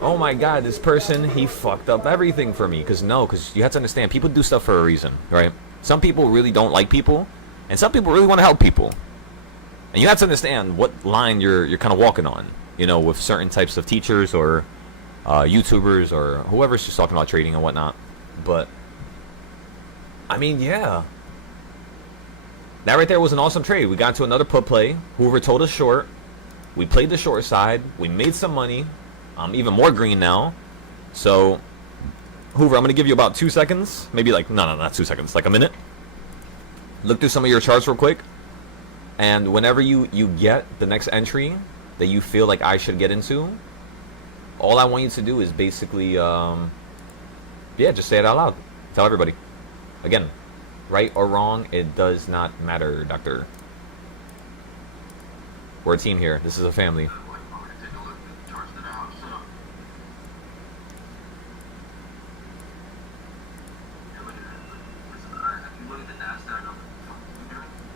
oh my god, this person, he fucked up everything for me. Because no, because you have to understand, people do stuff for a reason, right? Some people really don't like people, and some people really want to help people. And you have to understand what line you're kind of walking on, you know, with certain types of teachers or YouTubers or whoever's just talking about trading and whatnot. But, I mean, yeah. That right there was an awesome trade. We got to another put play. Hoover told us short. We played the short side. We made some money. I'm even more green now. So, Hoover, I'm going to give you about 2 seconds. Maybe like, no, not 2 seconds. Like a minute. Look through some of your charts real quick. And whenever you get the next entry that you feel like I should get into, all I want you to do is basically, yeah, just say it out loud. Tell everybody. Again, right or wrong, it does not matter, doctor. We're a team here. This is a family.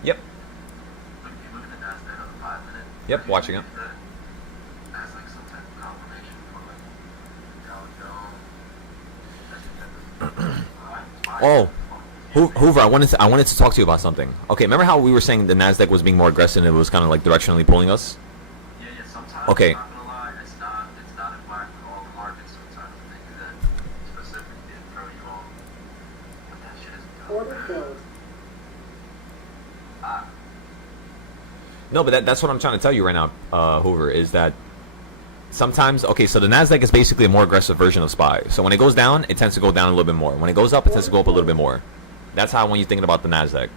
Yep. Yep, watching it. Oh, Hoover, I wanted to talk to you about something. Okay, remember how we were saying the Nasdaq was being more aggressive and it was kind of like directionally pulling us? Yeah, sometimes. Okay. I'm not gonna lie, it's not in line with all the markets. Sometimes they do that specifically to throw you off. But that shit is Order filled. No, but that's what I'm trying to tell you right now, Hoover, is that sometimes, okay, so the Nasdaq is basically a more aggressive version of SPY. So when it goes down, it tends to go down a little bit more. When it goes up, it tends to go up a little bit more. That's how when you're thinking about the Nasdaq.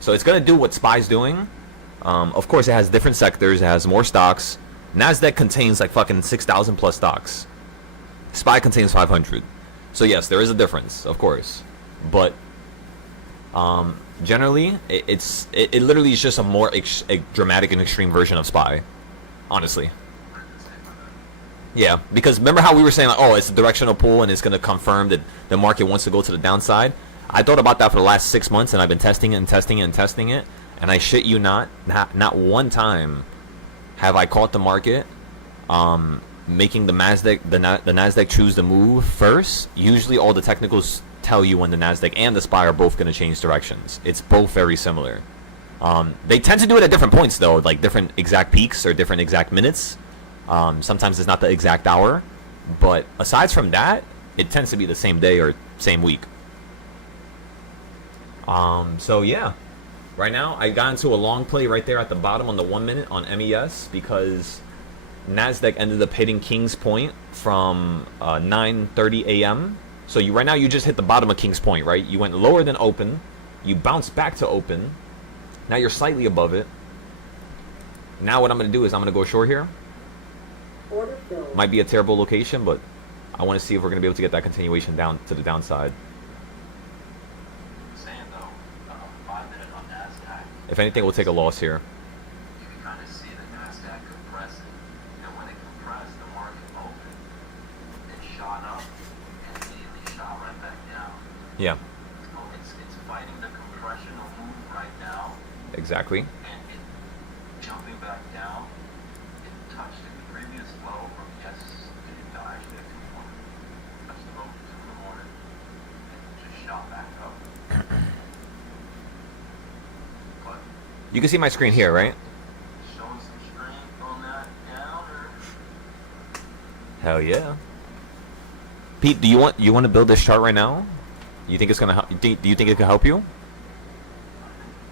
So it's gonna do what SPY's doing. Of course, it has different sectors. It has more stocks. Nasdaq contains like fucking 6,000 plus stocks. SPY contains 500. So yes, there is a difference, of course. But generally, it literally is just a more dramatic and extreme version of SPY. Honestly. Yeah, because remember how we were saying like, oh, it's a directional pull and it's gonna confirm that the market wants to go to the downside. I thought about that for the last 6 months, and I've been testing it and testing it and testing it. And I shit you not one time have I caught the market making the Nasdaq choose the move first. Usually, all the technicals tell you when the Nasdaq and the SPY are both going to change directions. It's both very similar. They tend to do it at different points, though, like different exact peaks or different exact minutes. Sometimes it's not the exact hour, but aside from that, it tends to be the same day or same week. So yeah, right now I got into a long play right there at the bottom on the 1 minute on MES because Nasdaq ended up hitting King's Point from 9:30 a.m. So right now you just hit the bottom of King's Point, right? You went lower than open, you bounced back to open. Now you're slightly above it. Now what I'm gonna do is I'm gonna go short here. Order filled. Might be a terrible location, but I want to see if we're gonna be able to get that continuation down to the downside. If anything, we'll take a loss here. You can kind of see the Nasdaq compressing. And when it compressed, the market opened. It shot up and immediately shot right back down. Yeah. So it's fighting the compressional move right now. Exactly. And it jumping back down. It touched the previous low from yesterday. No, actually, at 2 morning. Touched the low from 2 in the morning. And just shot back up. You can see my screen here, right? Showing some strength on that downer. Hell yeah. Pete, do you want to build this chart right now? You think it's gonna help? Do you think it can help you?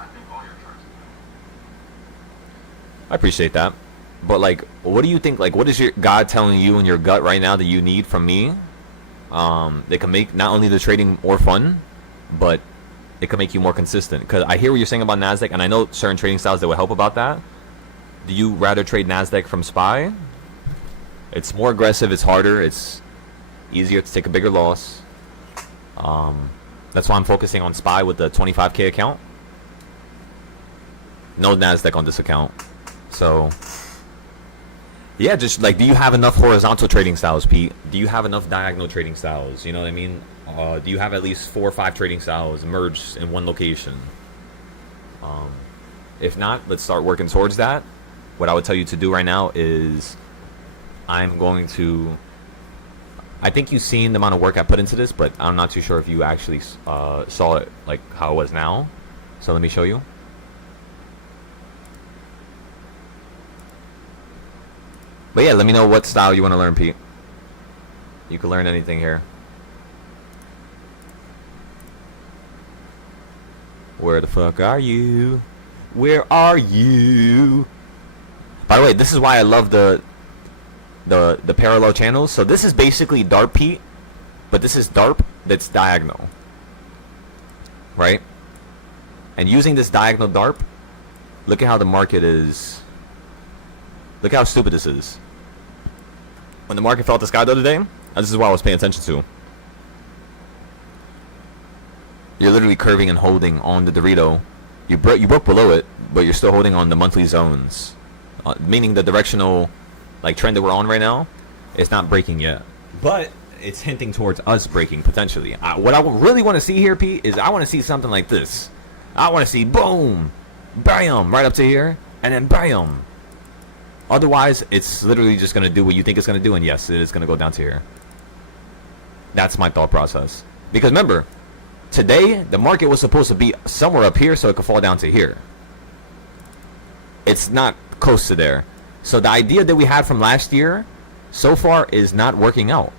I think all your charts. I appreciate that, but like, what do you think? Like, what is your God telling you in your gut right now that you need from me? That can make not only the trading more fun, but it can make you more consistent. Because I hear what you're saying about Nasdaq, and I know certain trading styles that will help about that. Do you rather trade Nasdaq from SPY? It's more aggressive. It's harder. It's easier to take a bigger loss. That's why I'm focusing on SPY with the 25K account. No Nasdaq on this account. So yeah, just like, do you have enough horizontal trading styles, Pete? Do you have enough diagonal trading styles? You know what I mean? Do you have at least 4 or 5 trading styles merged in one location? If not, let's start working towards that. What I would tell you to do right now is I'm going to I think you've seen the amount of work I put into this, but I'm not too sure if you actually saw it like how it was now. So let me show you. But yeah, let me know what style you want to learn, Pete. You can learn anything here. Where the fuck are you? Where are you? By the way, this is why I love the parallel channels. So this is basically Darp Pete, but this is Darp that's diagonal, right? And using this diagonal Darp, look at how the market is. Look how stupid this is. When the market fell out the sky the other day, this is what I was paying attention to. You're literally curving and holding on the Dorito. You broke below it, but you're still holding on the monthly zones, meaning the directional like trend that we're on right now. It's not breaking yet, but it's hinting towards us breaking potentially. What I really want to see here, Pete, is I want to see something like this. I want to see boom, bam, right up to here, and then bam. Otherwise, it's literally just going to do what you think it's going to do, and yes, it is going to go down to here. That's my thought process. Because remember, today, the market was supposed to be somewhere up here so it could fall down to here. It's not close to there. So the idea that we had from last year, so far, is not working out.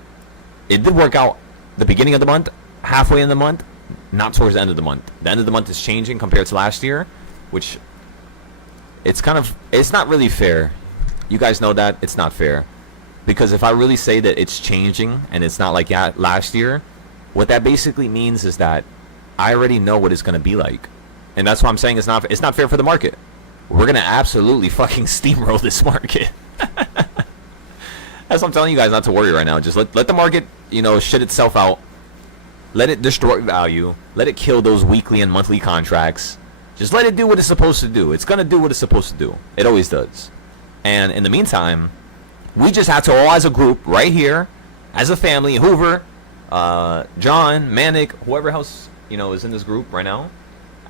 It did work out the beginning of the month, halfway in the month, not towards the end of the month. The end of the month is changing compared to last year, which it's not really fair. You guys know that it's not fair. Because if I really say that it's changing and it's not like last year, what that basically means is that I already know what it's going to be like. And that's why I'm saying it's not fair for the market. We're going to absolutely fucking steamroll this market. That's what I'm telling you guys not to worry right now. Just let the market, shit itself out. Let it destroy value. Let it kill those weekly and monthly contracts. Just let it do what it's supposed to do. It's going to do what it's supposed to do. It always does. And in the meantime, we just have to all as a group right here, as a family, Hoover, John, Manic, whoever else, is in this group right now.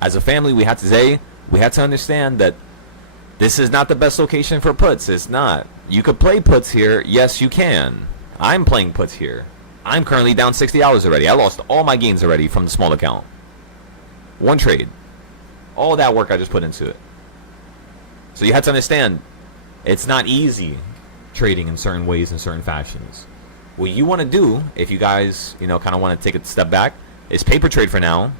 As a family, we have to understand that this is not the best location for puts. It's not. You could play puts here. Yes, you can. I'm playing puts here. I'm currently down $60 already. I lost all my gains already from the small account. One trade. All that work I just put into it. So you have to understand, it's not easy trading in certain ways, in certain fashions. What you want to do, if you guys, kind of want to take a step back, is paper trade for now,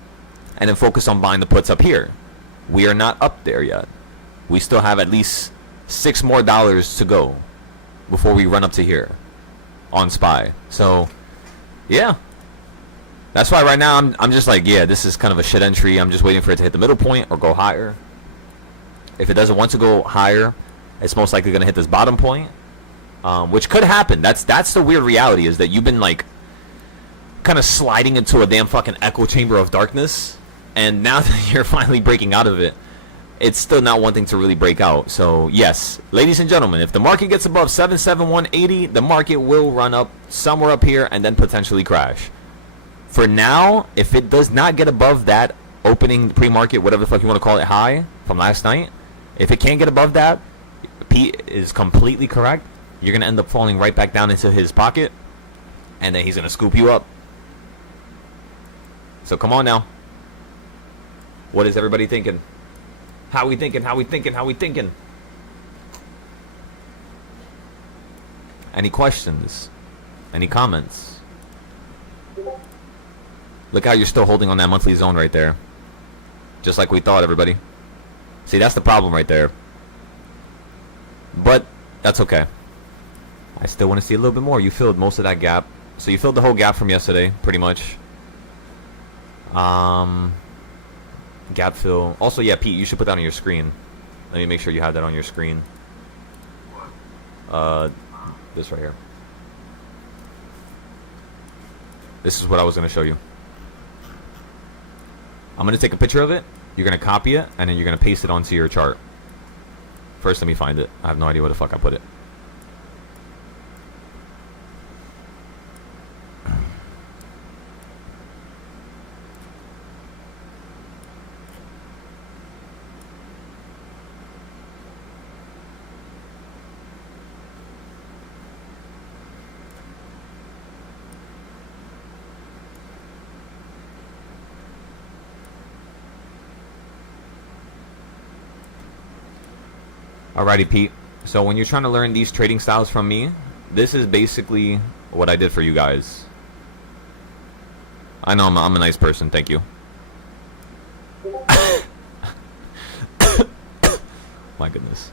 and then focus on buying the puts up here. We are not up there yet. We still have at least $6 more to go before we run up to here on SPY. So, yeah. That's why right now I'm just like, yeah, this is kind of a shit entry. I'm just waiting for it to hit the middle point or go higher. If it doesn't want to go higher, it's most likely going to hit this bottom point, which could happen. That's the weird reality, is that you've been like kind of sliding into a damn fucking echo chamber of darkness, and now that you're finally breaking out of it, it's still not wanting to really break out. So yes, ladies and gentlemen, if the market gets above 77180, the market will run up somewhere up here and then potentially crash. For now, if it does not get above that opening pre-market, whatever the fuck you want to call it, high from last night, if it can't get above that, Pete is completely correct. You're going to end up falling right back down into his pocket, and then he's going to scoop you up. So come on now. What is everybody thinking? How we thinking? How we thinking? How we thinking? Any questions? Any comments? Look how you're still holding on that monthly zone right there. Just like we thought, everybody. See, that's the problem right there. But that's okay. I still want to see a little bit more. You filled most of that gap. So you filled the whole gap from yesterday, pretty much. Gap fill. Also, yeah, Pete, you should put that on your screen. Let me make sure you have that on your screen. This right here. This is what I was going to show you. I'm going to take a picture of it. You're going to copy it, and then you're going to paste it onto your chart. First, let me find it. I have no idea where the fuck I put it. Alrighty, Pete. So when you're trying to learn these trading styles from me, this is basically what I did for you guys. I know I'm a nice person. Thank you. My goodness.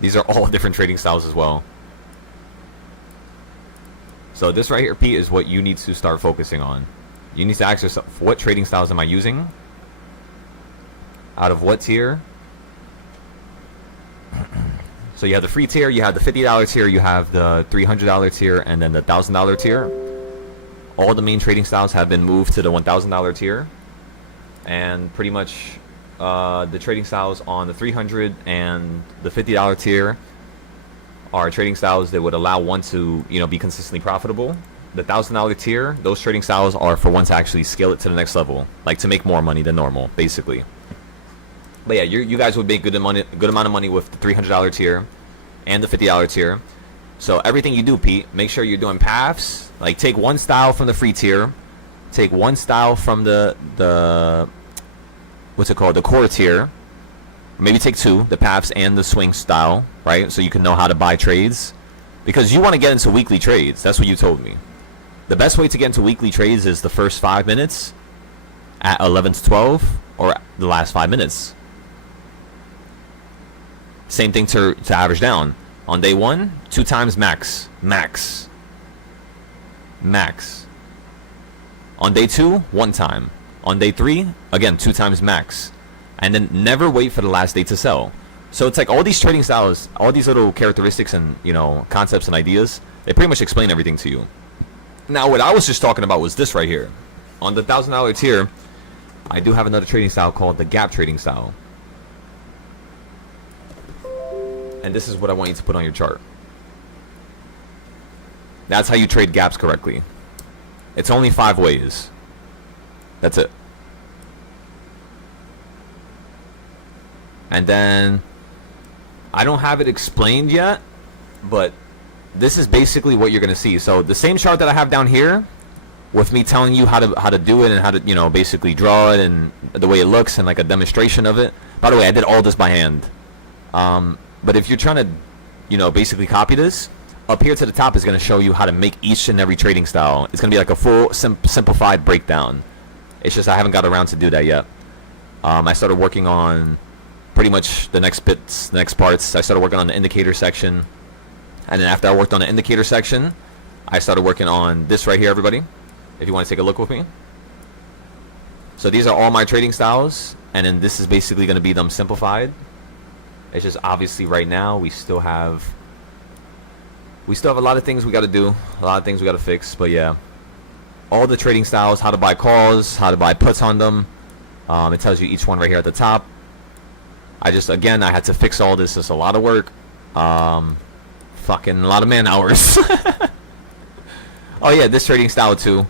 These are all different trading styles as well. So this right here, Pete, is what you need to start focusing on. You need to ask yourself, what trading styles am I using? Out of what tier? So you have the free tier, you have the $50 tier, you have the $300 tier, and then the $1,000 tier. All the main trading styles have been moved to the $1,000 tier. And pretty much the trading styles on the $300 and the $50 tier are trading styles that would allow one to, you know, be consistently profitable. The $1,000 tier, those trading styles are for one to actually scale it to the next level, like to make more money than normal, basically. But yeah, you guys would make good amount of money with the $300 tier and the $50 tier. So everything you do, Pete, make sure you're doing paths. Like take one style from the free tier, take one style from the what's it called, the core tier. Maybe take two, the paths and the swing style, right? So you can know how to buy trades, because you want to get into weekly trades. That's what you told me. The best way to get into weekly trades is the first 5 minutes at 11 to 12, or the last 5 minutes. Same thing to average down. On day 1, 2 times max. Max. On day 2, 1 time. On day 3, again, 2 times max. And then never wait for the last day to sell. So it's like all these trading styles, all these little characteristics and, you know, concepts and ideas, they pretty much explain everything to you. Now, what I was just talking about was this right here. On the $1,000 tier, I do have another trading style called the gap trading style. And this is what I want you to put on your chart. That's how you trade gaps correctly. It's only 5 ways. That's it. And then, I don't have it explained yet, but this is basically what you're going to see. So the same chart that I have down here, with me telling you how to do it and how to, you know, basically draw it and the way it looks and like a demonstration of it. By the way, I did all this by hand. But if you're trying to, you know, basically copy this, up here to the top is going to show you how to make each and every trading style. It's going to be like a full simplified breakdown. It's just I haven't got around to do that yet. I started working on pretty much the next bits, next parts. I started working on the indicator section. And then after I worked on the indicator section, I started working on this right here, everybody. If you want to take a look with me. So these are all my trading styles. And then this is basically going to be them simplified. It's just obviously right now we still have a lot of things we got to do, a lot of things we got to fix. But yeah, all the trading styles, how to buy calls, how to buy puts on them. It tells you each one right here at the top. Again, I had to fix all this. It's a lot of work. Fucking a lot of man hours. Oh yeah, this trading style too.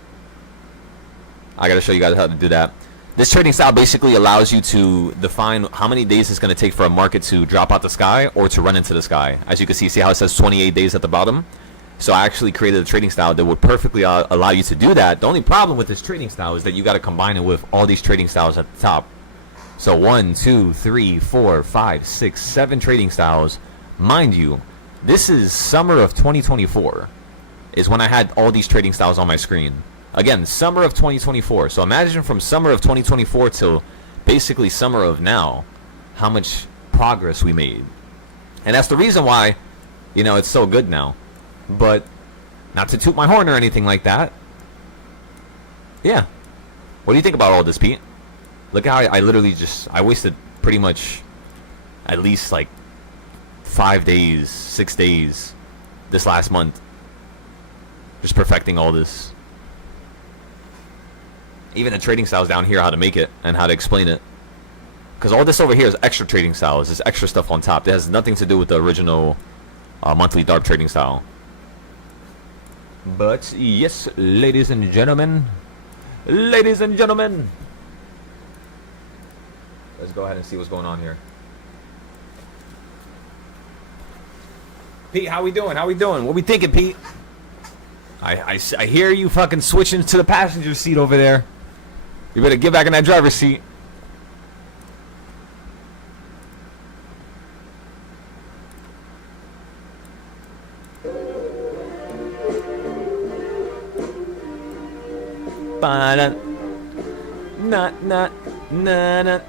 I gotta show you guys how to do that. This trading style basically allows you to define how many days it's going to take for a market to drop out the sky or to run into the sky. As you can see how it says 28 days at the bottom? So I actually created a trading style that would perfectly allow you to do that. The only problem with this trading style is that you got to combine it with all these trading styles at the top. So 1, 2, 3, 4, 5, 6, 7 trading styles. Mind you, this is summer of 2024 is when I had all these trading styles on my screen. Again, summer of 2024. So imagine from summer of 2024 till basically summer of now, how much progress we made. And that's the reason why, you know, it's so good now. But not to toot my horn or anything like that. Yeah. What do you think about all this, Pete? Look how I literally I wasted pretty much at least like 5 days, 6 days this last month just perfecting all this. Even the trading styles down here, how to make it and how to explain it. Because all this over here is extra trading styles. There's extra stuff on top. It has nothing to do with the original monthly Darp trading style. But yes, ladies and gentlemen. Ladies and gentlemen. Let's go ahead and see what's going on here. Pete, how we doing? How we doing? What we thinking, Pete? I hear you fucking switching to the passenger seat over there. You better get back in that driver's seat. Ba-da. Not, not, not.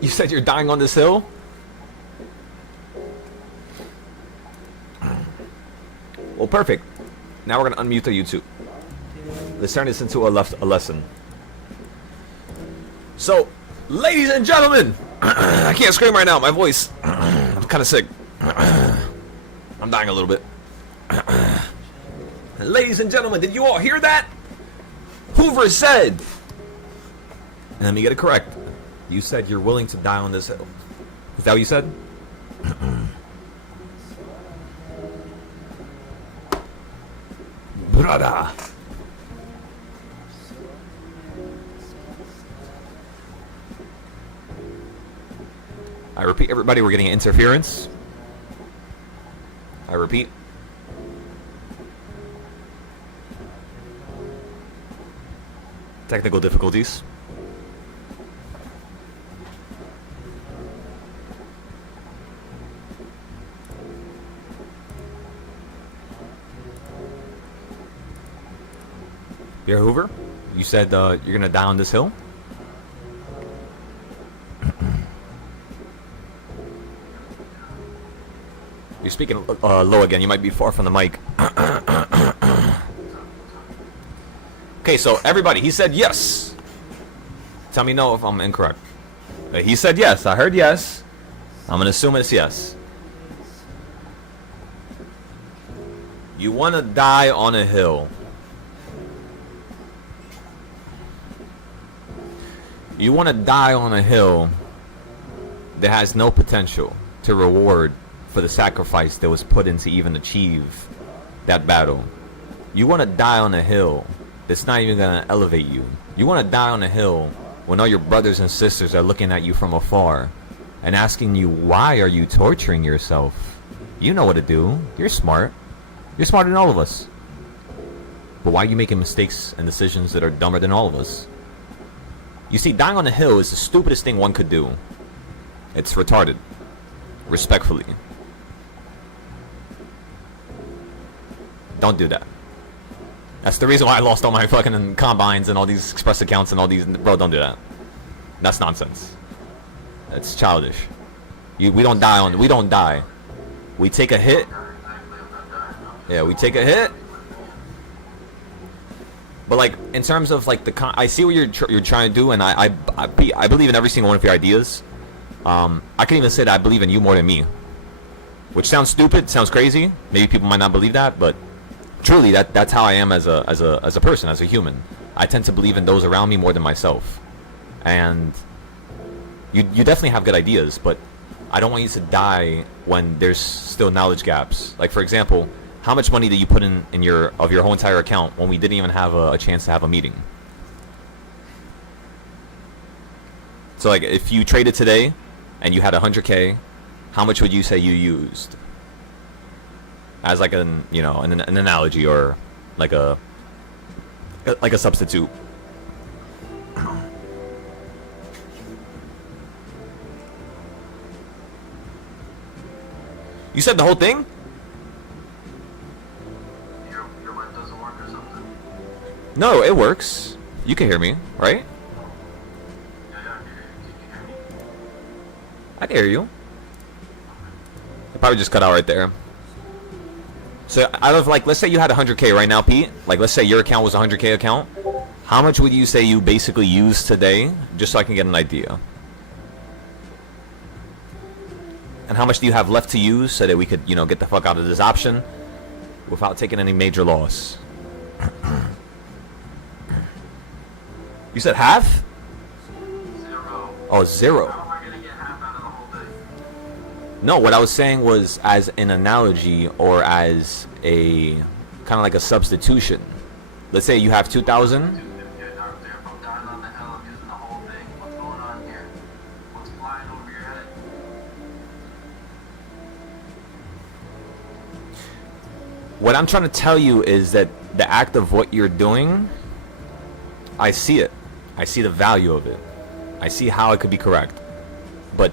You said you're dying on this hill? Well, perfect. Now we're gonna unmute the YouTube. Let's turn this into a lesson. So, ladies and gentlemen, I can't scream right now. My voice, I'm kind of sick. I'm dying a little bit. Ladies and gentlemen, did you all hear that? Hoover said, and let me get it correct. You said you're willing to die on this hill. Is that what you said? Brother. I repeat, everybody, we're getting interference. I repeat. Technical difficulties. Bear Hoover, you said you're gonna die on this hill? You're speaking low again. You might be far from the mic. Okay, so everybody, he said yes. Tell me no if I'm incorrect. He said yes. I heard yes. I'm gonna assume it's yes. You wanna die on a hill. You wanna die on a hill that has no potential to reward for the sacrifice that was put in to even achieve that battle. You want to die on a hill that's not even going to elevate you. You want to die on a hill when all your brothers and sisters are looking at you from afar and asking you, why are you torturing yourself? You know what to do. You're smart. You're smarter than all of us. But why are you making mistakes and decisions that are dumber than all of us? You see, dying on a hill is the stupidest thing one could do. It's retarded. Respectfully. Don't do that. That's the reason why I lost all my fucking combines and all these express accounts and all these. Bro, don't do that. That's nonsense. It's childish. We don't die on. We don't die. We take a hit. Yeah, we take a hit. But like in terms of like I see what you're trying to do, and I believe in every single one of your ideas. I can even say that I believe in you more than me, which sounds stupid, sounds crazy. Maybe people might not believe that, but truly, that's how I am as a person, as a human. I tend to believe in those around me more than myself. And you definitely have good ideas, but I don't want you to die when there's still knowledge gaps. Like for example, how much money did you put in your whole entire account when we didn't even have a chance to have a meeting? So like if you traded today and you had 100K, how much would you say you used? As like an analogy or like a substitute. You said the whole thing? Your mic doesn't work or something? No, it works. You can hear me, right? Yeah, can you hear me? I can hear you. It probably just cut out right there. So out of like, let's say you had 100K right now, Pete. Like, let's say your account was a 100K account. How much would you say you basically used today, just so I can get an idea? And how much do you have left to use so that we could, get the fuck out of this option without taking any major loss? You said half? 0. Oh, 0. How am I gonna get half out of the whole thing? No, what I was saying was as an analogy or as a kind of like a substitution. Let's say you have 2,000. Dude, if Darp there from dying on the hill and using the whole thing, what's going on here? What's flying over your head? What I'm trying to tell you is that the act of what you're doing, I see it. I see the value of it. I see how it could be correct. But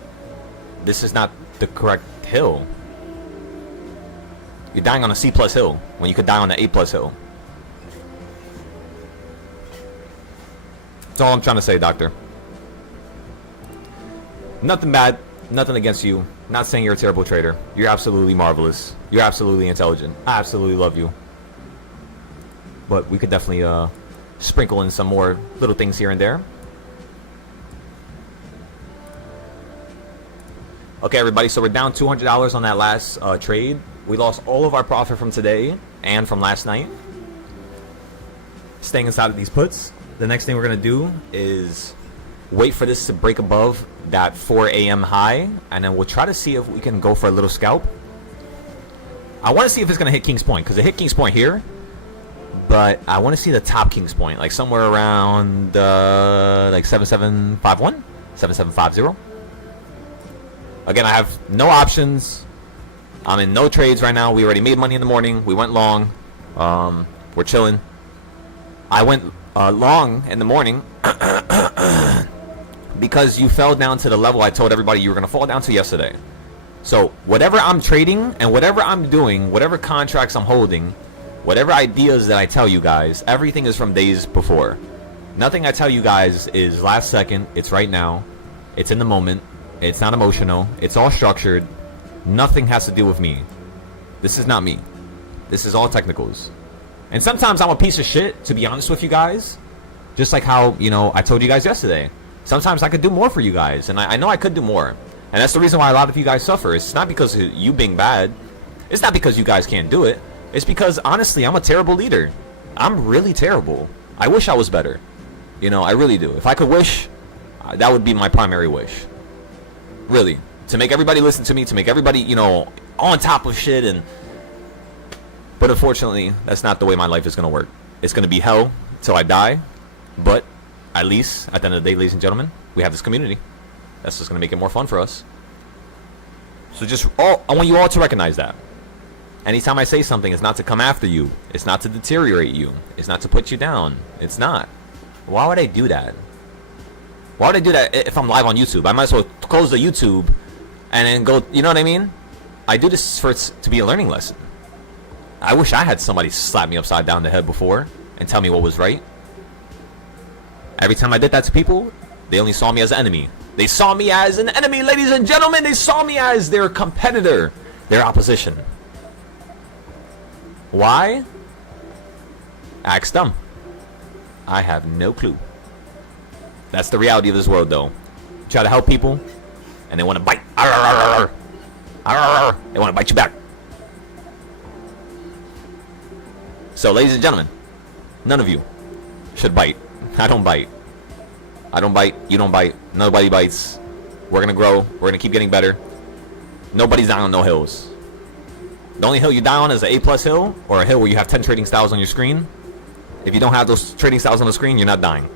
this is not the correct hill. You're dying on a C+ hill when you could die on an A+ hill. That's all I'm trying to say, Doctor. Nothing bad, nothing against you. Not saying you're a terrible trader. You're absolutely marvelous. You're absolutely intelligent. I absolutely love you. But we could definitely sprinkle in some more little things here and there. Okay, everybody, so we're down $200 on that last trade. We lost all of our profit from today and from last night. Staying inside of these puts. The next thing we're going to do is wait for this to break above that 4 a.m. high, and then we'll try to see if we can go for a little scalp. I want to see if it's going to hit King's Point, because it hit King's Point here, but I want to see the top King's Point, like somewhere around like 7751, 7750. Again, I have no options. I'm in no trades right now. We already made money in the morning. We went long. We're chilling. I went long in the morning because you fell down to the level I told everybody you were going to fall down to yesterday. So whatever I'm trading and whatever I'm doing, whatever contracts I'm holding, whatever ideas that I tell you guys, everything is from days before. Nothing I tell you guys is last second. It's right now. It's in the moment. It's not emotional. It's all structured. Nothing has to do with me. This is not me. This is all technicals. And sometimes I'm a piece of shit, to be honest with you guys. Just like how, you know, I told you guys yesterday. Sometimes I could do more for you guys. And I know I could do more. And that's the reason why a lot of you guys suffer. It's not because of you being bad. It's not because you guys can't do it. It's because, honestly, I'm a terrible leader. I'm really terrible. I wish I was better. You know, I really do. If I could wish, that would be my primary wish. Really. To make everybody listen to me, to make everybody, you know, on top of shit. But unfortunately, that's not the way my life is going to work. It's going to be hell till I die. But at least, at the end of the day, ladies and gentlemen, we have this community. That's just going to make it more fun for us. So just, I want you all to recognize that. Anytime I say something, it's not to come after you. It's not to deteriorate you. It's not to put you down. It's not. Why would I do that? Why would I do that if I'm live on YouTube? I might as well close the YouTube and then go, you know what I mean? I do this for it to be a learning lesson. I wish I had somebody slap me upside down the head before and tell me what was right. Every time I did that to people, they only saw me as an enemy. They saw me as an enemy, ladies and gentlemen. They saw me as their competitor, their opposition. Why? Ask them. I have no clue. That's the reality of this world, though. You try to help people, and they want to bite. They want to bite you back. So, ladies and gentlemen, none of you should bite. I don't bite. I don't bite. You don't bite. Nobody bites. We're going to grow. We're going to keep getting better. Nobody's dying on no hills. The only hill you die on is an A+ hill, or a hill where you have 10 trading styles on your screen. If you don't have those trading styles on the screen, you're not dying.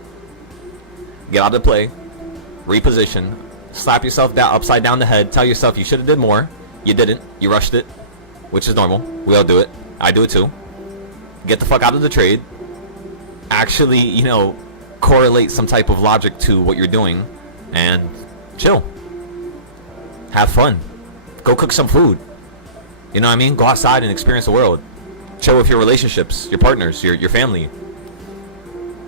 Get out of the play. Reposition. Slap yourself down, upside down the head. Tell yourself you should have did more. You didn't. You rushed it, which is normal. We all do it. I do it too. Get the fuck out of the trade. Actually, you know, correlate some type of logic to what you're doing, and chill. Have fun. Go cook some food. You know what I mean? Go outside and experience the world. Chill with your relationships, your partners, your family.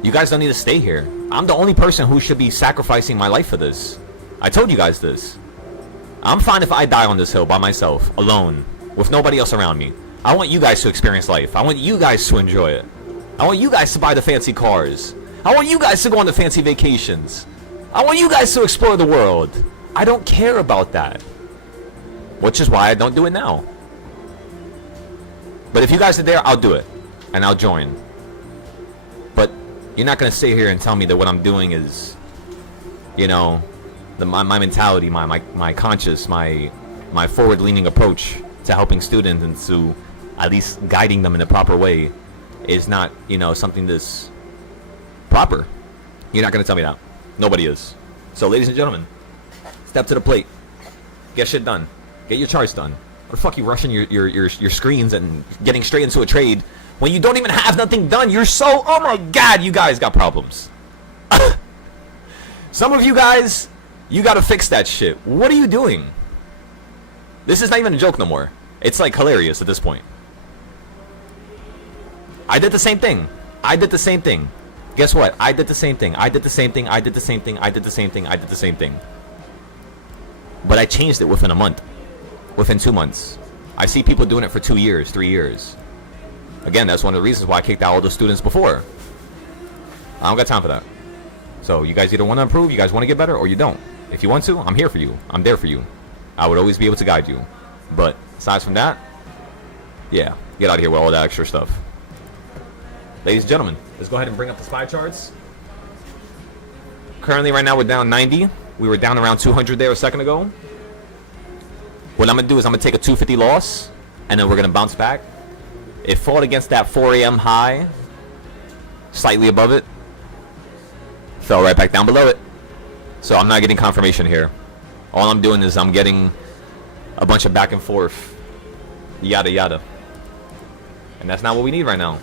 You guys don't need to stay here. I'm the only person who should be sacrificing my life for this. I told you guys this. I'm fine if I die on this hill by myself, alone, with nobody else around me. I want you guys to experience life. I want you guys to enjoy it. I want you guys to buy the fancy cars. I want you guys to go on the fancy vacations. I want you guys to explore the world. I don't care about that. Which is why I don't do it now. But if you guys are there, I'll do it. And I'll join. But you're not going to stay here and tell me that what I'm doing is, you know, my mentality, my conscious, my forward-leaning approach to helping students and to at least guiding them in the proper way is not, you know, something that's proper. You're not going to tell me that. Nobody is. So, ladies and gentlemen, step to the plate. Get shit done. Get your charts done. What the fuck you rushing your screens and getting straight into a trade when you don't even have nothing done? You're so, oh my god, you guys got problems. Some of you guys, you gotta fix that shit. What are you doing? This is not even a joke no more. It's like hilarious at this point. I did the same thing. I did the same thing. Guess what? I did the same thing. I did the same thing. I did the same thing. I did the same thing. I did the same thing. But I changed it within a month, within 2 months. I see people doing it for 2 years, 3 years. Again, that's one of the reasons why I kicked out all the students before. I don't got time for that. So you guys either want to improve, you guys want to get better, or you don't. If you want to, I'm here for you. I'm there for you. I would always be able to guide you. But aside from that, yeah, get out of here with all that extra stuff. Ladies and gentlemen, let's go ahead and bring up the SPY charts. Currently, right now, we're down 90. We were down around 200 there a second ago. What I'm going to do is I'm going to take a 250 loss, and then we're going to bounce back. It fought against that 4 a.m. high, slightly above it. Fell right back down below it. So I'm not getting confirmation here. All I'm doing is I'm getting a bunch of back and forth. Yada yada. And that's not what we need right now.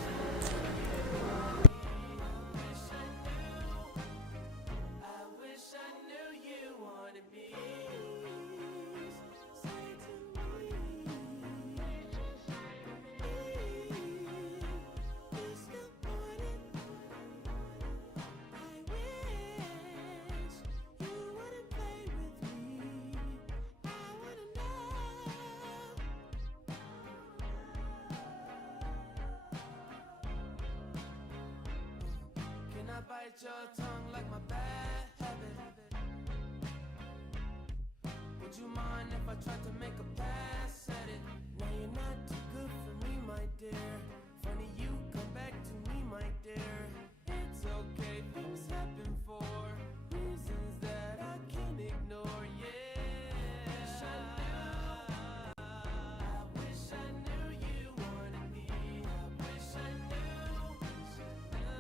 Bite your tongue like my bad habit. Would you mind if I tried to make a pass at it? Now you're not too good for me, my dear. Funny you come back to me, my dear. It's okay, things happen for reasons that I can't ignore, yeah. I wish I knew you wanted me. I wish I knew.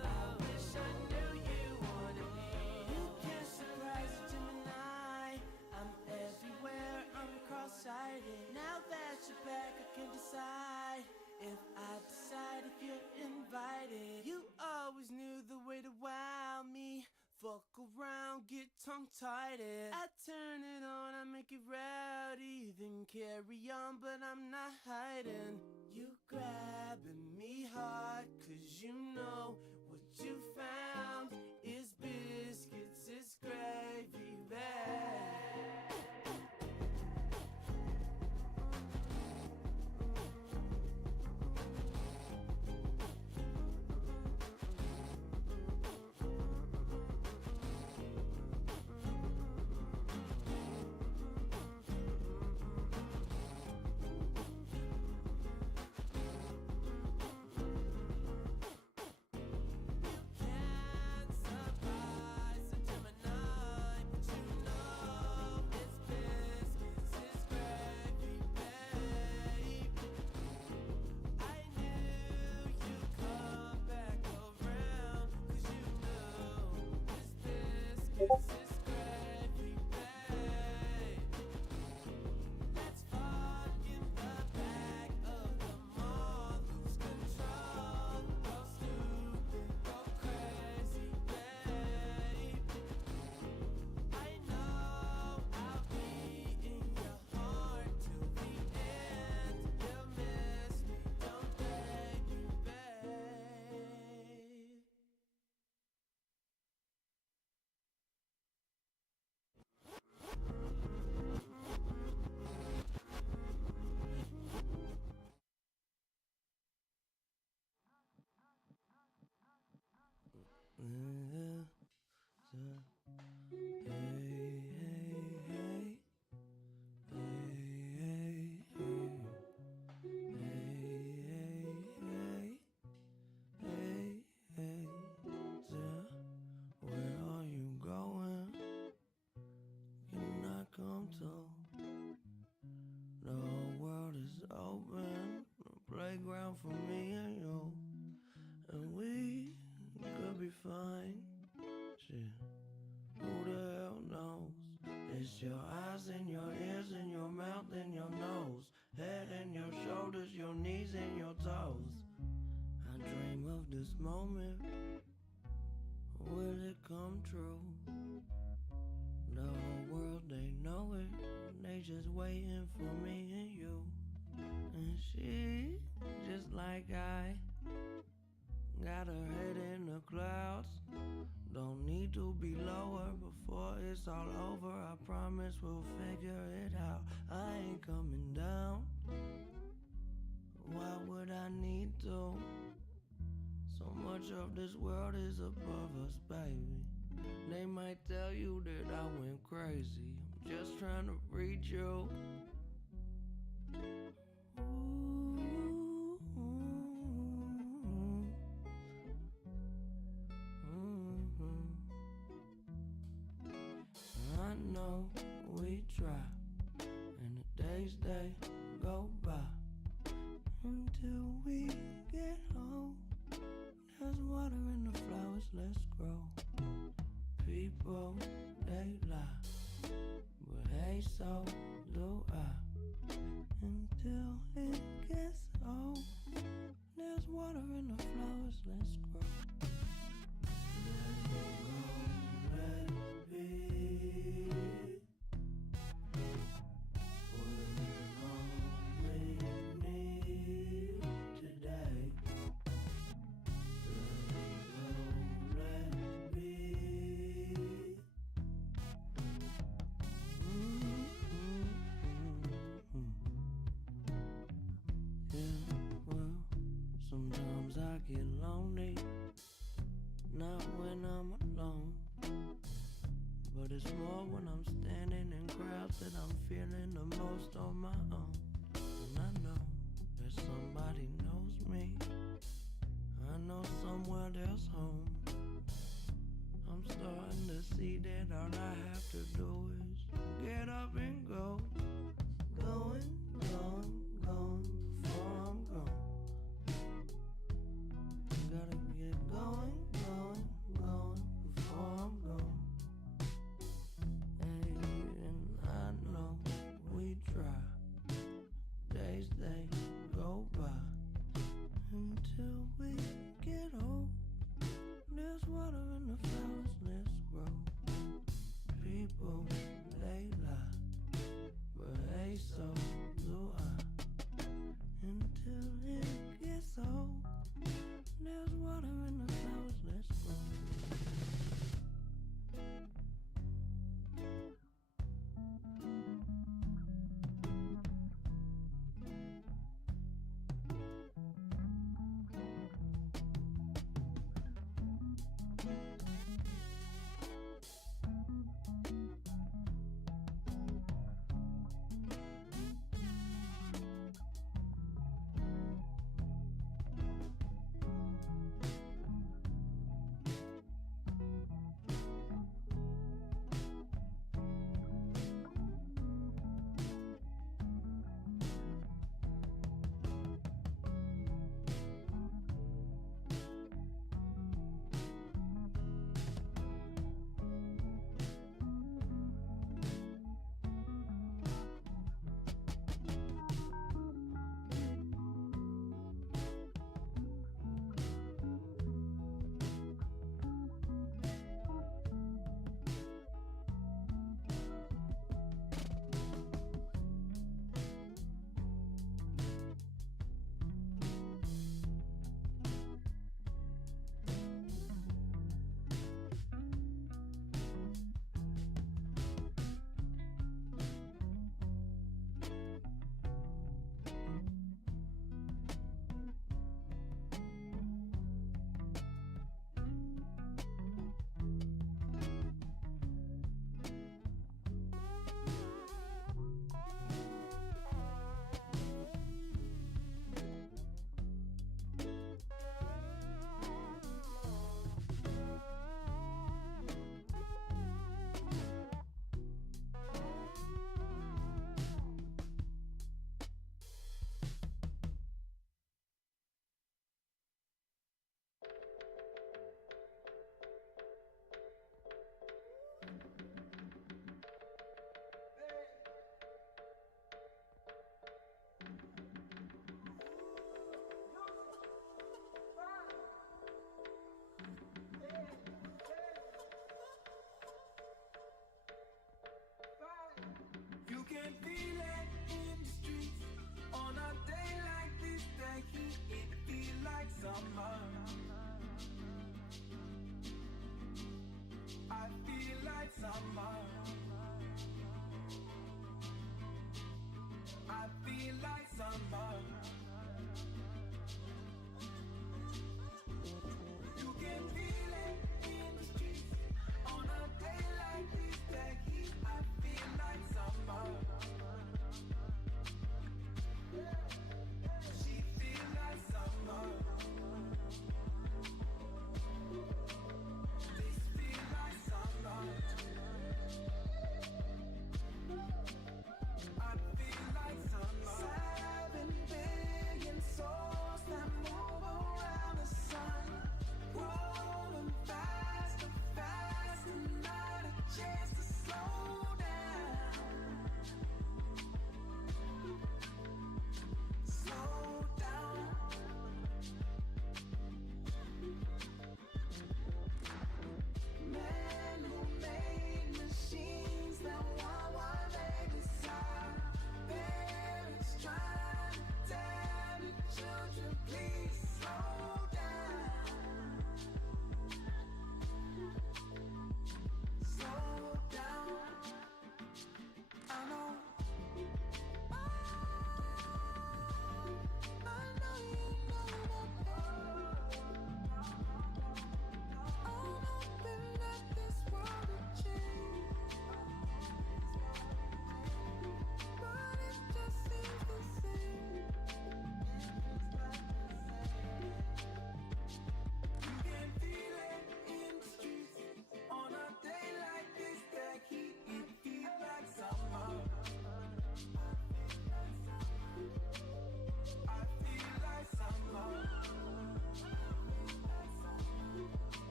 I wish I knew you wanted me. You can't surprise a Gemini. I'm everywhere, I'm cross-sighted. Now that you're back, I can decide if I decide if you're invited. You always knew the way to wow me. Fuck around, get tongue-tied. I turn it on, I make it rowdy. Then carry on, but I'm not hiding. You grabbing me hard, cause you know what you found is biscuits, it's gravy bag. Can't surprise a Gemini, but you know it's biscuits, it's gravy, babe. I knew you'd come back around, cause you know it's biscuits, it's gravy, babe. Let's fuck in the back of the mall, lose control, go stupid, go crazy, babe. I know I'll be in your heart till the end. You'll miss me, don't baby, babe. Where are you going? Can I come to? The whole world is open, a playground for me and you, and we could be fine. Shit, who the hell knows? It's your eyes and your ears and your mouth and your nose, head and your shoulders, your knees and your toes. I dream of this moment. Will it come true? The whole world, they know it. They just waiting for me and you. And she, just like I, got her head in the clouds. Don't need to be lower before it's all over, I promise we'll figure it out. I ain't coming down. Why would I need to? So much of this world is above us, baby. They might tell you that I went crazy. I'm just trying to reach you. I know we try, and the days they go by until we get home. There's water in the flowers, let's grow. People, they lie, but hey, so do I. Until it gets old, there's water in the flowers, let's grow. Let it go, let it be. We're all we need today. Let it be. Yeah, well, sometimes I get lonely, not when I'm alone, but it's more when I'm standing in crowds that I'm feeling the most on my own. And I know that somebody knows me. I know somewhere there's home. I'm starting to see that all I have to do is get up and go. Going, going, going before I'm gone. Gotta get going, going, going before I'm gone. Hey, and I know we try. Days they go by until we get old. There's water in the flowers, let's grow. People, they lie, but hey, so do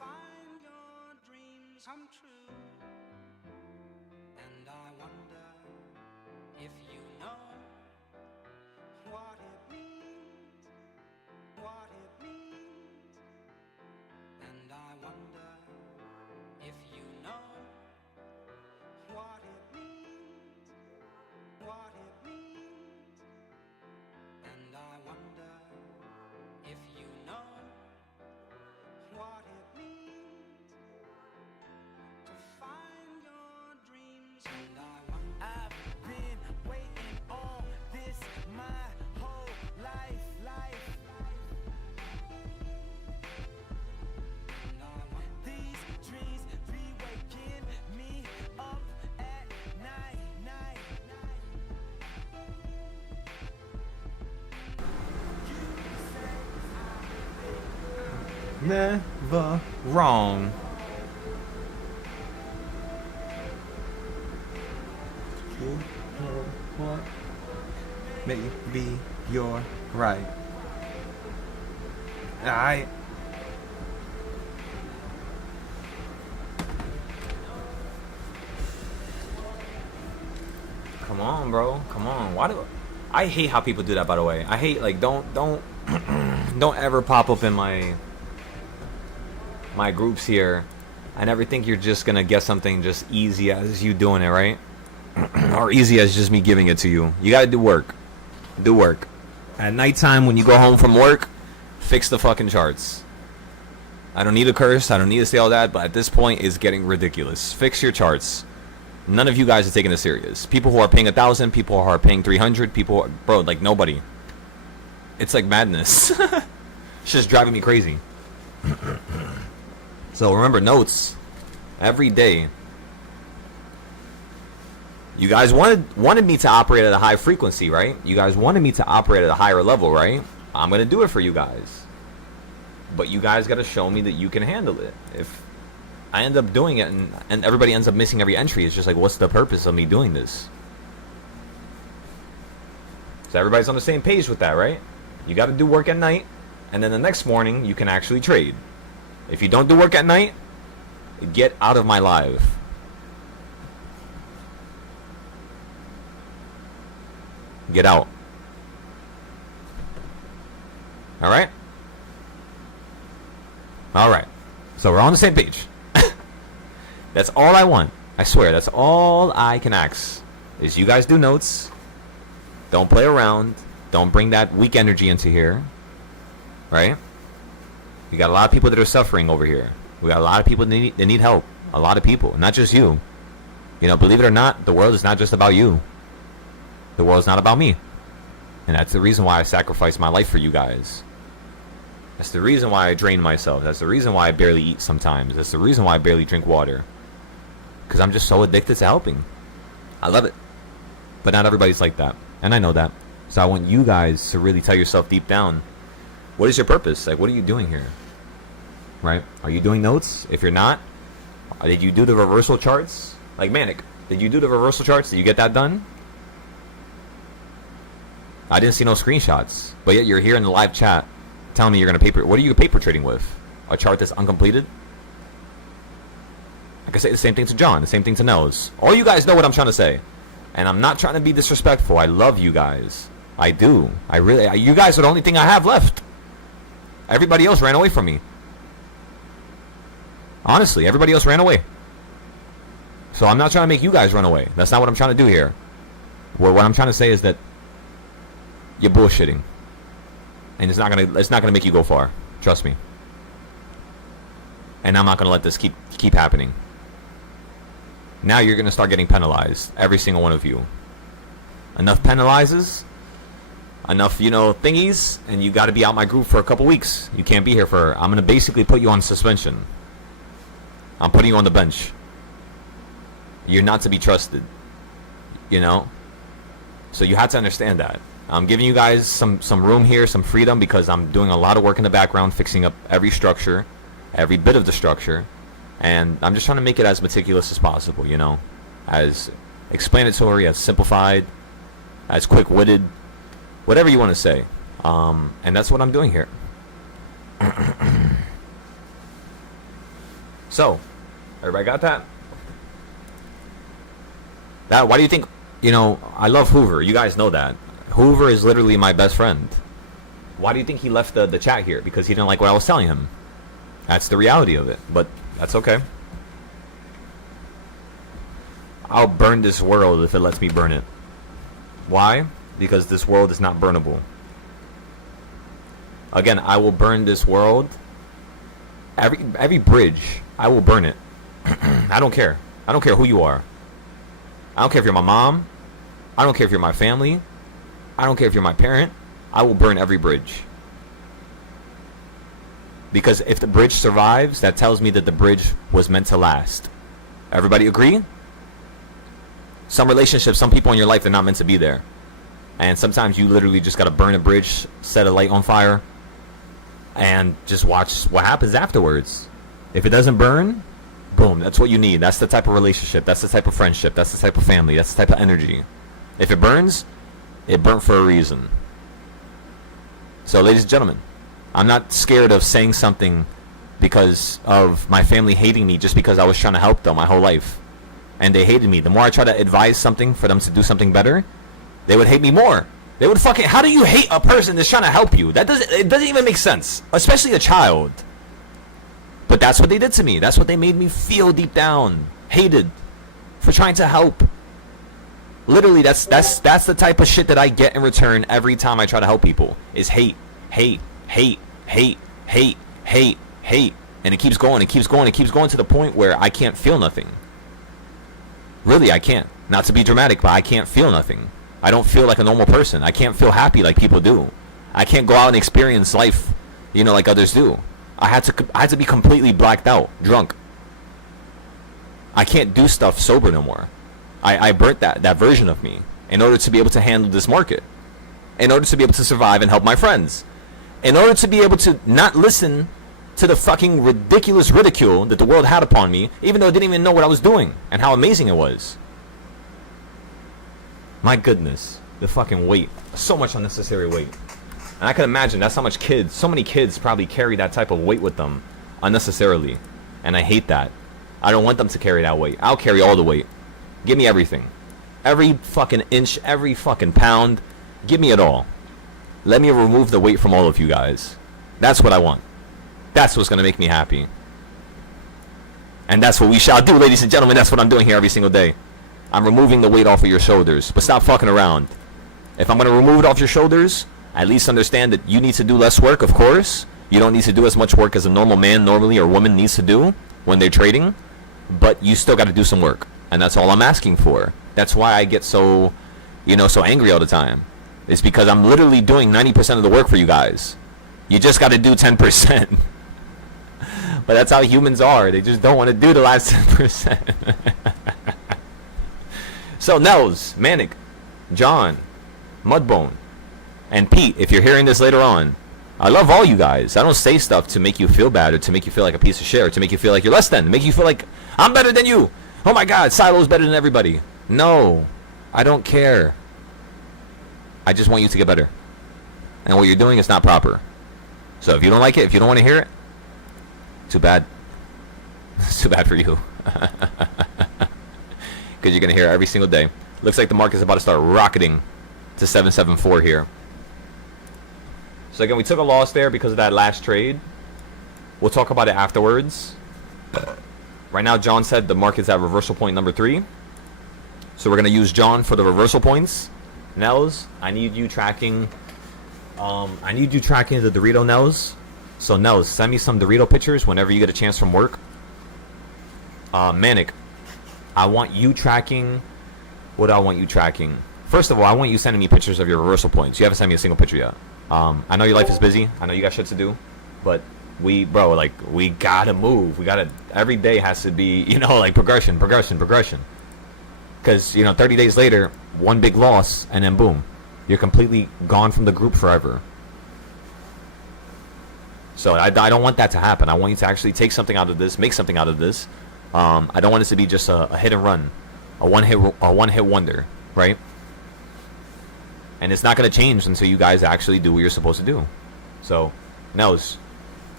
Find your dreams come true, and I wonder if you know what it means, and I wonder if you know what it means, and I wonder if you know what it means to find your dreams. And I've been waiting on this my whole life. And I want these dreams be waking me up at night. Never wrong. You know what? Maybe you're right. Alright. Come on, bro. Come on. Why do I hate how people do that, by the way. I hate, like, don't don't ever pop up in my groups here. I never think you're just gonna get something just easy as you doing it, right? Or easy as just me giving it to you. You gotta do work. Do work. At nighttime when you go home from work, fix the fucking charts. I don't need a curse. I don't need to say all that, but at this point, it's getting ridiculous. Fix your charts. None of you guys are taking this serious. People who are paying 1,000, people who are paying 300, people, bro, like nobody. It's like madness. It's just driving me crazy. So remember, notes every day. You guys wanted me to operate at a high frequency, right? You guys wanted me to operate at a higher level, right? I'm gonna do it for you guys. But you guys gotta show me that you can handle it. If I end up doing it and everybody ends up missing every entry, it's just like, what's the purpose of me doing this? So everybody's on the same page with that, right? You gotta do work at night, and then the next morning you can actually trade. If you don't do work at night, get out of my live. Get out. Alright? Alright. So we're on the same page. That's all I want. I swear, that's all I can ask. Is you guys do notes. Don't play around. Don't bring that weak energy into here. Right? We got a lot of people that are suffering over here. We got a lot of people that need help. A lot of people. Not just you. You know, believe it or not, the world is not just about you. The world's not about me. And that's the reason why I sacrifice my life for you guys. That's the reason why I drain myself. That's the reason why I barely eat sometimes. That's the reason why I barely drink water. Because I'm just so addicted to helping. I love it. But not everybody's like that. And I know that. So I want you guys to really tell yourself deep down, what is your purpose? Like, what are you doing here? Right? Are you doing notes? If you're not, did you do the reversal charts? Like Manic, did you do the reversal charts? Did you get that done? I didn't see no screenshots. But yet you're here in the live chat telling me you're going to paper. What are you paper trading with? A chart that's uncompleted? I can say the same thing to John, the same thing to Nels. All you guys know what I'm trying to say. And I'm not trying to be disrespectful. I love you guys. I do. You guys are the only thing I have left. Everybody else ran away from me. Honestly, everybody else ran away. So I'm not trying to make you guys run away. That's not what I'm trying to do here. What I'm trying to say is that you're bullshitting. And it's not gonna make you go far. Trust me. And I'm not gonna let this keep happening. Now you're gonna start getting penalized. Every single one of you. Enough penalizes. Enough, thingies, and you gotta be out my group for a couple weeks. You can't be here I'm gonna basically put you on suspension. I'm putting you on the bench. You're not to be trusted. So you have to understand that. I'm giving you guys some room here, some freedom, because I'm doing a lot of work in the background, fixing up every structure, every bit of the structure, and I'm just trying to make it as meticulous as possible, as explanatory, as simplified, as quick-witted, whatever you want to say. And that's what I'm doing here. So, everybody got that? Why do you think, I love Hoover. You guys know that. Hoover is literally my best friend. Why do you think he left the chat here? Because he didn't like what I was telling him. That's the reality of it. But that's okay. I'll burn this world if it lets me burn it. Why? Because this world is not burnable. Again, I will burn this world. Every bridge, I will burn it. I don't care. I don't care who you are. I don't care if you're my mom. I don't care if you're my family. I don't care if you're my parent. I will burn every bridge. Because if the bridge survives, that tells me that the bridge was meant to last. Everybody agree? Some relationships, some people in your life, they're not meant to be there. And sometimes you literally just got to burn a bridge, set a light on fire, and just watch what happens afterwards. If it doesn't burn, boom, that's what you need. That's the type of relationship. That's the type of friendship. That's the type of family. That's the type of energy. If it burns, it burnt for a reason. So, ladies and gentlemen, I'm not scared of saying something because of my family hating me just because I was trying to help them my whole life. And they hated me. The more I try to advise something for them to do something better, they would hate me more. They would fucking... How do you hate a person that's trying to help you? It doesn't even make sense. Especially a child. But that's what they did to me. That's what they made me feel deep down. Hated. For trying to help. Literally, that's the type of shit that I get in return every time I try to help people. Is hate. Hate. Hate. Hate. Hate. Hate. Hate. And it keeps going. It keeps going. It keeps going to the point where I can't feel nothing. Really, I can't. Not to be dramatic, but I can't feel nothing. I don't feel like a normal person. I can't feel happy like people do. I can't go out and experience life, like others do. I had to be completely blacked out, drunk. I can't do stuff sober no more. I burnt that version of me in order to be able to handle this market. In order to be able to survive and help my friends. In order to be able to not listen to the fucking ridiculous ridicule that the world had upon me, even though I didn't even know what I was doing and how amazing it was. My goodness, the fucking weight. So much unnecessary weight. And I can imagine that's how much so many kids probably carry that type of weight with them unnecessarily. And I hate that. I don't want them to carry that weight. I'll carry all the weight. Give me everything. Every fucking inch, every fucking pound. Give me it all. Let me remove the weight from all of you guys. That's what I want. That's what's going to make me happy. And that's what we shall do, ladies and gentlemen. That's what I'm doing here every single day. I'm removing the weight off of your shoulders. But stop fucking around. If I'm going to remove it off your shoulders, at least understand that you need to do less work, of course. You don't need to do as much work as a normal man normally or woman needs to do when they're trading. But you still got to do some work. And that's all I'm asking for. That's why I get so, so angry all the time. It's because I'm literally doing 90% of the work for you guys. You just got to do 10%. But that's how humans are. They just don't want to do the last 10%. So, Nels, Manic, John, Mudbone, and Pete, if you're hearing this later on, I love all you guys. I don't say stuff to make you feel bad or to make you feel like a piece of shit or to make you feel like you're less than. To make you feel like, I'm better than you. Oh my God, Silo's better than everybody. No, I don't care. I just want you to get better. And what you're doing is not proper. So if you don't like it, if you don't want to hear it, too bad. It's too bad for you. Because you're going to hear it every single day. Looks like the market's about to start rocketing to 774 here. So again, we took a loss there because of that last trade. We'll talk about it afterwards. Right now, John said the market's at reversal point number 3. So we're going to use John for the reversal points. Nels, I need you tracking the Dorito Nels. So Nels, send me some Dorito pictures whenever you get a chance from work. Manic, I want you tracking. What do I want you tracking? First of all, I want you sending me pictures of your reversal points. You haven't sent me a single picture yet. I know your life is busy. I know you got shit to do, but we gotta move. Every day has to be, like progression. Because, 30 days later, one big loss, and then boom, you're completely gone from the group forever. So I don't want that to happen. I want you to actually take something out of this, make something out of this. I don't want it to be just a hit and run, a one hit wonder, right? And it's not going to change until you guys actually do what you're supposed to do. So, Nels,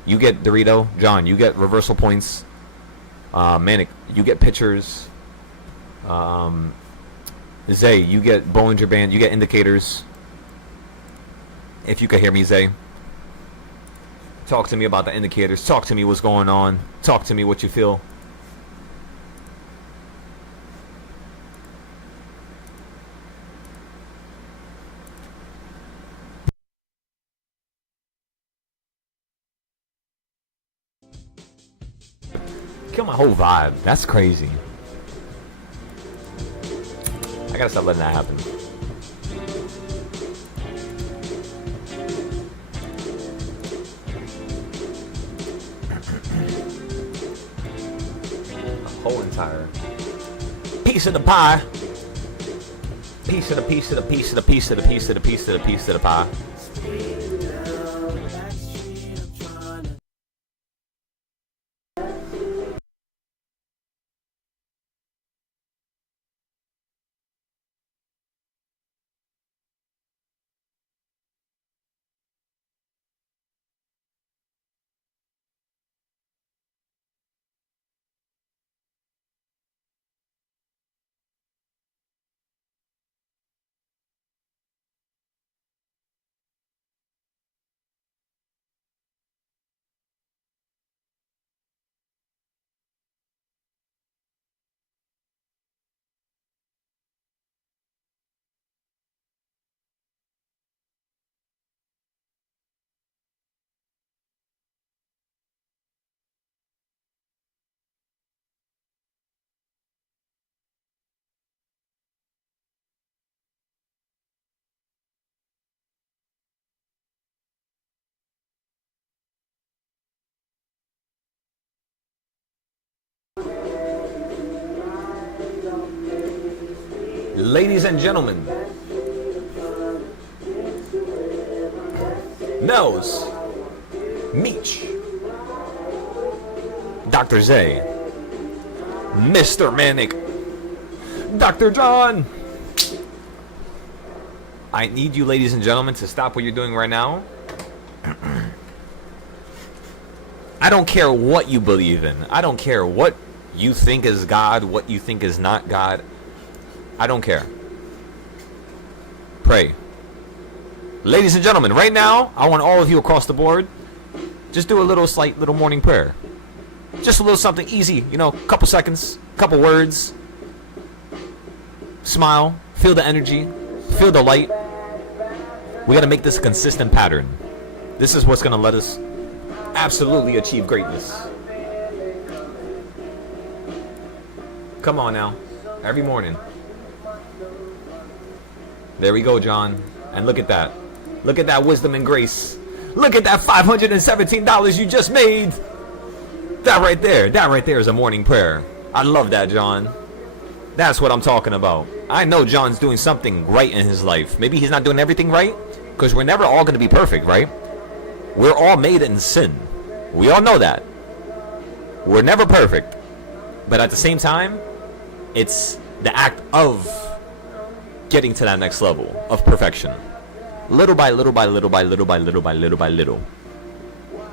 you get Dorito. John, you get reversal points. Manic, you get pictures. Zay, you get Bollinger Band. You get indicators. If you could hear me, Zay. Talk to me about the indicators. Talk to me what's going on. Talk to me what you feel. Kill my whole vibe. That's crazy. I gotta stop letting that happen. A whole entire piece of the pie. Piece of the piece of the piece of the piece of the piece of the piece of the piece of the pie. Ladies and gentlemen, Nels, Meech, Dr. Zay, Mr. Manic, Dr. John. I need you, ladies and gentlemen, to stop what you're doing right now. I don't care what you believe in. I don't care what you think is God, what you think is not God. I don't care. Pray. Ladies and gentlemen, right now, I want all of you across the board, just do a slight little morning prayer. Just a little something easy, couple seconds, couple words. Smile, feel the energy, feel the light. We got to make this a consistent pattern. This is what's going to let us absolutely achieve greatness. Come on now, every morning. There we go, John. And look at that. Look at that wisdom and grace. Look at that $517 you just made. That right there is a morning prayer. I love that, John. That's what I'm talking about. I know John's doing something right in his life. Maybe he's not doing everything right, because we're never all going to be perfect, right? We're all made in sin. We all know that. We're never perfect. But at the same time, it's the act of getting to that next level of perfection. Little by little by little by little by little by little by little.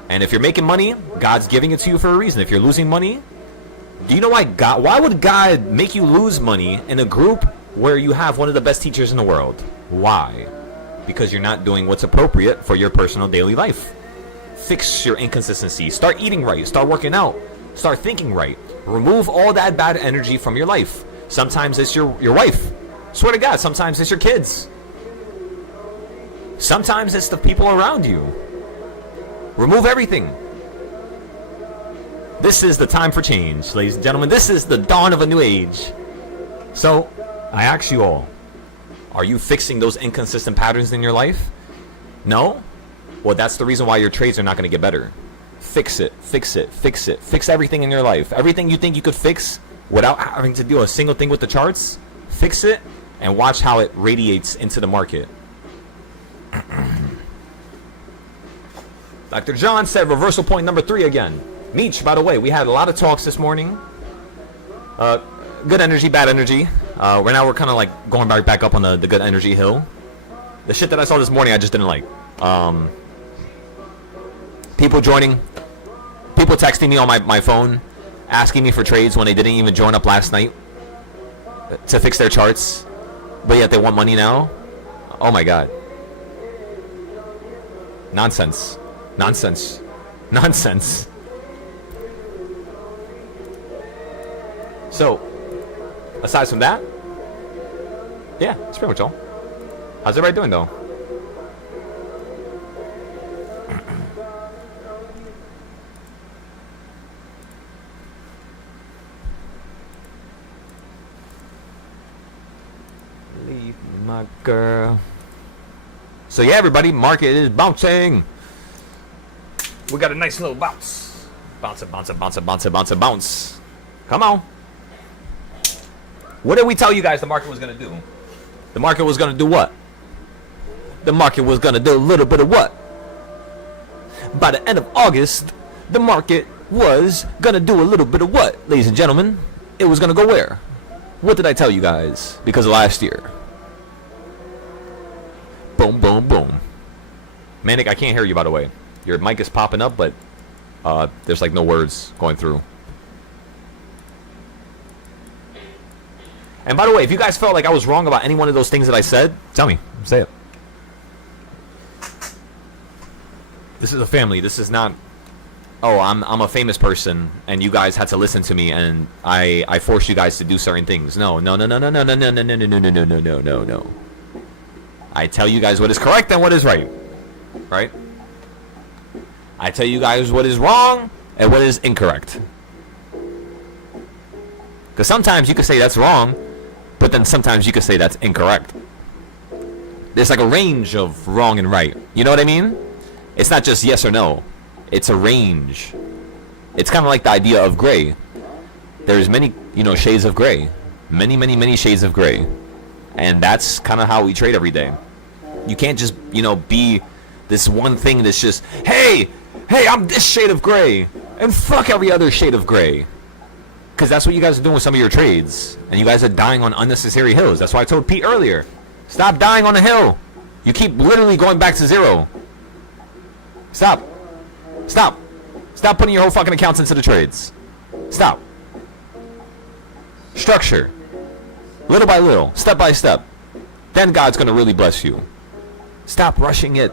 And if you're making money, God's giving it to you for a reason. If you're losing money, do you know why would God make you lose money in a group where you have one of the best teachers in the world. Why? Because you're not doing what's appropriate for your personal daily life. Fix your inconsistency. Start eating right. Start working out. Start thinking right. Remove all that bad energy from your life. Sometimes it's your wife. Swear to God, sometimes it's your kids. Sometimes it's the people around you. Remove everything. This is the time for change, ladies and gentlemen. This is the dawn of a new age. So, I ask you all, are you fixing those inconsistent patterns in your life? No? Well, that's the reason why your trades are not going to get better. Fix it, fix it, fix it. Fix everything in your life. Everything you think you could fix without having to do a single thing with the charts, fix it and watch how it radiates into the market. Dr. John said reversal point number 3 again. Meech, by the way, we had a lot of talks this morning. Good energy, bad energy. Right now we're kind of like going back up on the good energy hill. The shit that I saw this morning I just didn't like. People joining, people texting me on my phone, asking me for trades when they didn't even join up last night to fix their charts, but yet they want money now. Oh my God. Nonsense. Nonsense. Nonsense. So, aside from that, yeah, that's pretty much all. How's everybody doing though? Leave my girl. So yeah, everybody, market is bouncing. We got a nice little bounce. Bounce it, bounce it, bounce it, bounce it, bounce it, bounce. Come on. What did we tell you guys the market was going to do? The market was going to do what? The market was going to do a little bit of what? By the end of August, the market was going to do a little bit of what, ladies and gentlemen? It was going to go where? What did I tell you guys? Because of last year. Boom, boom, boom. Manic, I can't hear you, by the way. Your mic is popping up, but there's like no words going through. And by the way, if you guys felt like I was wrong about any one of those things that I said, tell me. Say it. This is a family. This is not, oh, I'm a famous person and you guys had to listen to me and I forced you guys to do certain things. No. I tell you guys what is correct and what is right. Right? I tell you guys what is wrong and what is incorrect. Because sometimes you could say that's wrong, but then sometimes you could say that's incorrect. There's like a range of wrong and right. You know what I mean? It's not just yes or no. It's a range. It's kind of like the idea of gray. There's many, shades of gray. Many shades of gray. And that's kind of how we trade every day. You can't just, be this one thing that's just, hey, I'm this shade of gray. And fuck every other shade of gray. Because that's what you guys are doing with some of your trades. And you guys are dying on unnecessary hills. That's why I told Pete earlier. Stop dying on a hill. You keep literally going back to zero. Stop. Stop. Stop putting your whole fucking accounts into the trades. Stop. Structure. Little by little. Step by step. Then God's going to really bless you. Stop rushing it.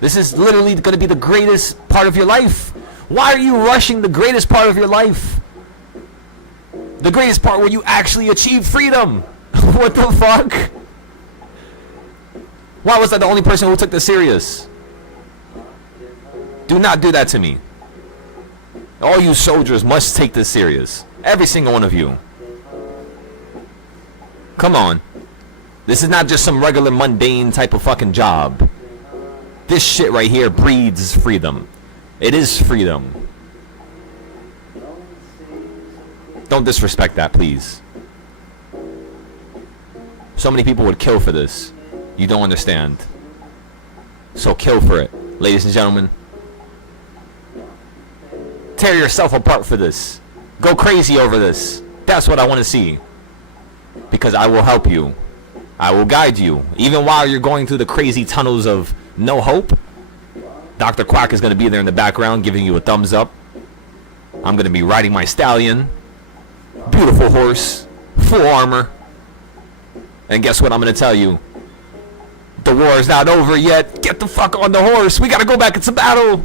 This is literally going to be the greatest part of your life. Why are you rushing the greatest part of your life? The greatest part where you actually achieve freedom. What the fuck? Why was I the only person who took this serious? Do not do that to me. All you soldiers must take this serious. Every single one of you. Come on. This is not just some regular mundane type of fucking job. This shit right here breeds freedom. It is freedom. Don't disrespect that, please. So many people would kill for this. You don't understand. So kill for it, ladies and gentlemen. Tear yourself apart for this. Go crazy over this. That's what I want to see. Because I will help you. I will guide you. Even while you're going through the crazy tunnels of no hope, Dr. Quack is going to be there in the background giving you a thumbs up. I'm going to be riding my stallion. Beautiful horse, full armor. And guess what I'm gonna tell you? The war is not over yet. Get the fuck on the horse. We gotta go back into battle.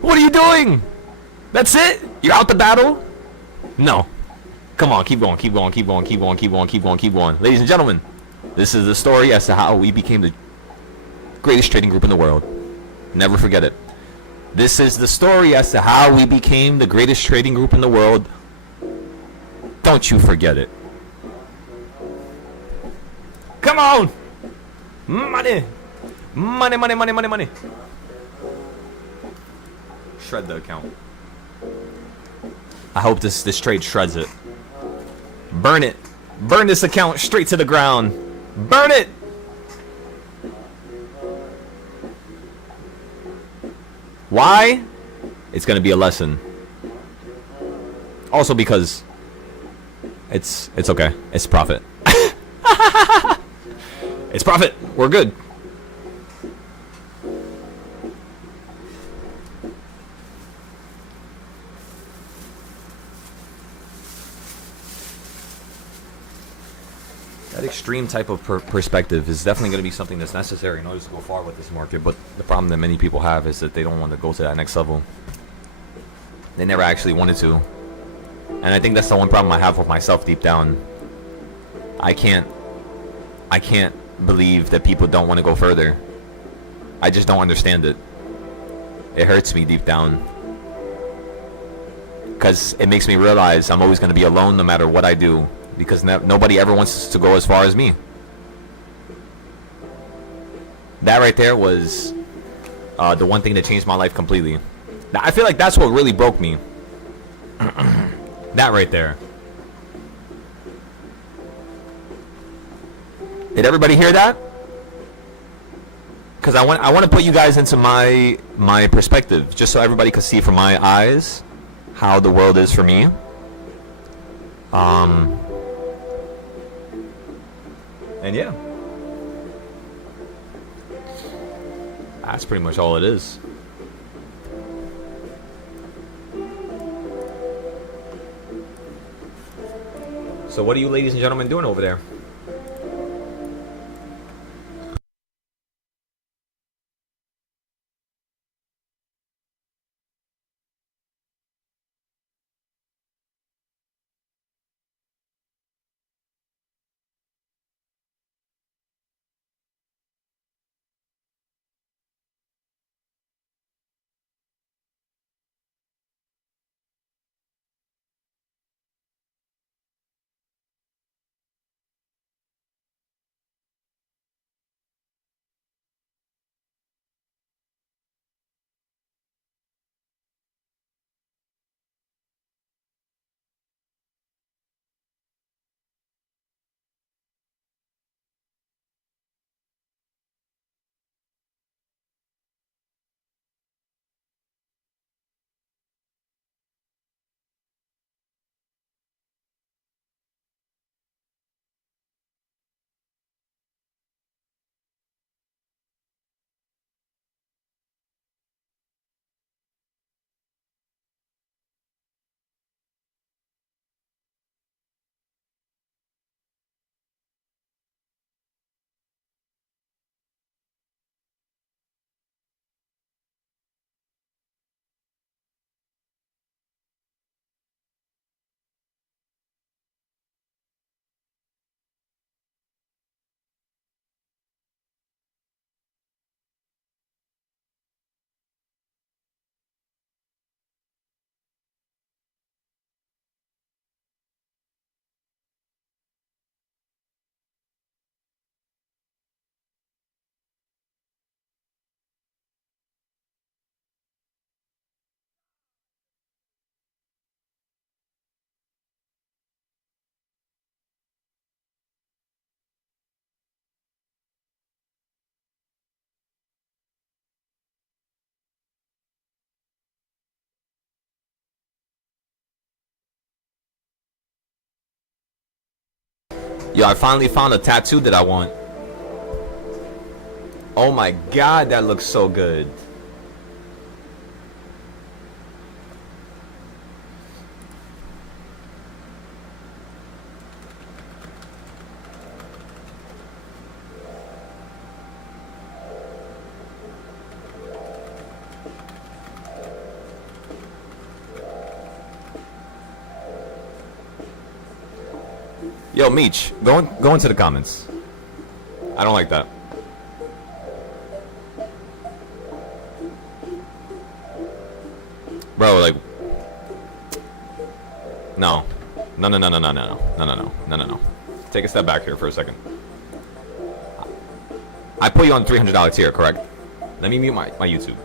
What are you doing? That's it? You're out the battle? No. Come on, keep going, keep going, keep going, keep going, keep going, keep going, keep going. Ladies and gentlemen, this is the story as to how we became the greatest trading group in the world. Never forget it. This is the story as to how we became the greatest trading group in the world. Don't you forget it. Come on! Money! Money, money, money, money, money. Shred the account. I hope this trade shreds it. Burn it. Burn this account straight to the ground. Burn it! Why? It's gonna be a lesson. Also because it's okay. It's profit. It's profit. We're good. That extreme type of perspective is definitely going to be something that's necessary in order to go far with this market. But the problem that many people have is that they don't want to go to that next level. They never actually wanted to. And I think that's the one problem I have with myself deep down. I can't believe that people don't want to go further. I just don't understand it. It hurts me deep down. Because it makes me realize I'm always going to be alone no matter what I do. Because nobody ever wants to go as far as me. That right there was the one thing that changed my life completely. Now, I feel like that's what really broke me. That right there. Did everybody hear that? Because I want to put you guys into my perspective, just so everybody can see from my eyes how the world is for me. And yeah, that's pretty much all it is. So what are you ladies and gentlemen doing over there? Yo, I finally found a tattoo that I want. Oh my god, that looks so good. Yo, Meech, go into the comments. I don't like that. Bro, like, no. No. Take a step back here for a second. I put you on $300 tier, correct? Let me mute my YouTube.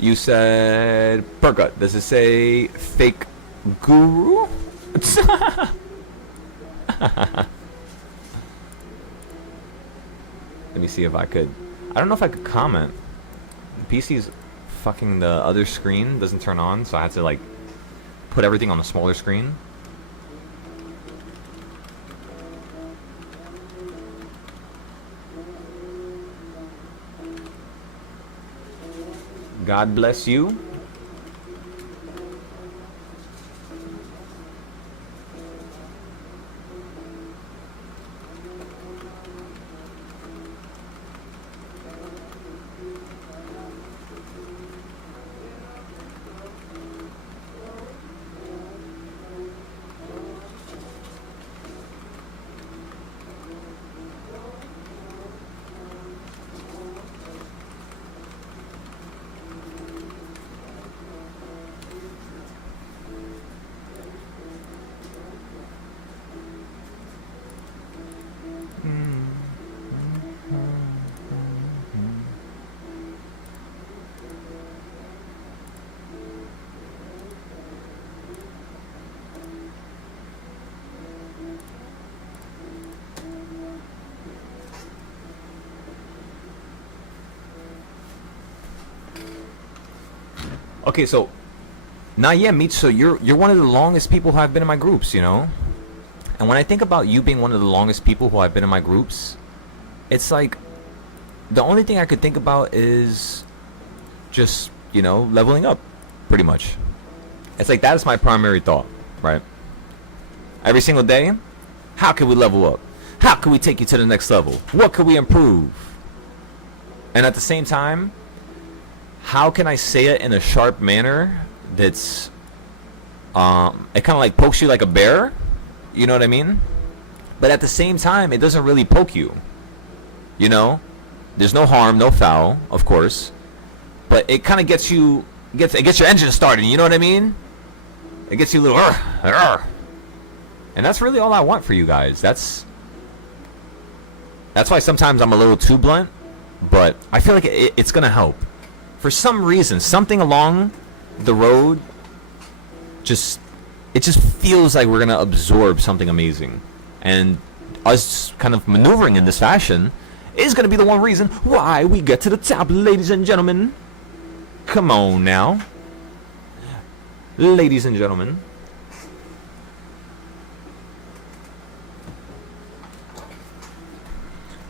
You said Perka. Does it say fake guru? Let me see if I could. I don't know if I could comment. The PC's fucking the other screen doesn't turn on, so I had to like put everything on the smaller screen. God bless you. Okay, so now, yeah, Meech, so you're one of the longest people who have been in my groups, you know? And when I think about you being one of the longest people who have been in my groups, it's like the only thing I could think about is just, you know, leveling up, pretty much. It's like that is my primary thought, right? Every single day, how can we level up? How can we take you to the next level? What can we improve? And at the same time, how can I say it in a sharp manner that's it kind of like pokes you like a bear, you know what I mean? But at the same time, it doesn't really poke you, you know? There's no harm, no foul, of course, but it kind of gets you, it gets your engine started, you know what I mean? It gets you a little and that's really all I want for you guys. That's why sometimes I'm a little too blunt, but I feel like it's gonna help. For some reason, something along the road it just feels like we're gonna absorb something amazing, and us kind of maneuvering in this fashion is gonna be the one reason why we get to the top, ladies and gentlemen. Come on now, ladies and gentlemen.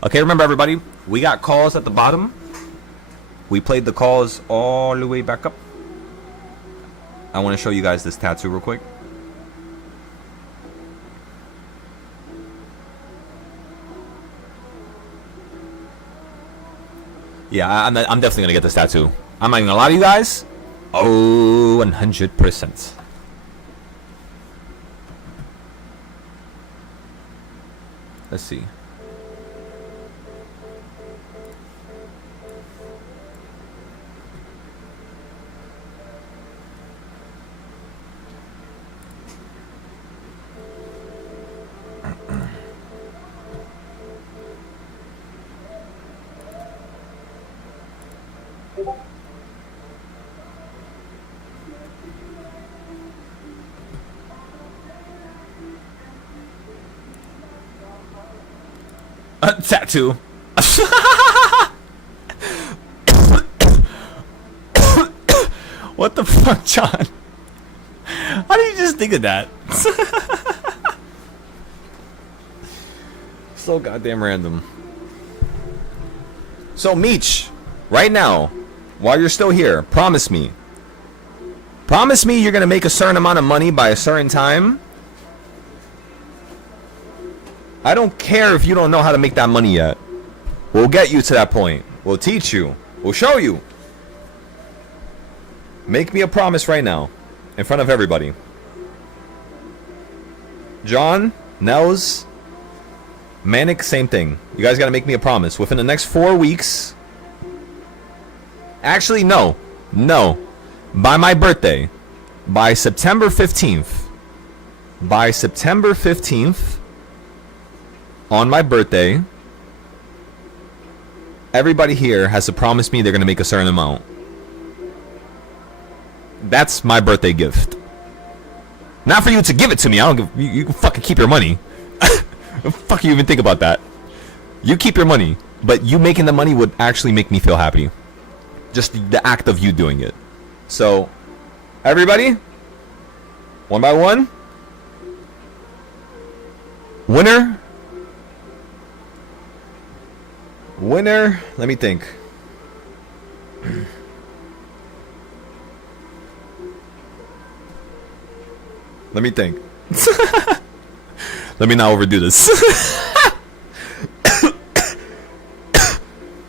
Okay, remember everybody, we got calls at the bottom. We played the calls all the way back up. I want to show you guys this tattoo real quick. Yeah, I'm definitely going to get this tattoo. I'm not even going to lie to you guys. Oh, 100%. Let's see. Tattoo. What the fuck, John? How did you just think of that? So goddamn random. So Meech, right now, while you're still here, promise me you're gonna make a certain amount of money by a certain time. I don't care if you don't know how to make that money yet. We'll get you to that point. We'll teach you. We'll show you. Make me a promise right now, in front of everybody. John, Nels, Manic, same thing. You guys gotta make me a promise. Within the next 4 weeks... Actually, no. No. By my birthday. By September 15th. By September 15th... On my birthday, everybody here has to promise me they're going to make a certain amount. That's my birthday gift. Not for you to give it to me. I don't give. You can fucking keep your money. Fuck you even think about that. You keep your money, but you making the money would actually make me feel happy. Just the act of you doing it. So, everybody, one by one. Winner. Let me think. Let me think. Let me not overdo this.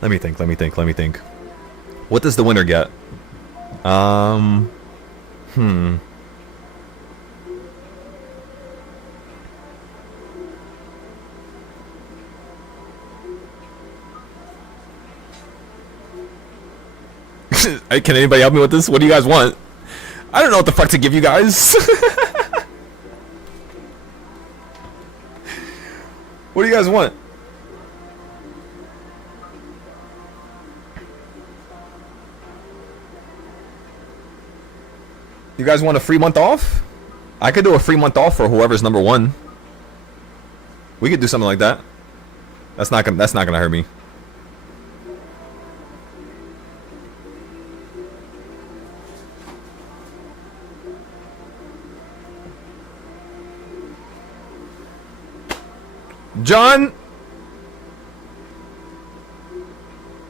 Let me think. What does the winner get? Can anybody help me with this? What do you guys want? I don't know what the fuck to give you guys. What do you guys want? You guys want a free month off? I could do a free month off for whoever's number one. We could do something like that. That's not gonna hurt me. John,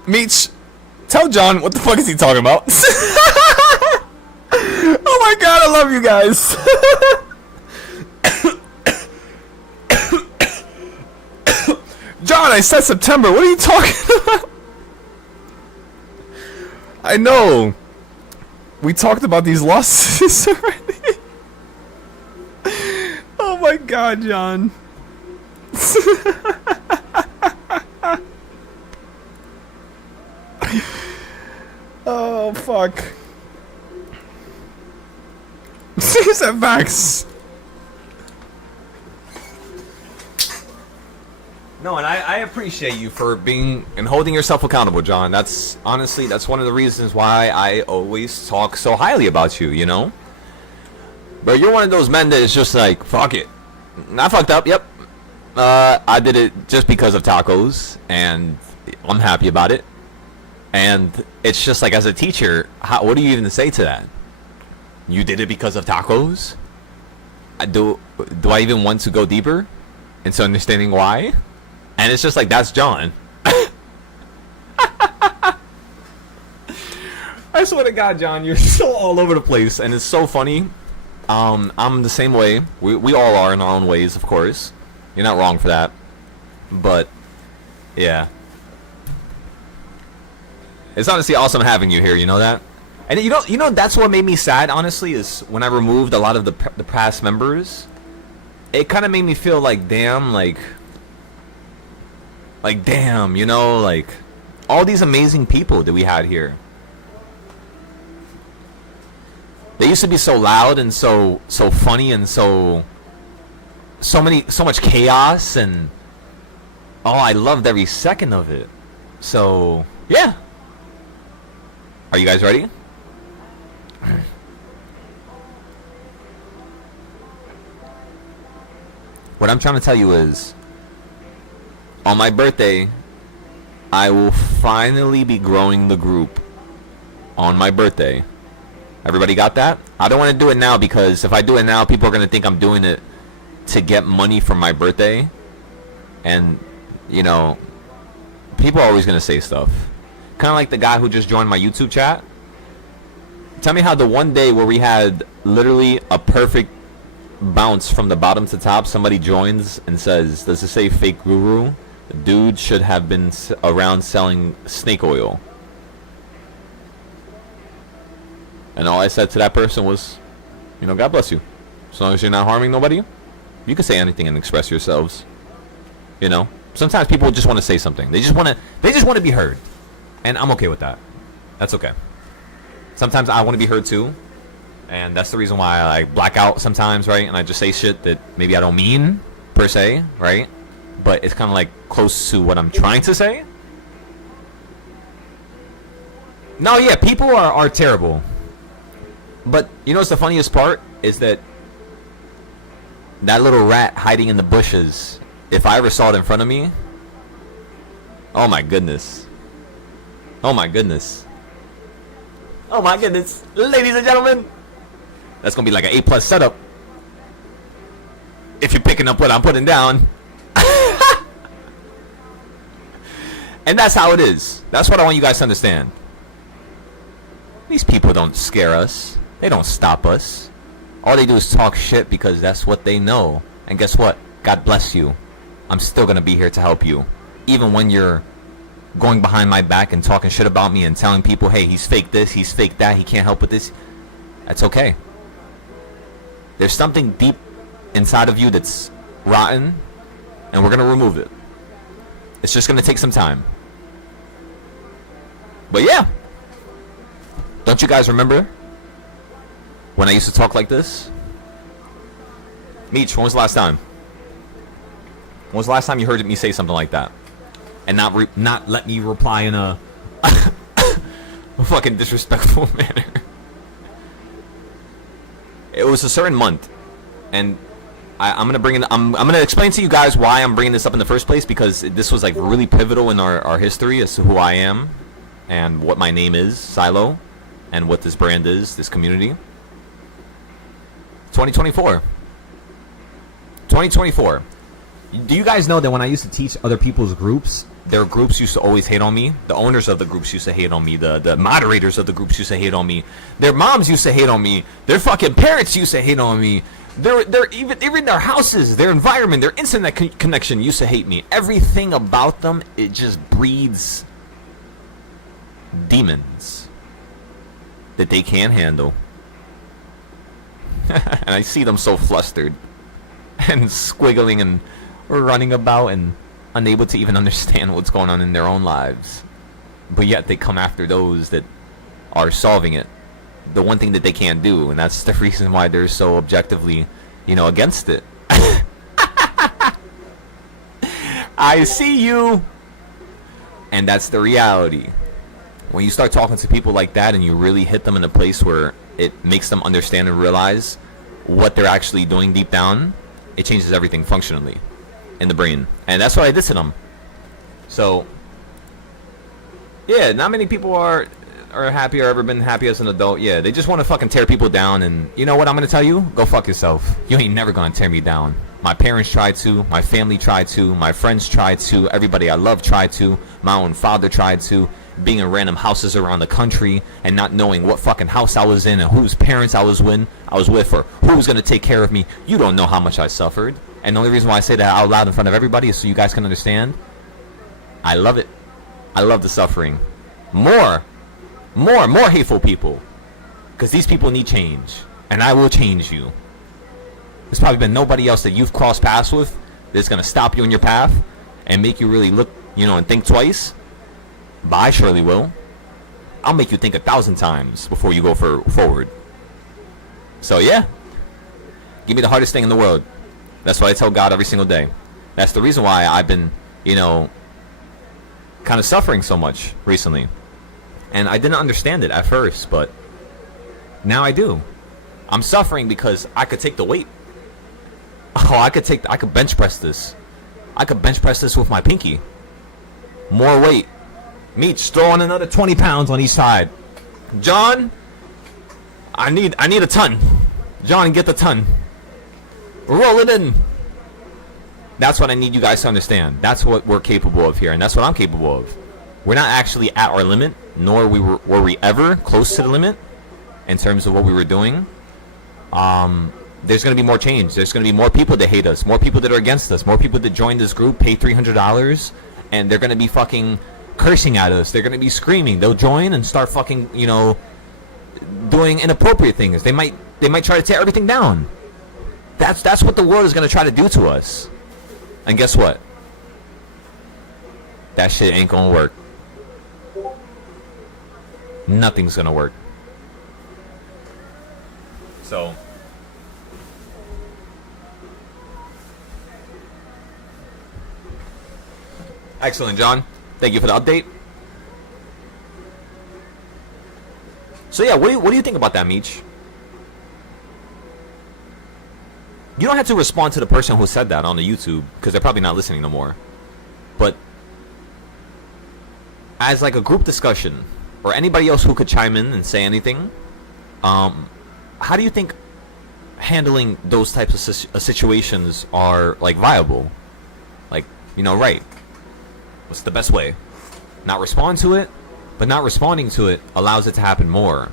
Meech, tell John what the fuck is he talking about? Oh my god, I love you guys. John, I said September. What are you talking about? I know. We talked about these losses already. Oh my god, John. Oh fuck. He said facts. No, and I appreciate you for being and holding yourself accountable, John. That's honestly, that's one of the reasons why I always talk so highly about you, you know? But you're one of those men that is just like, fuck it. I fucked up, yep. I did it just because of tacos, and I'm happy about it. And it's just like, as a teacher, what do you even say to that? You did it because of tacos? Do I even want to go deeper into understanding why? And it's just like, that's John. I swear to God, John, you're so all over the place, and it's so funny. I'm the same way. We all are in our own ways, of course. You're not wrong for that. But yeah, it's honestly awesome having you here. You know that, and you know that's what made me sad. Honestly, is when I removed a lot of the past members. It kind of made me feel like damn, like damn, you know, like all these amazing people that we had here. They used to be so loud and so funny and so much chaos, and oh, I loved every second of it. So yeah, are you guys ready? What I'm trying to tell you is, on my birthday, I will finally be growing the group. On my birthday. Everybody got that? I don't want to do it now, because if I do it now, people are going to think I'm doing it to get money for my birthday. And, you know, people are always going to say stuff. Kind of like the guy who just joined my YouTube chat. Tell me how the one day where we had literally a perfect bounce from the bottom to top, somebody joins and says, does it say fake guru? The dude should have been around selling snake oil. And all I said to that person was, you know, God bless you. As long as you're not harming nobody, you can say anything and express yourselves. You know, sometimes people just want to say something. They just want to be heard, and I'm okay with that. That's okay. Sometimes I want to be heard too, and that's the reason why I like black out sometimes, right? And I just say shit that maybe I don't mean per se, right? But it's kind of like close to what I'm trying to say. No, yeah, people are terrible. But you know what's the funniest part is that little rat hiding in the bushes, if I ever saw it in front of me, oh my goodness. Oh my goodness. Oh my goodness. Ladies and gentlemen, that's gonna be like an A+ setup. If you're picking up what I'm putting down. And that's how it is. That's what I want you guys to understand. These people don't scare us. They don't stop us. All they do is talk shit because that's what they know. And guess what? God bless you. I'm still gonna be here to help you. Even when you're going behind my back and talking shit about me and telling people, hey, he's fake this, he's fake that, he can't help with this. That's okay. There's something deep inside of you that's rotten, and we're gonna remove it. It's just gonna take some time. But yeah, don't you guys remember when I used to talk like this? Meech, when was the last time? When was the last time you heard me say something like that? And not let me reply in a fucking disrespectful manner. It was a certain month, and I'm gonna bring in. I'm gonna explain to you guys why I'm bringing this up in the first place, because this was like really pivotal in our history as to who I am and what my name is, Silo, and what this brand is, this community. 2024. 2024. Do you guys know that when I used to teach other people's groups, their groups used to always hate on me? The owners of the groups used to hate on me. The moderators of the groups used to hate on me. Their moms used to hate on me. Their fucking parents used to hate on me. Their even their houses, their environment, their internet connection used to hate me. Everything about them, it just breeds demons that they can't handle. And I see them so flustered and squiggling and running about and unable to even understand what's going on in their own lives. But yet they come after those that are solving it. The one thing that they can't do, and that's the reason why they're so objectively, against it. I see you. And that's the reality. When you start talking to people like that and you really hit them in a place where it makes them understand and realize what they're actually doing deep down, it changes everything functionally in the brain. And that's what I did to them. So yeah, not many people are happy or ever been happy as an adult. Yeah, they just want to fucking tear people down. And you know what I'm gonna tell you? Go fuck yourself. You ain't never gonna tear me down. My parents tried to, my family tried to, my friends tried to, everybody I love tried to, my own father tried to. Being in random houses around the country and not knowing what fucking house I was in and whose parents I was with or who was gonna take care of me. You don't know how much I suffered. And the only reason why I say that out loud in front of everybody is so you guys can understand. I love it. I love the suffering. More hateful people. Because these people need change. And I will change you. There's probably been nobody else that you've crossed paths with that's gonna stop you in your path and make you really look, and think twice. But I surely will. I'll make you think 1,000 times before you go forward. So yeah, give me the hardest thing in the world. That's what I tell God every single day. That's the reason why I've been, kind of suffering so much recently. And I didn't understand it at first, but now I do. I'm suffering because I could take the weight. Oh, I could bench press this. I could bench press this with my pinky. More weight. Meech, throw on another 20 pounds on each side. John, I need a ton. John, get the ton. Roll it in. That's what I need you guys to understand. That's what we're capable of here, and that's what I'm capable of. We're not actually at our limit, nor were we ever close to the limit in terms of what we were doing. There's going to be more change. There's going to be more people that hate us, more people that are against us, more people that join this group, pay $300, and they're going to be fucking cursing at us. They're going to be screaming. They'll join and start fucking, doing inappropriate things. They might try to tear everything down. That's what the world is going to try to do to us. And guess what? That shit ain't going to work. Nothing's going to work. So excellent, John. Thank you for the update. So yeah, what do you think about that, Meech? you don't have to respond to the person who said that on the YouTube because they're probably not listening no more. But as like a group discussion, or anybody else who could chime in and say anything, how do you think handling those types of situations are like viable? Like, you know, right? What's the best way? Not respond to it, but not responding to it allows it to happen more.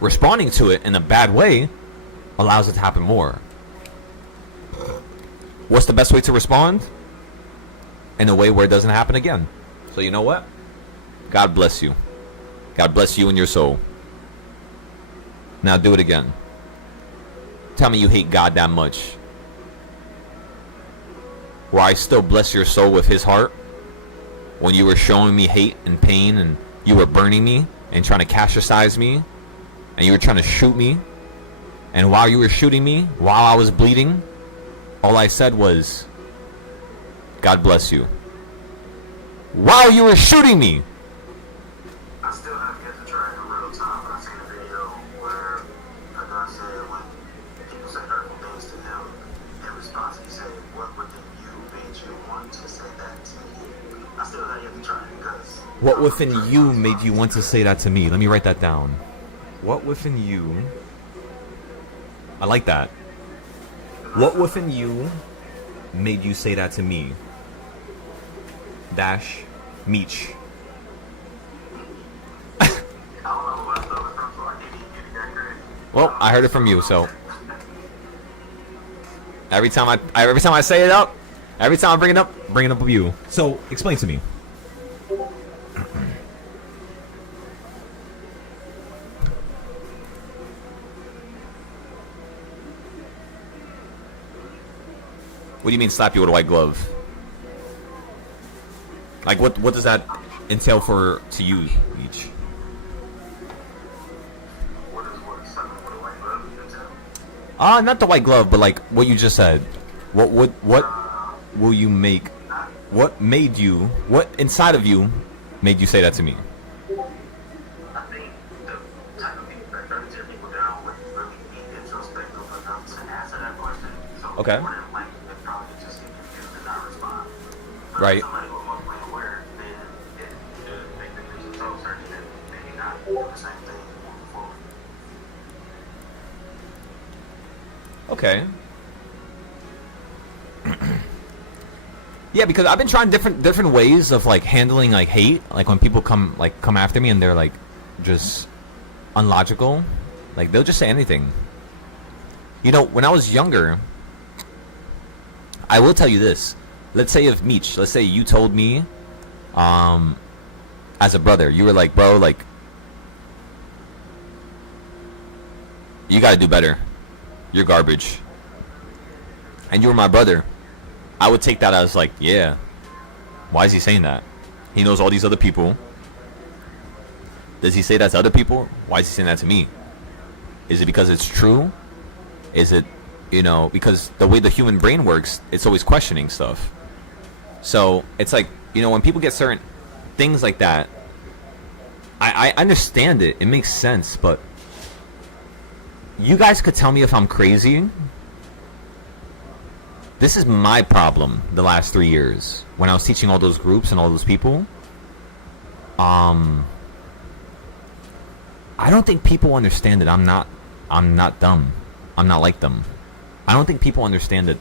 Responding to it in a bad way allows it to happen more. What's the best way to respond? In a way where it doesn't happen again. So you know what? God bless you. God bless you and your soul. Now do it again. Tell me you hate God that much, where I still bless your soul with his heart when you were showing me hate and pain, and you were burning me and trying to castricize me, and you were trying to shoot me, and while you were shooting me, while I was bleeding, all I said was, God bless you. While you were shooting me. I still have yet to try it in real time, but I seen a video where a guy said when people say hurtful things to him, in response he said, what within you made you want to say that to me? I still have yet to try it because... What within you made you want to say that to me? Let me write that down. What within you... I like that. What within you made you say that to me? Dash Meech. Well, I heard it from you, so every time I say it up, every time I bring it up with you. So explain to me. What do you mean slap you with a white glove? Like what does that entail to you, Meech? What is something with a white glove entail? Not the white glove, but like what you just said. What will you make? What made you? What inside of you made you say that to me? I think the type of people that try to tear people down would really be introspective enough to answer that question. So Okay. more than likely, they probably just get confused and not respond. But Right. if somebody who was way aware, then it should make them do some soul searching and maybe not do the same thing moving forward. Okay. Yeah, because I've been trying different ways of like handling like hate, like when people come after me and they're like just unlogical, like they'll just say anything. You know, when I was younger, I will tell you this. Let's say if Meech, let's say you told me, as a brother, you were like, bro, like, you gotta do better. You're garbage. And you were my brother. I would take that as like, yeah, why is he saying that? He knows all these other people. Does he say that to other people? Why is he saying that to me? Is it because it's true? Is it, you know, because the way the human brain works, it's always questioning stuff. So it's like, you know, when people get certain things like that, I understand it. It makes sense, but you guys could tell me if I'm crazy. This is my problem the last 3 years when I was teaching all those groups and all those people. I don't think people understand that I'm not dumb. I'm not like them. I don't think people understand that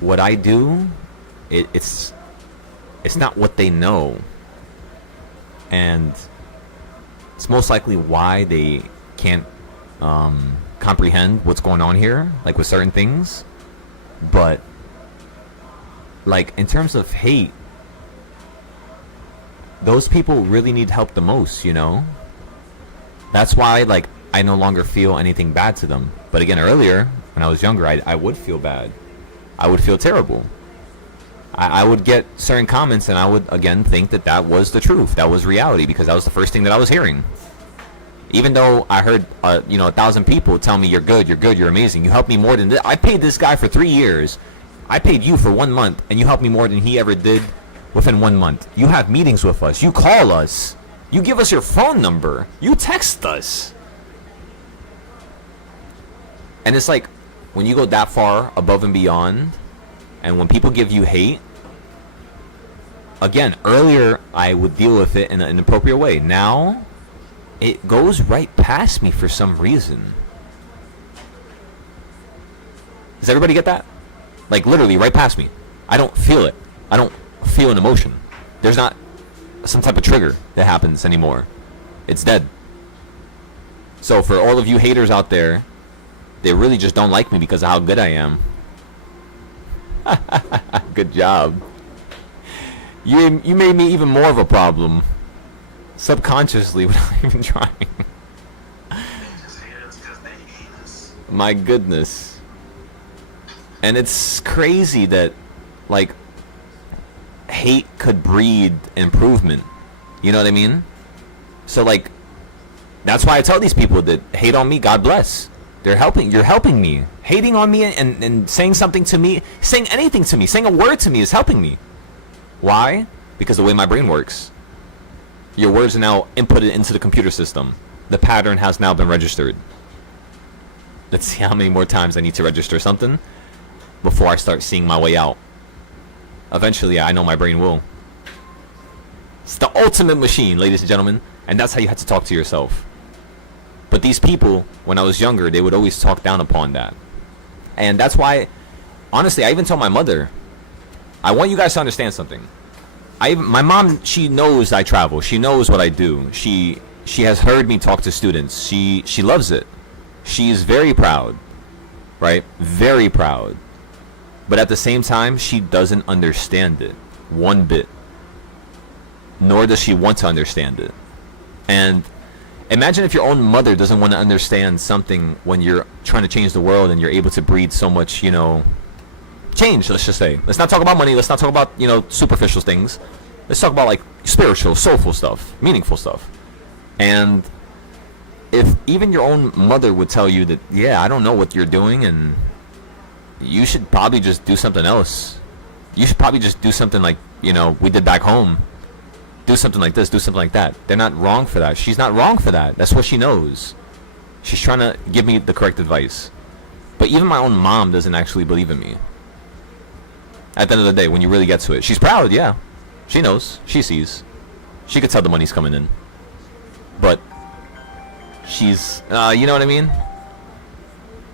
what I do, it's not what they know. And it's most likely why they can't comprehend what's going on here, like with certain things. But like in terms of hate, those people really need help the most, you know? That's why like I no longer feel anything bad to them. But again, earlier when I was younger, I would feel bad. I would feel terrible. I would get certain comments and I would again think that was the truth, that was reality, because that was the first thing that I was hearing. Even though I heard, 1,000 people tell me, you're good, you're amazing, you helped me more than this. I paid this guy for 3 years. I paid you for 1 month, and you helped me more than he ever did within 1 month. You have meetings with us. You call us. You give us your phone number. You text us. And it's like, when you go that far above and beyond, and when people give you hate, again, earlier I would deal with it in an appropriate way. Now, it goes right past me for some reason. Does everybody get that? Like, literally, right past me. I don't feel it. I don't feel an emotion. There's not some type of trigger that happens anymore. It's dead. So, for all of you haters out there, they really just don't like me because of how good I am. Good job. You made me even more of a problem. Subconsciously, without even trying. They just hate us because they hate us. My goodness. And it's crazy that, like, hate could breed improvement. You know what I mean? So, like, that's why I tell these people that hate on me, God bless. You're helping me. Hating on me and saying something to me, saying anything to me, saying a word to me is helping me. Why? Because the way my brain works. Your words are now inputted into the computer system. The pattern has now been registered. Let's see how many more times I need to register something before I start seeing my way out. Eventually, I know my brain will. It's the ultimate machine, ladies and gentlemen. And that's how you have to talk to yourself. But these people, when I was younger, they would always talk down upon that. And that's why, honestly, I even told my mother, I want you guys to understand something. My mom, she knows I travel. She knows what I do. She has heard me talk to students. She loves it. She's very proud, right? Very proud. But at the same time, she doesn't understand it one bit. Nor does she want to understand it. And imagine if your own mother doesn't want to understand something when you're trying to change the world and you're able to breed so much, you know, change, let's just say. Let's not talk about money. Let's not talk about, you know, superficial things. Let's talk about, like, spiritual, soulful stuff, meaningful stuff. And if even your own mother would tell you that, yeah, I don't know what you're doing and you should probably just do something else. You should probably just do something like, you know, we did back home. Do something like this, do something like that. They're not wrong for that. She's not wrong for that. That's what she knows. She's trying to give me the correct advice. But even my own mom doesn't actually believe in me. At the end of the day, when you really get to it. She's proud, yeah. She knows. She sees. She could tell the money's coming in. But she's, you know what I mean?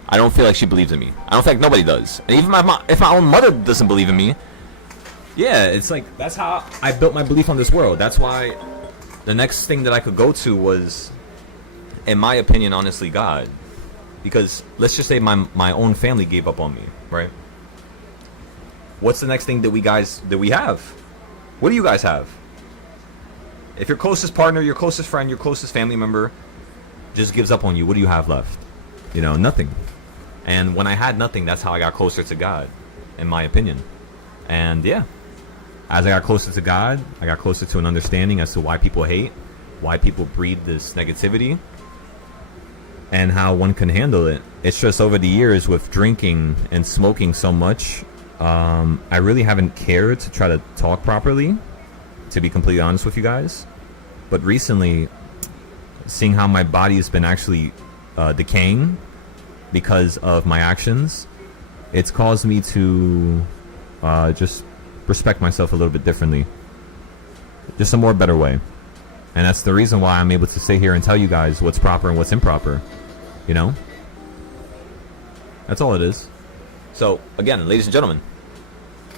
I don't feel like she believes in me. I don't feel like nobody does. And even my mom, if my own mother doesn't believe in me, yeah, it's like, that's how I built my belief on this world. That's why the next thing that I could go to was, in my opinion, honestly, God. Because let's just say my own family gave up on me, right? What's the next thing that we have? What do you guys have? If your closest partner, your closest friend, your closest family member just gives up on you, what do you have left? You know, nothing. And when I had nothing, that's how I got closer to God, in my opinion. And yeah, as I got closer to God, I got closer to an understanding as to why people hate, why people breed this negativity, and how one can handle it. It's just over the years with drinking and smoking so much, I really haven't cared to try to talk properly, to be completely honest with you guys. But recently, seeing how my body has been actually decaying because of my actions, it's caused me to just respect myself a little bit differently, just a more better way. And that's the reason why I'm able to sit here and tell you guys what's proper and what's improper, you know. That's all it is. So again, ladies and gentlemen,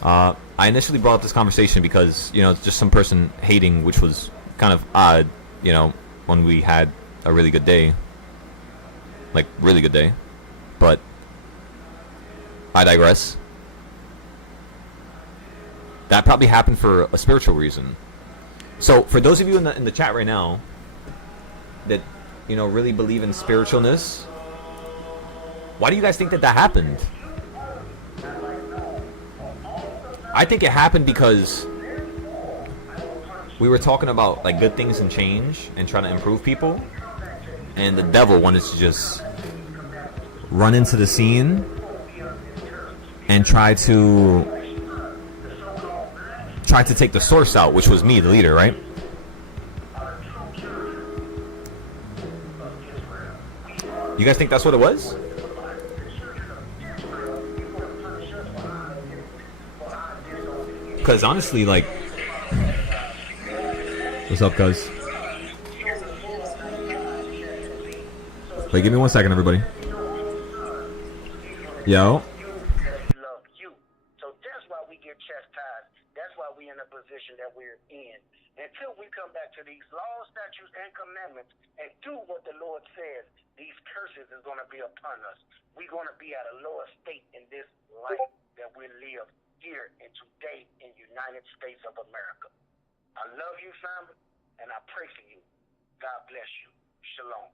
I initially brought up this conversation because, you know, it's just some person hating, which was kind of odd, you know, when we had a really good day, like really good day. But I digress. That probably happened for a spiritual reason. So for those of you in the chat right now that, you know, really believe in spiritualness, why do you guys think that happened? I think it happened because we were talking about, like, good things and change and trying to improve people, and the devil wanted to just run into the scene and try to take the source out, which was me, the leader, right? You guys think that's what it was? Because honestly, like, what's up, cuz? Wait, give me 1 second, everybody. Yo. Love you. So that's why we get chastised. That's why we in the position that we're in. Until we come back to these laws, statutes, and commandments and do what the Lord says, these curses is going to be upon us. We're going to be at a lower state in this life that we live here and today in United States of America. I love you, family, and I pray for you. God bless you. Shalom.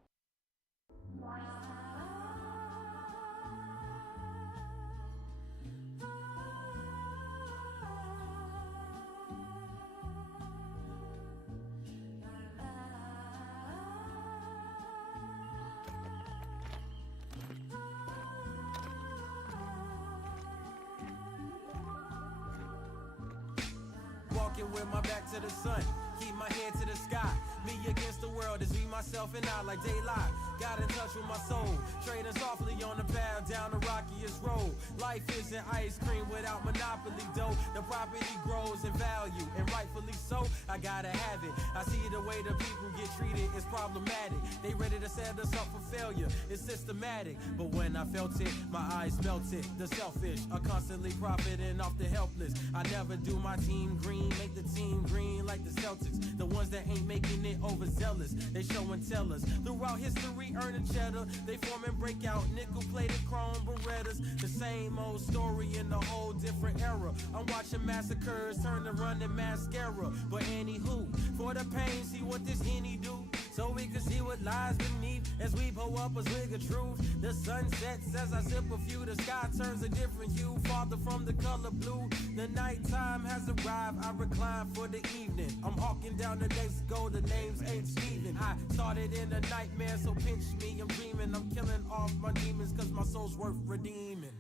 Walking with my back to the sun, keep my head to the sky. Me against the world is me, myself, and I like daylight. Got in touch with my soul, trading softly on the path down the rockiest road. Life isn't ice cream without monopoly dough. The property grows in value, and rightfully so. I gotta have it. I see the way the people get treated is problematic. They ready to set us up for failure. It's systematic. But when I felt it, my eyes melted. The selfish are constantly profiting off the helpless. I never do my team green, make the team green like the Celtics. The ones that ain't making it overzealous, they show and tell us. Throughout history, earning cheddar, they form and break out nickel-plated chrome Berettas. The same old story in a whole different era. I'm watching massacres turn to running mascara. But anywho, for the pain, see what this Henny do, so we can see what lies beneath as we pull up a swig of truth. The sun sets as I sip a few, the sky turns a different hue, farther from the color blue. The nighttime has arrived, I recline for the evening. I'm hawking down the next goal, the names ain't Steven. I started in a nightmare, so pinch me, I'm dreaming. I'm killing off my demons, cause my soul's worth redeeming.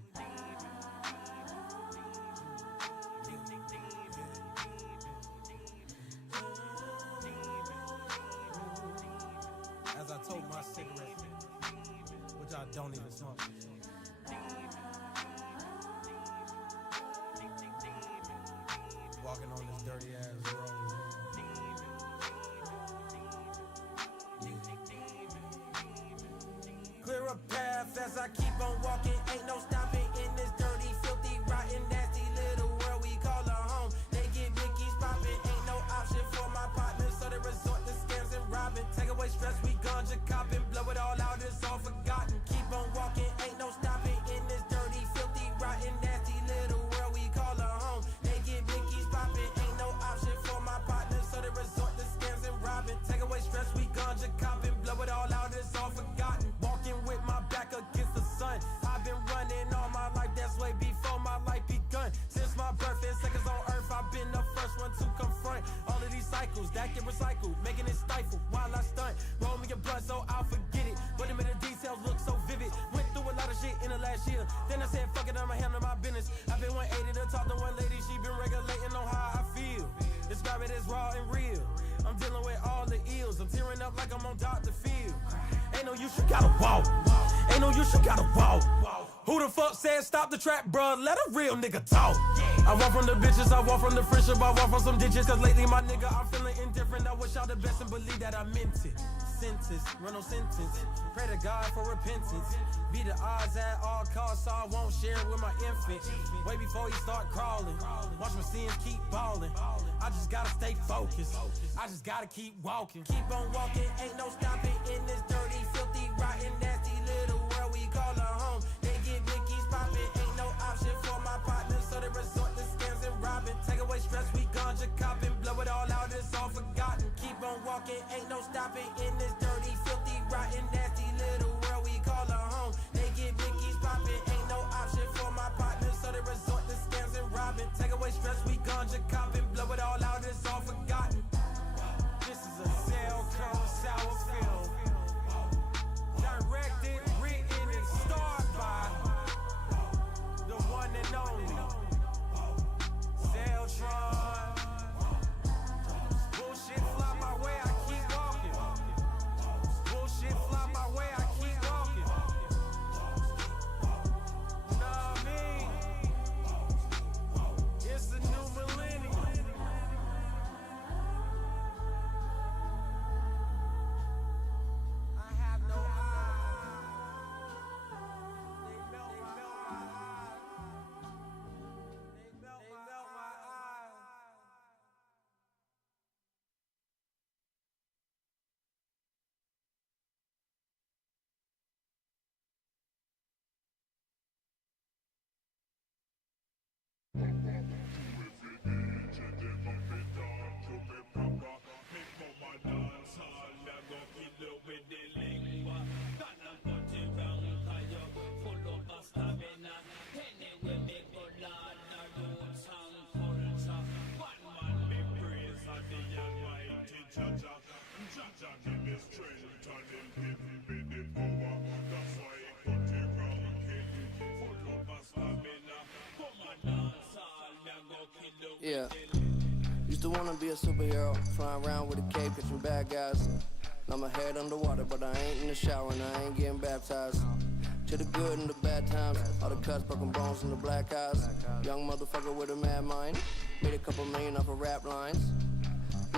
As I told my cigarette, which I don't even smoke. Walking on this dirty ass road. Clear a path as I keep on walking. Ain't no stopping in this dirty, filthy, rotten, nasty little world we call a home. They get blickies popping, ain't no option for my partners, so they resort to scams and robbing. Take away stress, we ganja copping, blow it all out, it's all forgotten. Keep on walking, ain't no stopping in this dirty, filthy, rotten, nasty little world we call a home. They get blickies popping, ain't no option for my partners, so they resort to scams and robbing. Take away stress, we ganja copping, blow it all out, it's all forgotten. Walking with my back against the sun. I've been running all my life, that's way before my life begun. Since my birth and seconds on earth, I've been the first one to confront all of these cycles that get recycled, making it stifle while I stunt. Roll me a blunt so I'll forget it, but the minute details look so vivid. Went through a lot of shit in the last year, then I said fuck it, I'ma handle my business. I've been 180 to talk to one lady, she been regulating on how I feel. Describe it as raw and real. I'm dealing with all the ills, I'm tearing up like I'm on Dr. Phil. Ain't no use, you gotta walk. Ain't no use, you gotta walk. Who the fuck said stop the trap, bruh? Let a real nigga talk. I walk from the bitches, I walk from the friendship, I walk from some ditches. Cause lately my nigga, I'm feeling indifferent. I wish y'all the best and believe that I meant it. Sentence, run no sentence. Pray to God for repentance. Be the odds at all costs, so I won't share it with my infant. Way before he start crawling. Watch my sins keep balling. I just gotta stay focused. I just gotta keep walking. Keep on walking, ain't no stopping in this dirty, filthy, rotten, nasty little world we call a home. They get blickies popping, ain't no option for my partners, so they resort to scams and robbing. Take away stress, we ganja copping, blow it all out, it's all forgotten. Keep on walking, ain't no stopping in this dirty, filthy, rotten, nasty little world we call a home. They get blickies popping, ain't no option for my partners, so they resort to scams and robbing. Take away stress, we ganja copping, blow it all out, it's all forgotten. This is a cell code sour film. Directed, written, and starred by the one and only Celltron. Bullshit fly my way, I keep walking. Yeah. Used to wanna be a superhero, flying around with a cape, catching bad guys. Now my head underwater, but I ain't in the shower and I ain't getting baptized. To the good and the bad times, all the cuts, broken bones, and the black eyes. Young motherfucker with a mad mind, made a couple million off of rap lines.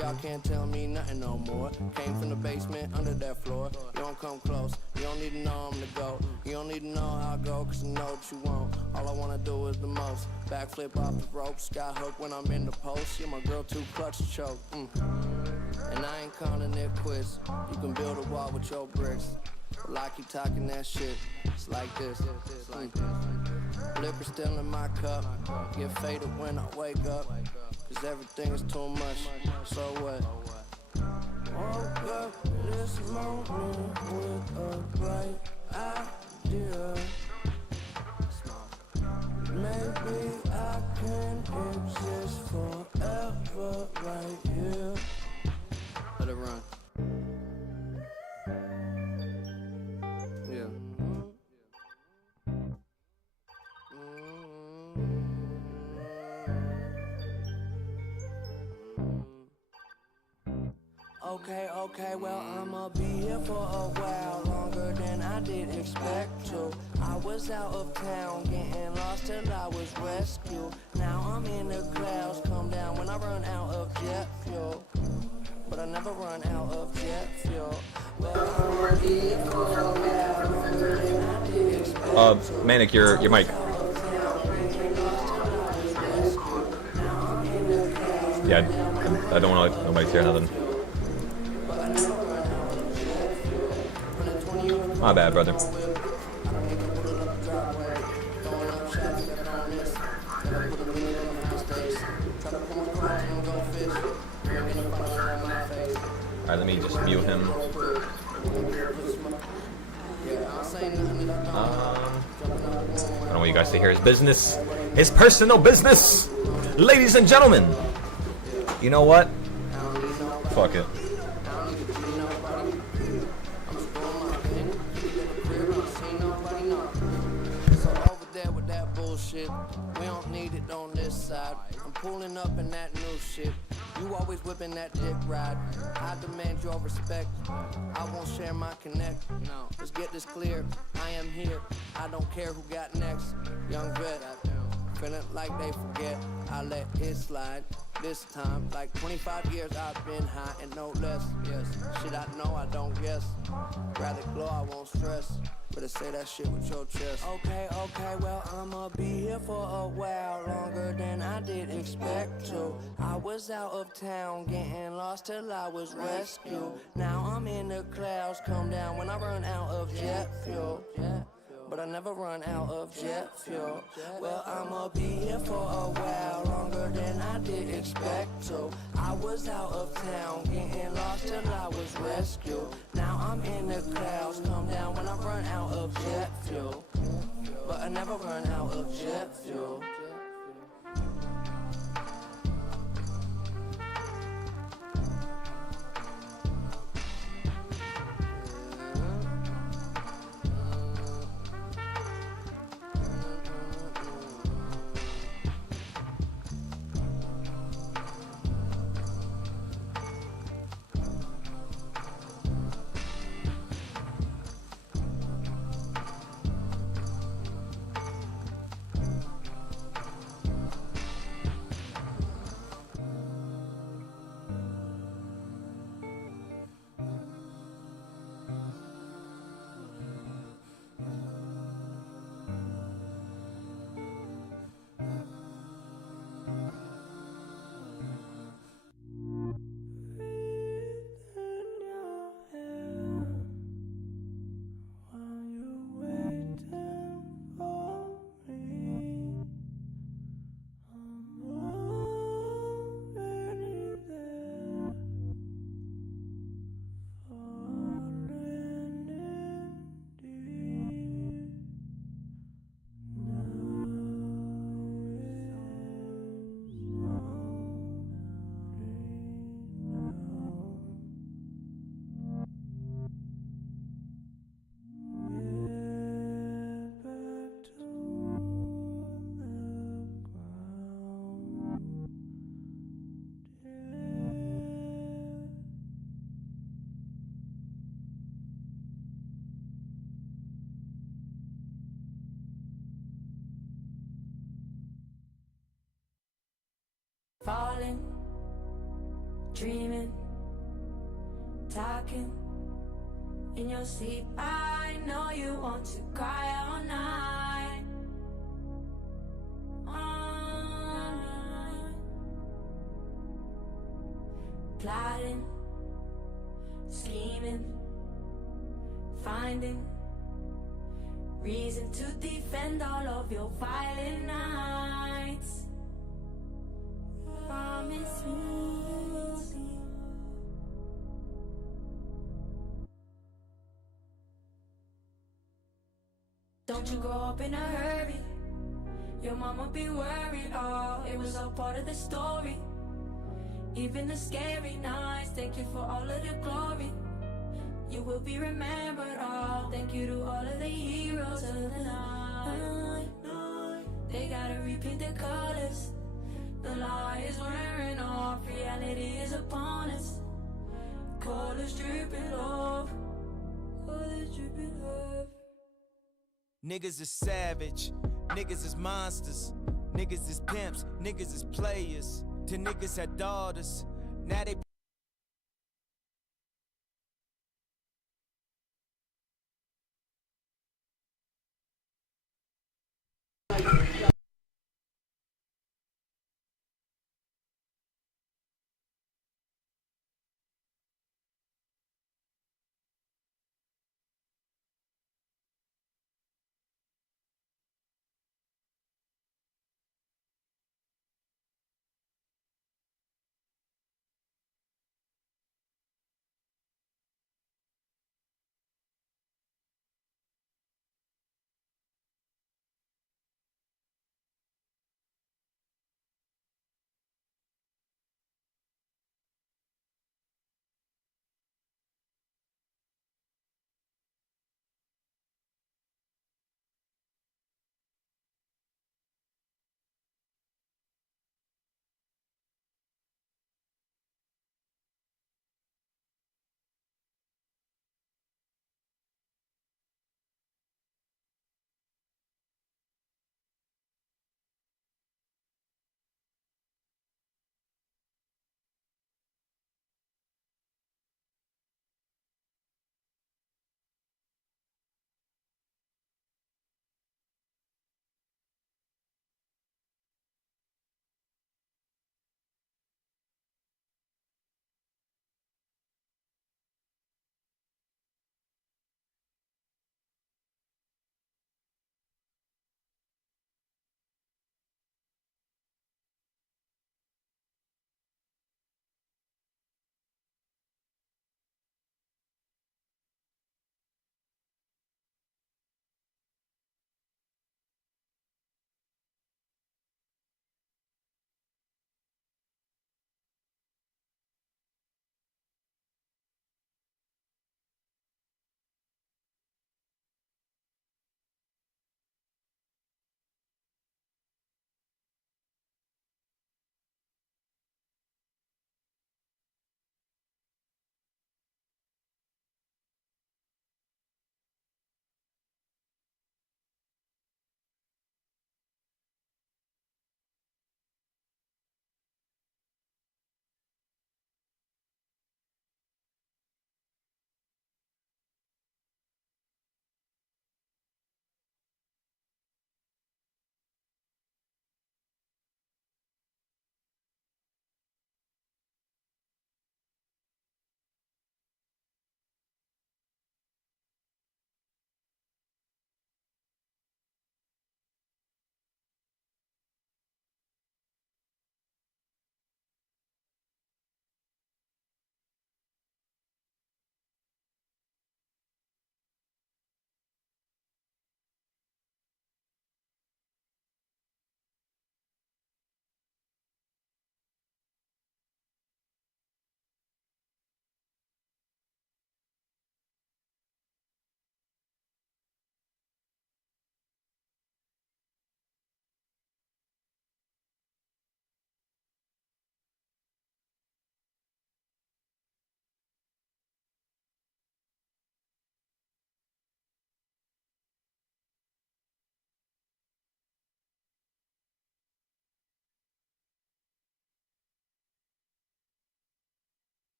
Y'all can't tell me nothing no more. Came from the basement, under that floor. You don't come close, you don't need to know I'm the GOAT. You don't need to know how I go, cause you know what you want. All I wanna do is the most. Backflip off the rope, sky hook when I'm in the post. Yeah, my girl too clutch to choke. And I ain't calling it quits. You can build a wall with your bricks. Well, I keep talking that shit. It's like this. Liquor still in my cup. Get faded when I wake up. Cause everything is too much. So what? Woke up this morning with a bright idea. Maybe I can exist forever right here. Let it run. Yeah. Okay, well, I'ma be here for a while, longer than I did expect to. I was out of town, getting lost till I was rescued. Now I'm in the clouds, come down when I run out of jet fuel. But I never run out of jet fuel. Well, I'ma be here for a while, longer than I did expect to. Manic, your mic. Yeah, I don't want to let nobody hear nothing. My bad, brother. Alright, let me just mute him. I don't want you guys to hear his business. His personal business! Ladies and gentlemen! You know what? Fuck it. We don't need it on this side. I'm pulling up in that new shit. You always whipping that dick ride. I demand your respect. I won't share my connect. No, let's get this clear. I am here. I don't care who got next. Young vet. Feeling like they forget. I let it slide. This time, like 25 years I've been high and no less. Yes, shit I know I don't guess. Rather glow, I won't stress. Better say that shit with your chest. Okay, well I'ma be here for a while, longer than I did expect to. I was out of town, getting lost till I was rescued. Now I'm in the clouds, come down when I run out of jet fuel. But I never run out of jet fuel. Well, I'ma be here for a while, longer than I did expect to. I was out of town, getting lost till I was rescued. Now I'm in the clouds, come down when I run out of jet fuel. But I never run out of jet fuel. Falling, dreaming, talking in your sleep. I know you want to cry all night. All night. Plotting, scheming, finding reason to defend all of your violent nights. Promise me. Don't you grow up in a hurry. Your mama be worried. Oh, it was all part of the story. Even the scary nights. Thank you for all of the glory. You will be remembered. Oh, thank you to all of the heroes of the night. They gotta repaint the colors. The lie is wearing off. Reality is upon us. Colors dripping off. Colors dripping off. Niggas is savage, niggas is monsters, niggas is pimps, niggas is players. Till niggas had daughters, now they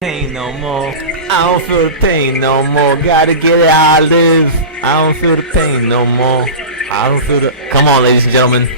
pain no more. I don't feel the pain no more. Gotta get it how I live. I don't feel the pain no more. I don't feel the. Come on, ladies and gentlemen.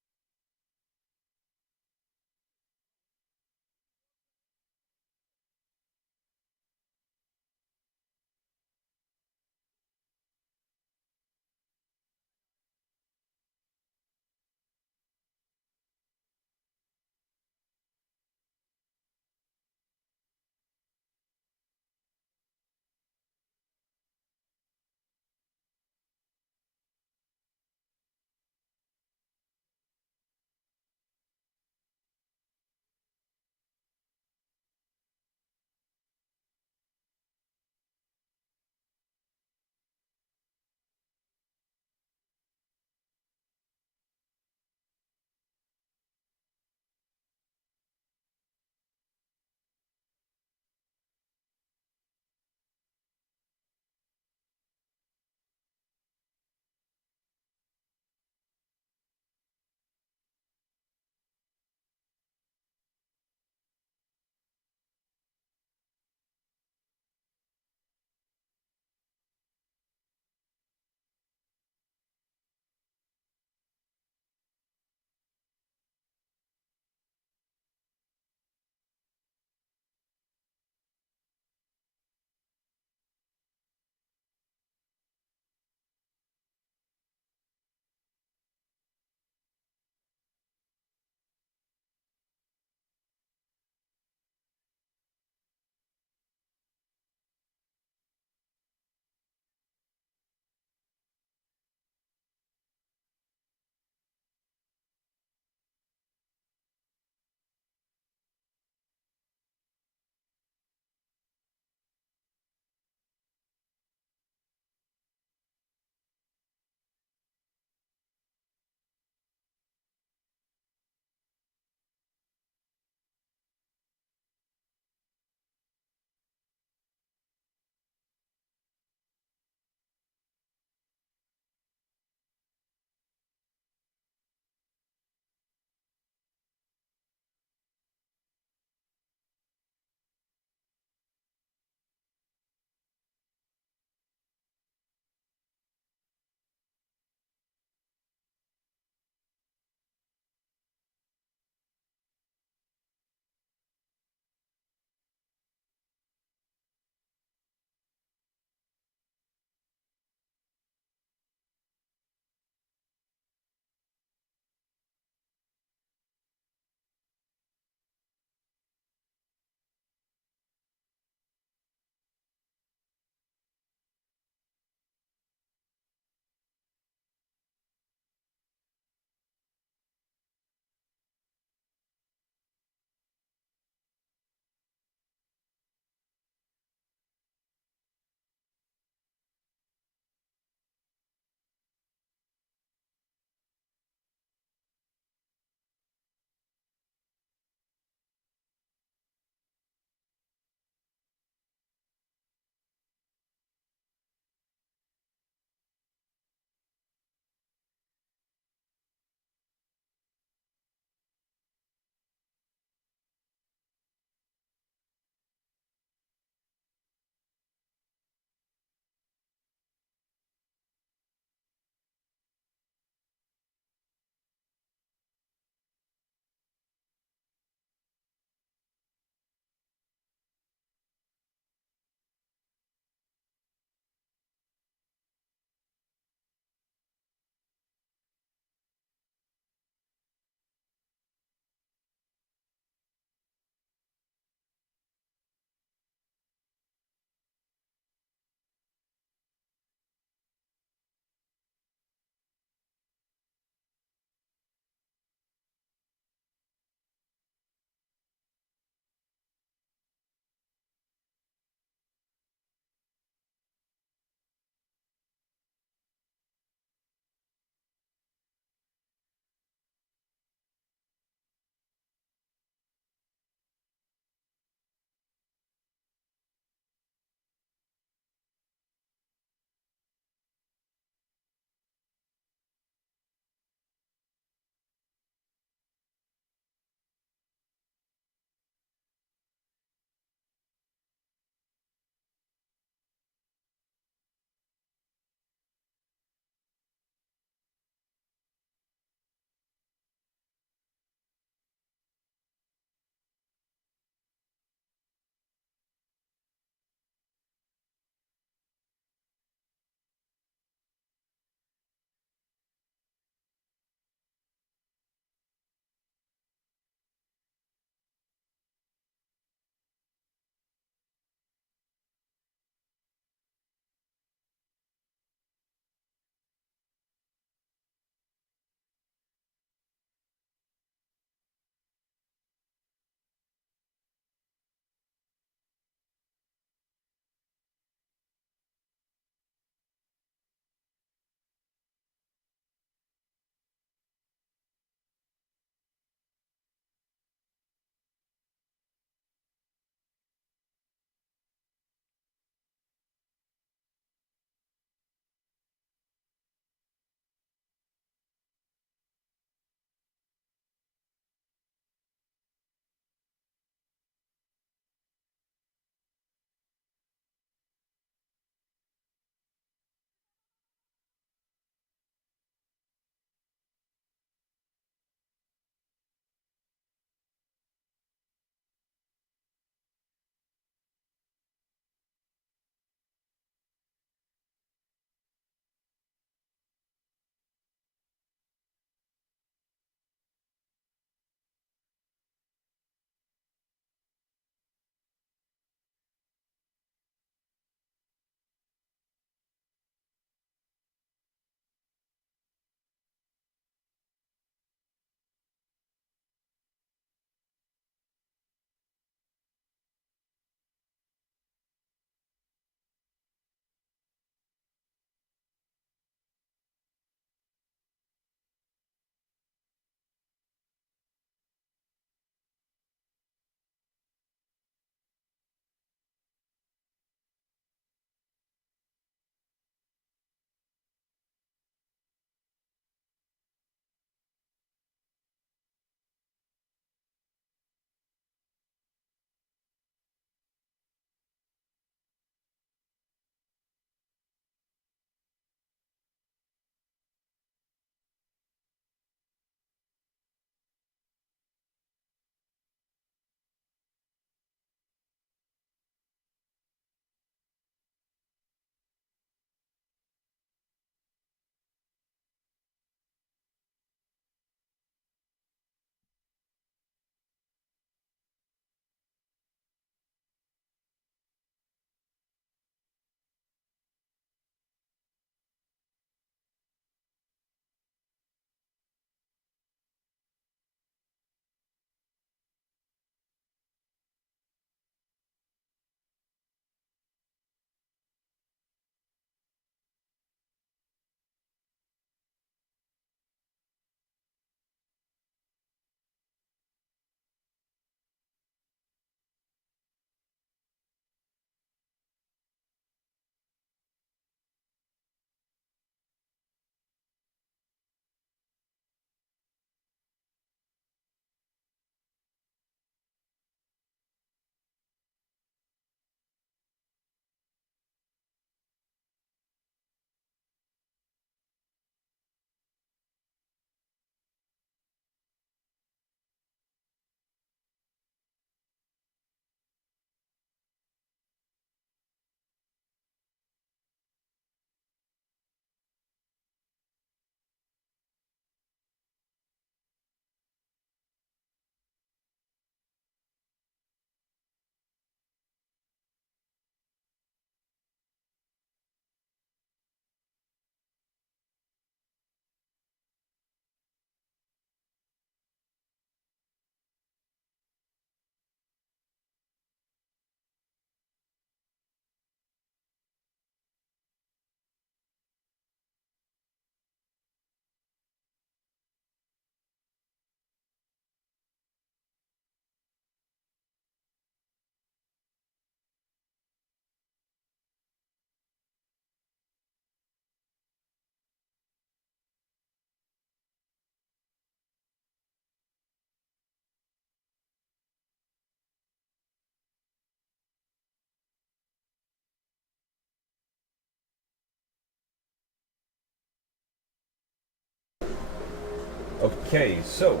Okay, so.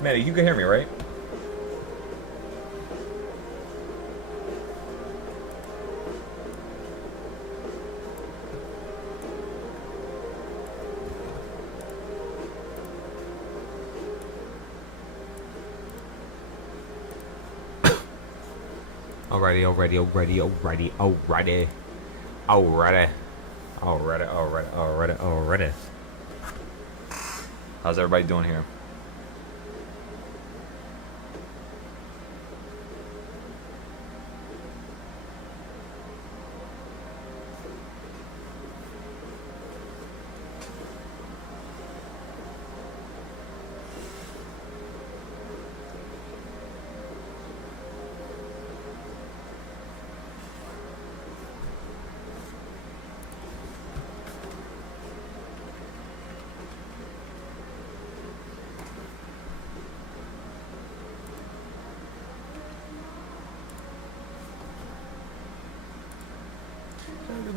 Manny, you can hear me, right? Alrighty. How's everybody doing here?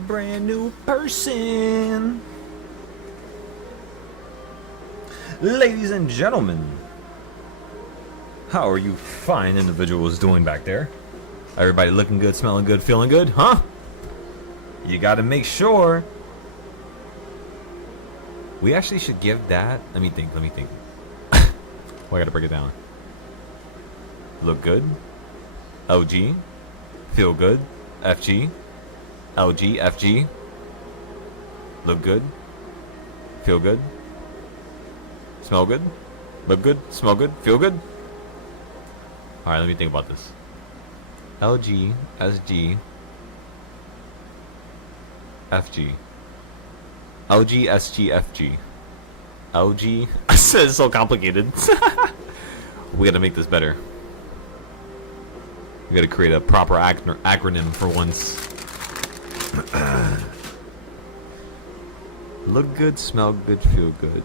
Brand new person. Ladies and gentlemen, how are you fine individuals doing back there? Everybody looking good, smelling good, feeling good, huh? You gotta make sure. We actually should give that. Let me think. Oh, I gotta break it down. Look good. LG. Feel good. FG. LG, FG. Look good. Feel good. Smell good. Look good. Smell good. Feel good. Alright, let me think about this. LG, SG, FG. LG, SG, FG. LG. It's so complicated. We gotta make this better. We gotta create a proper acronym for once. Look good, smell good, feel good.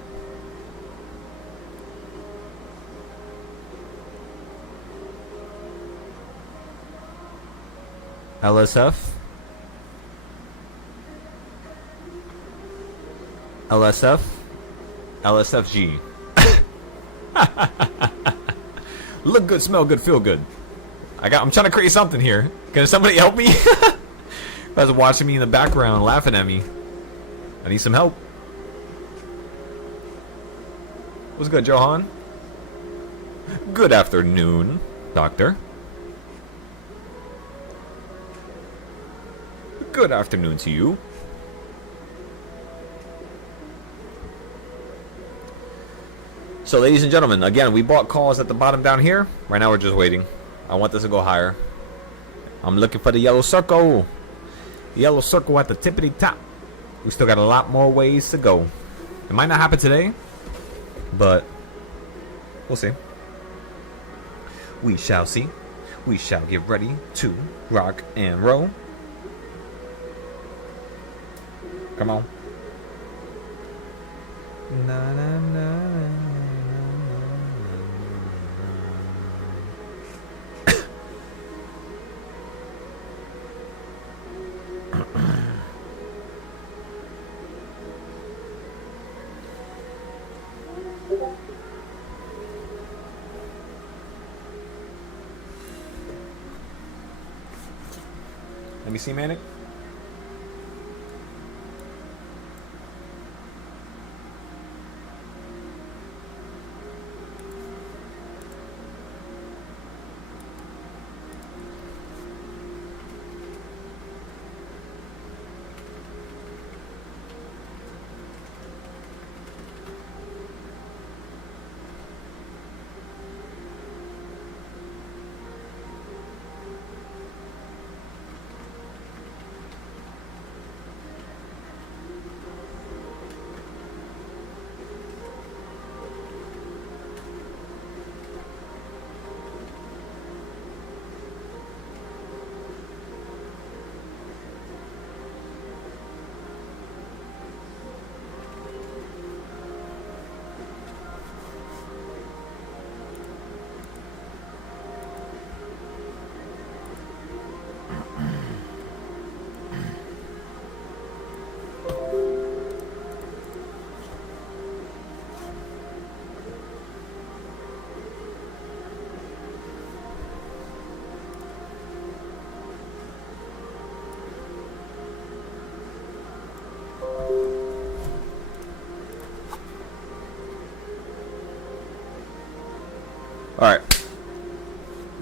LSF. LSF. LSFG. Look good, smell good, feel good. I'm trying to create something here. Can somebody help me? You guys are watching me in the background, laughing at me. I need some help. What's good, Johan? Good afternoon, Doctor. Good afternoon to you. So, ladies and gentlemen, again, we bought calls at the bottom down here. Right now, we're just waiting. I want this to go higher. I'm looking for the yellow circle. Yellow circle at the tippity top. We still got a lot more ways to go. It might not happen today, but we'll see. We shall see. We shall get ready to rock and roll. Come on. Na, na, na, na. Let me see, Manic.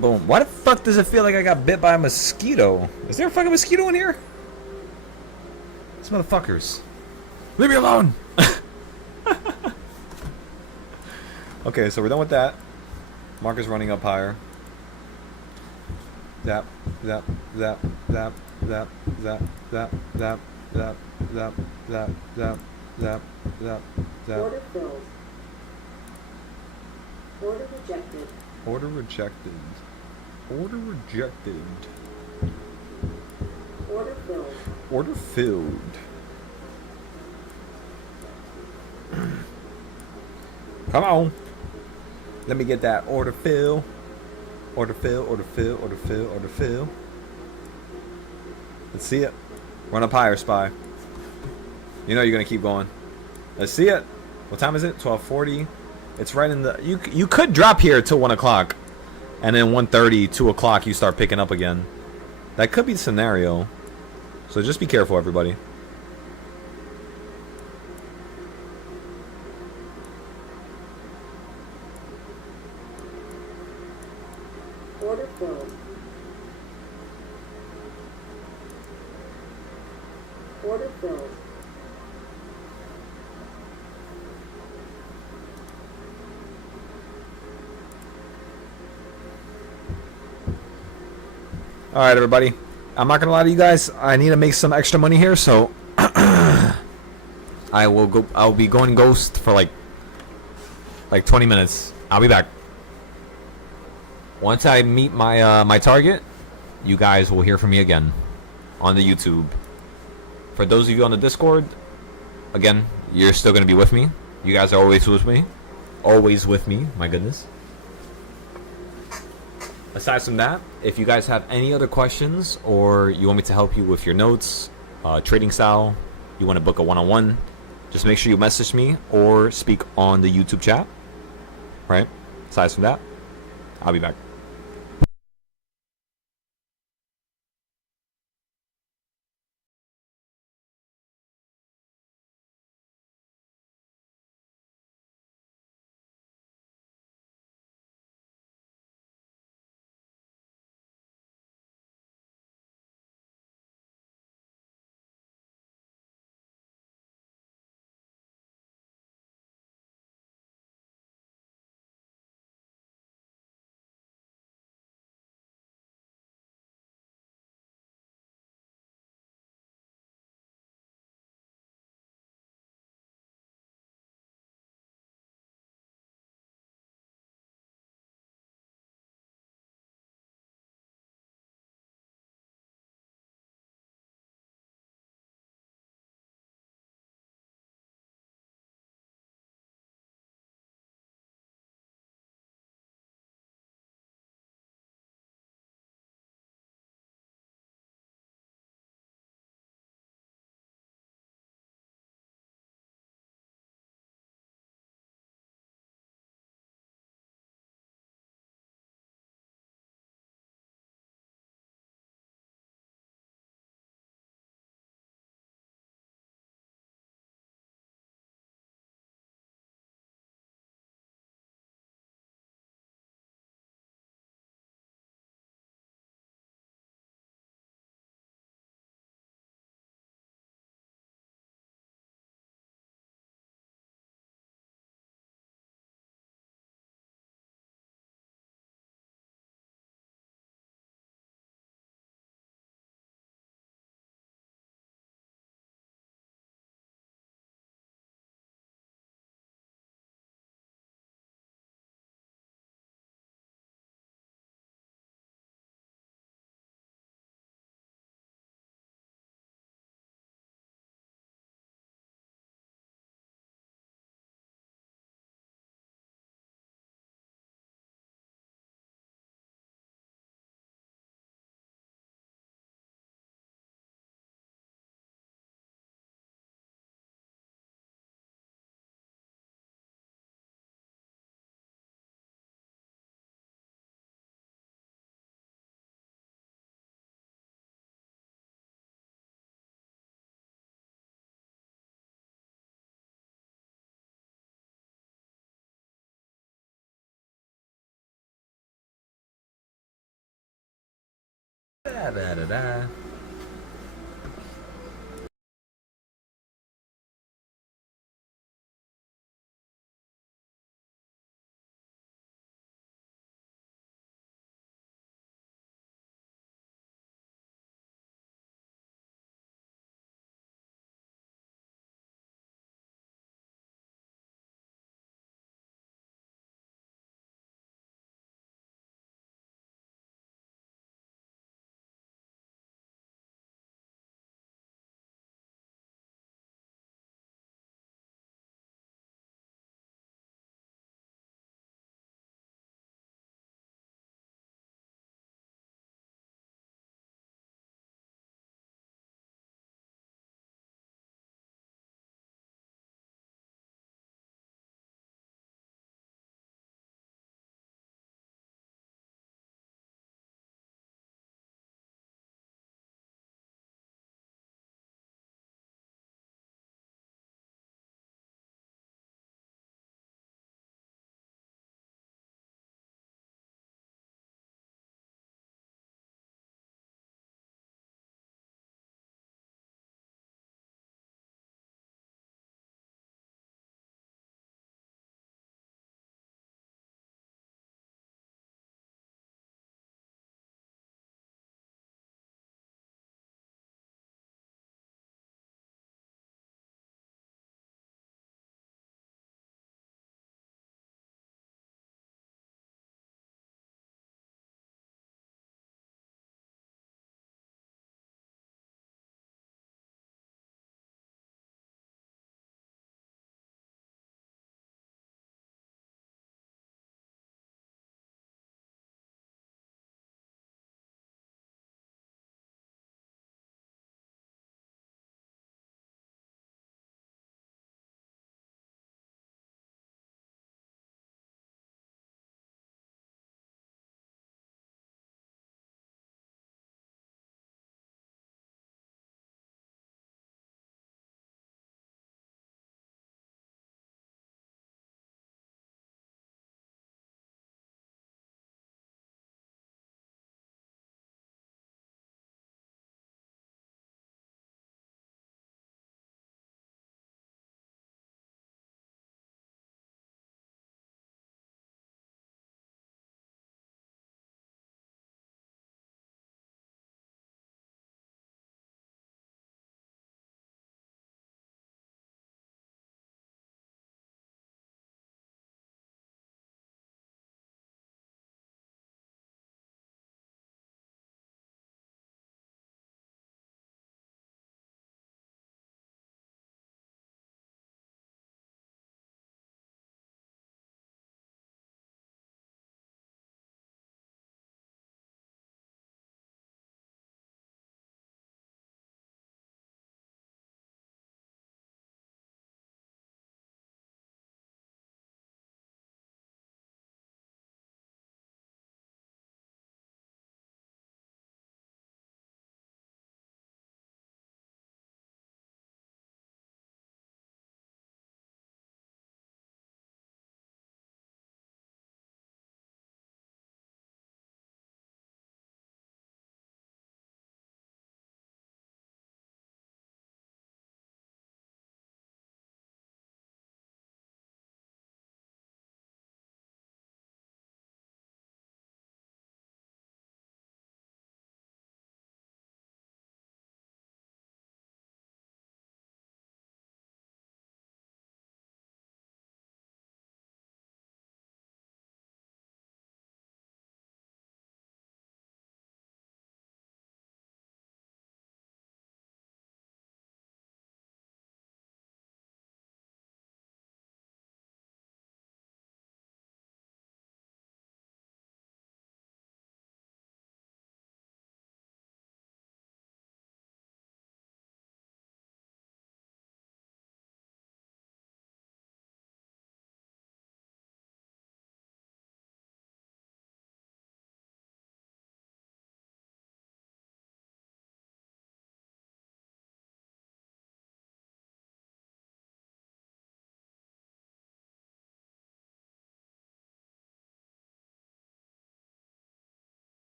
Boom. Why the fuck does it feel like I got bit by a mosquito? Is there a fucking mosquito in here? These motherfuckers. Leave me alone! Okay, so we're done with that. Mark is running up higher. Zap, zap, zap, zap, zap, zap, zap, zap, zap, zap, zap, zap, zap, zap, zap. Order filled. Order rejected. Order rejected. Order rejected. Order filled. Order filled. Come on. Let me get that order fill. Order fill, order fill, order fill, order fill. Let's see it. Run up higher, Spy. You know you're gonna keep going. Let's see it. What time is it? 12:40. It's right in the. You could drop here till 1 o'clock, and then 1:30, 2 o'clock you start picking up again. That could be the scenario. So just be careful, everybody. Order filled. Order filled. All right, everybody. I'm not gonna lie to you guys. I need to make some extra money here, so I'll be going ghost for like 20 minutes. I'll be back. Once I meet my my target, you guys will hear from me again on the YouTube. For those of you on the Discord, again, you're still gonna be with me. You guys are always with me. Always with me. My goodness. Aside from that, if you guys have any other questions or you want me to help you with your notes, trading style, you want to book a one-on-one, just make sure you message me or speak on the YouTube chat. Right? Aside from that, I'll be back. Da da da da.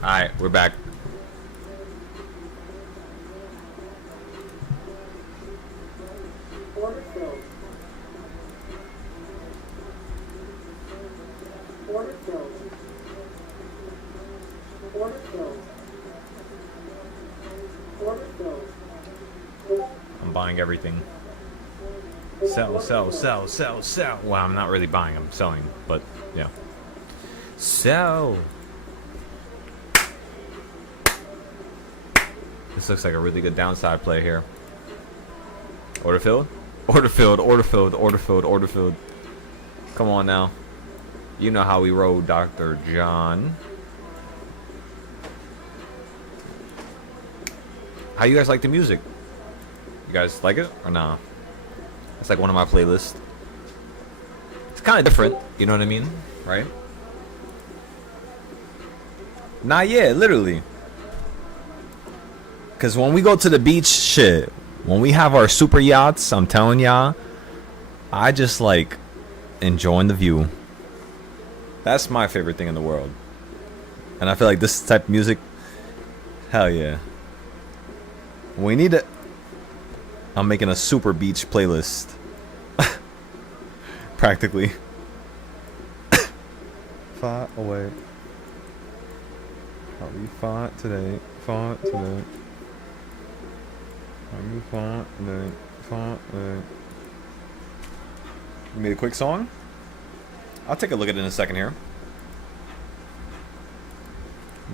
Alright, we're back. Order filled. Order filled. Order filled. Order filled. I'm buying everything. Sell, sell, sell, sell, sell. Well, I'm not really buying, I'm selling, but yeah. Sell. This looks like a really good downside play here. Order filled? Order filled, order filled, order filled, order filled. Come on now. You know how we roll, Dr. John. How you guys like the music? You guys like it or nah? It's like one of my playlists. It's kind of different, you know what I mean? Right? Nah, yeah, literally. Because when we go to the beach, shit, when we have our super yachts, I'm telling y'all, I just like enjoying the view. That's my favorite thing in the world. And I feel like this type of music, hell yeah. We need to... I'm making a super beach playlist. Practically. Fought away. How we fought today. Fought today. How we fought today. Fought today. You made a quick song? I'll take a look at it in a second here.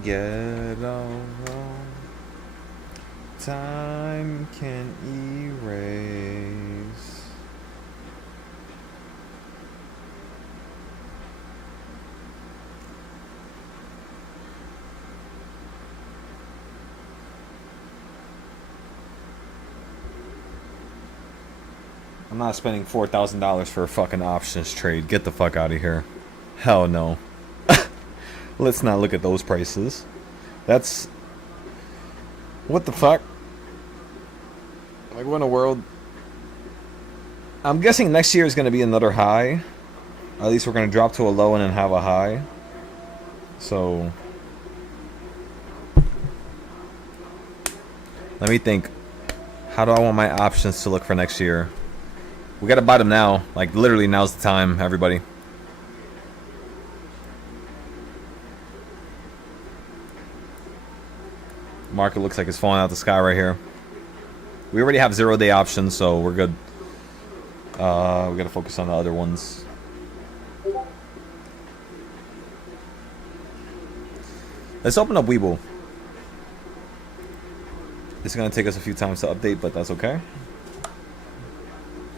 Get along. Time can erase. I'm not spending $4,000 for a fucking options trade. Get the fuck out of here. Hell no. Let's not look at those prices. That's... What the fuck? Like, what in the world? I'm guessing next year is going to be another high. At least we're going to drop to a low and then have a high. So... Let me think. How do I want my options to look for next year? We got to buy them now. Like, literally now's the time, everybody. Market looks like it's falling out the sky right here. We already have 0-day options, so we're good. We gotta focus on the other ones. Let's open up Weeble. It's gonna take us a few times to update, but that's okay.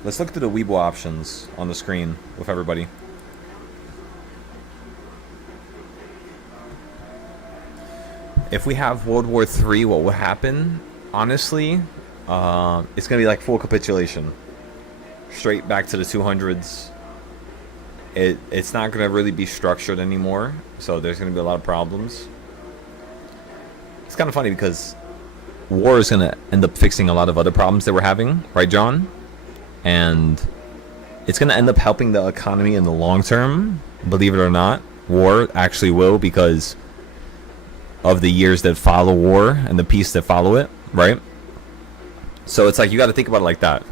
Let's look through the Weeble options on the screen with everybody. If we have World War III, what will happen? Honestly, it's gonna be like full capitulation, straight back to the 200s. It's not gonna really be structured anymore, so there's gonna be a lot of problems. It's kind of funny because war is gonna end up fixing a lot of other problems that we're having, right, John? And it's gonna end up helping the economy in the long term. Believe it or not, war actually will, because of the years that follow war and the peace that follow it, right? So it's like you got to think about it like that.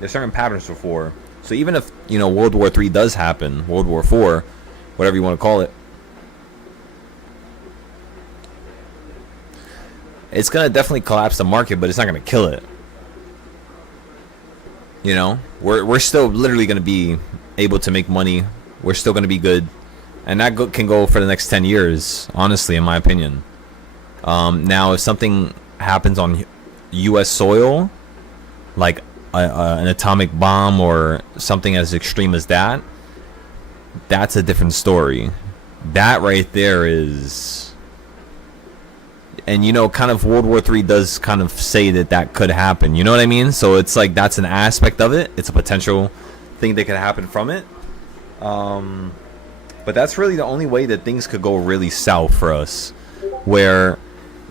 There's certain patterns with war. So even if, you know, World War III does happen, World War IV, whatever you want to call it, it's gonna definitely collapse the market, but it's not gonna kill it. You know, we're still literally gonna be able to make money. We're still gonna be good. And that can go for the next 10 years, honestly, in my opinion. Now, if something happens on U.S. soil, like an atomic bomb or something as extreme as that, that's a different story. That right there is... And, you know, kind of World War III does kind of say that could happen. You know what I mean? So it's like that's an aspect of it. It's a potential thing that could happen from it. But that's really the only way that things could go really south for us, where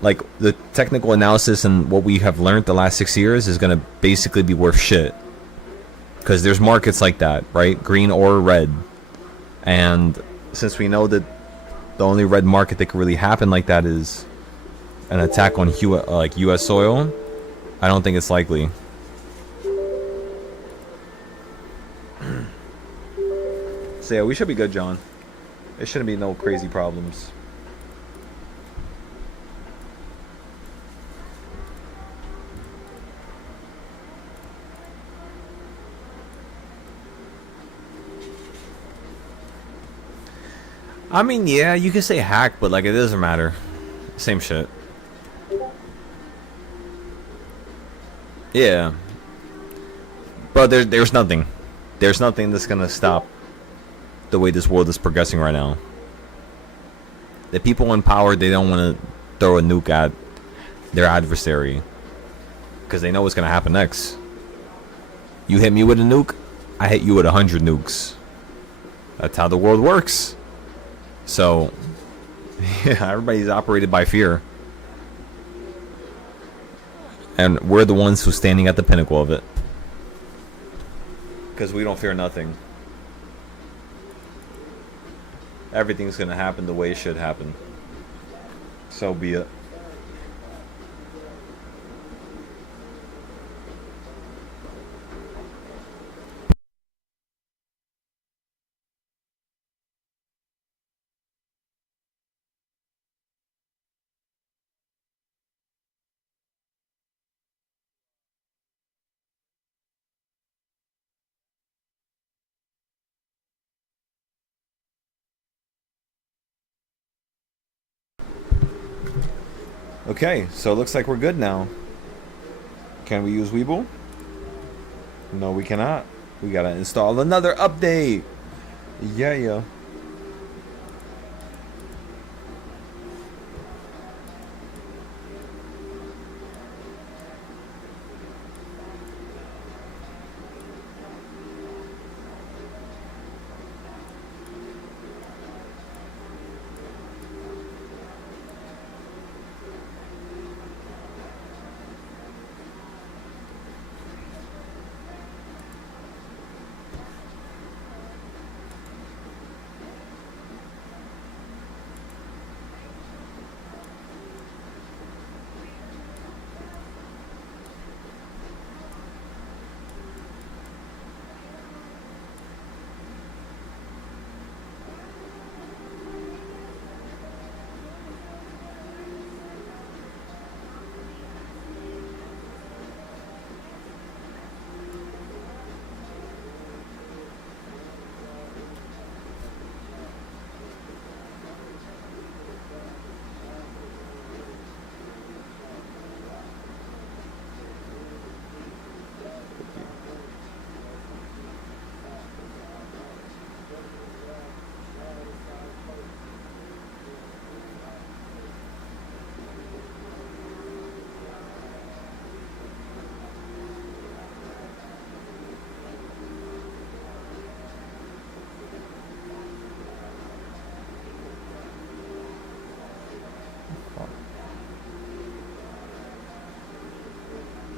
like the technical analysis and what we have learned the last 6 years is going to basically be worth shit, because there's markets like that, right? Green or red. And since we know that The only red market that could really happen like that is an attack on like U.S. soil. I don't think it's likely. So yeah, we should be good, John. There shouldn't be no crazy problems. I mean, yeah, you could say hack, but like it doesn't matter. Same shit. Yeah. Bro, there's nothing. There's nothing that's gonna stop the way this world is progressing right now. The people in power, they don't want to throw a nuke at their adversary because they know what's gonna happen next. You hit me with a nuke, I hit you with 100 nukes. That's how the world works. So, yeah, everybody's operated by fear. And we're the ones who's standing at the pinnacle of it. Because we don't fear nothing. Everything's gonna happen the way it should happen. So be it. Okay, so it looks like we're good now. Can we use Weeble? No, we cannot. We gotta install another update. Yeah.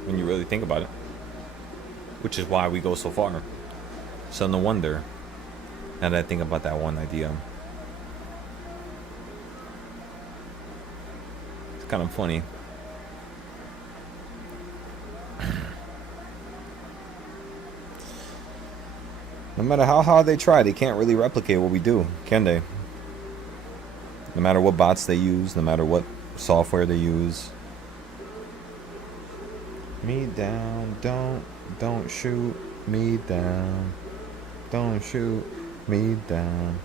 When you really think about it. Which is why we go so far. So no wonder. Now that I think about that one idea. It's kind of funny. No matter how hard they try, they can't really replicate what we do, can they? No matter what bots they use, no matter what software they use. Me down, don't shoot me down. Don't shoot me down.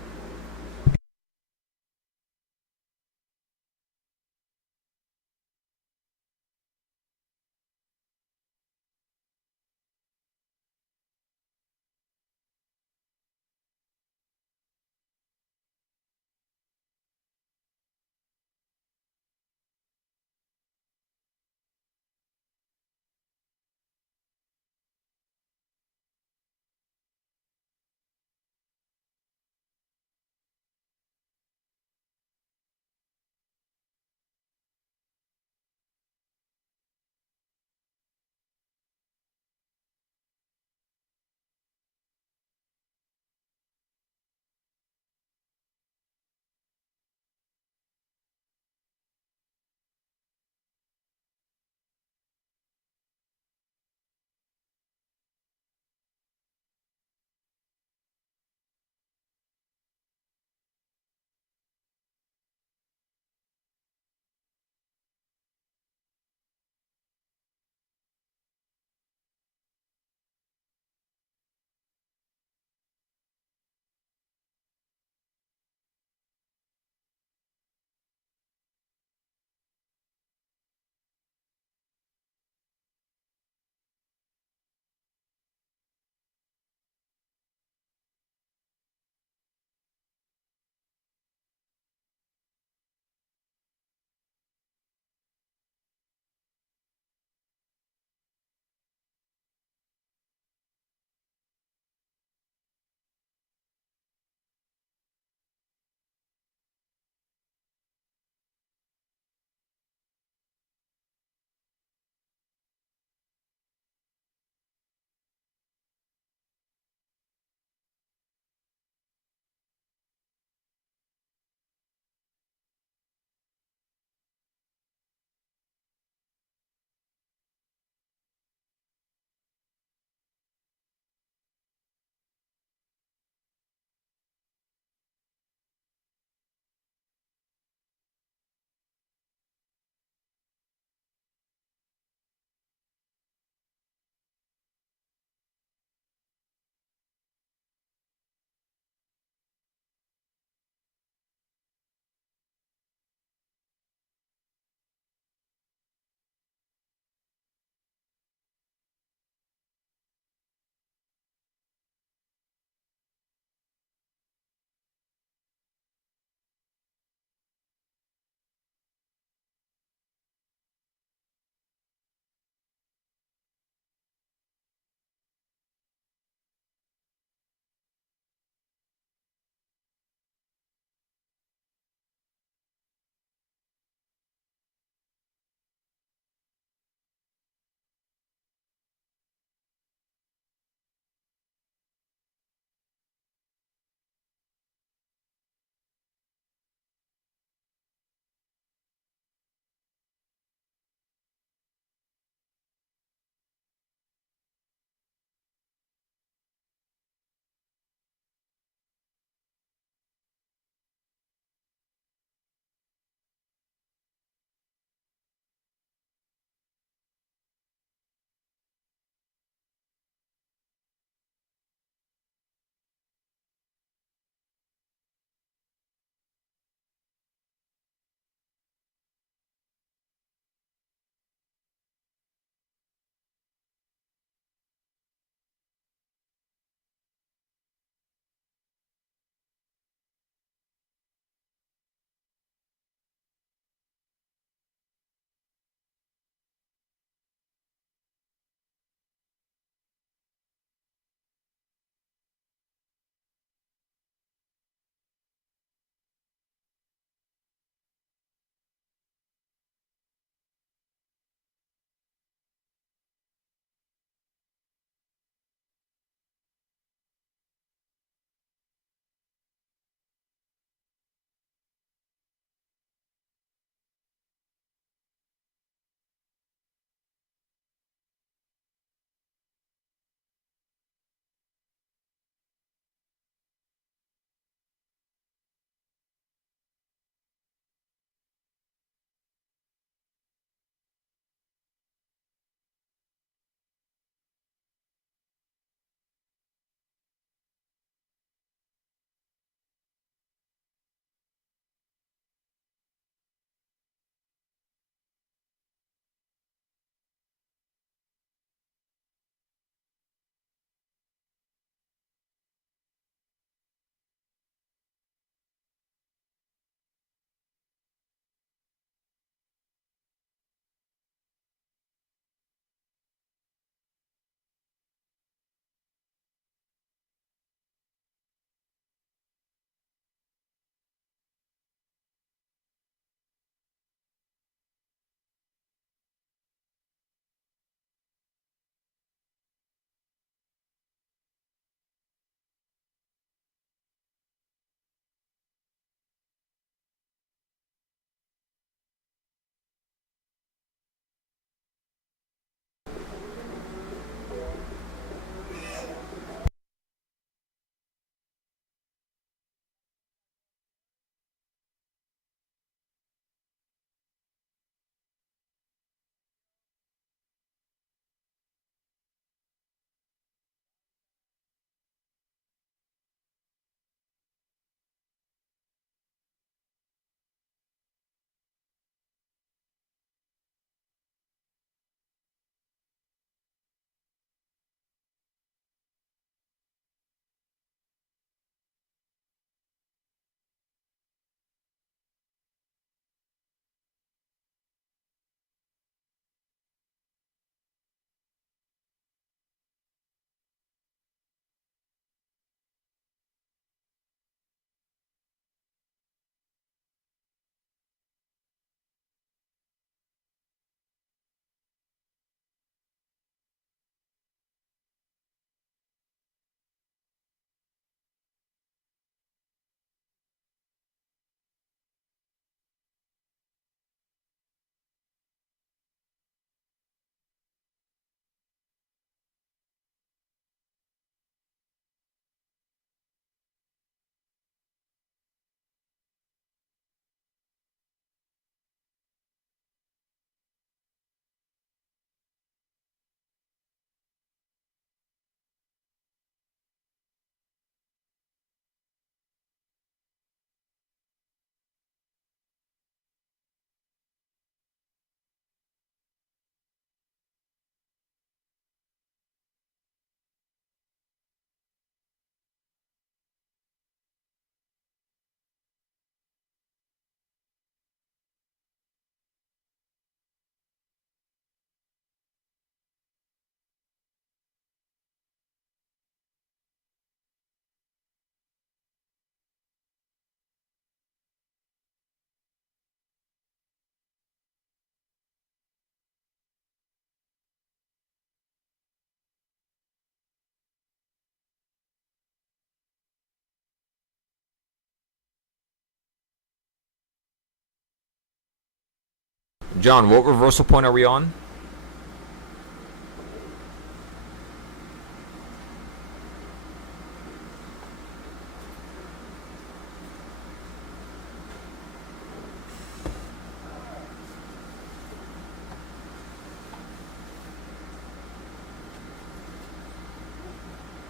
John, what reversal point are we on?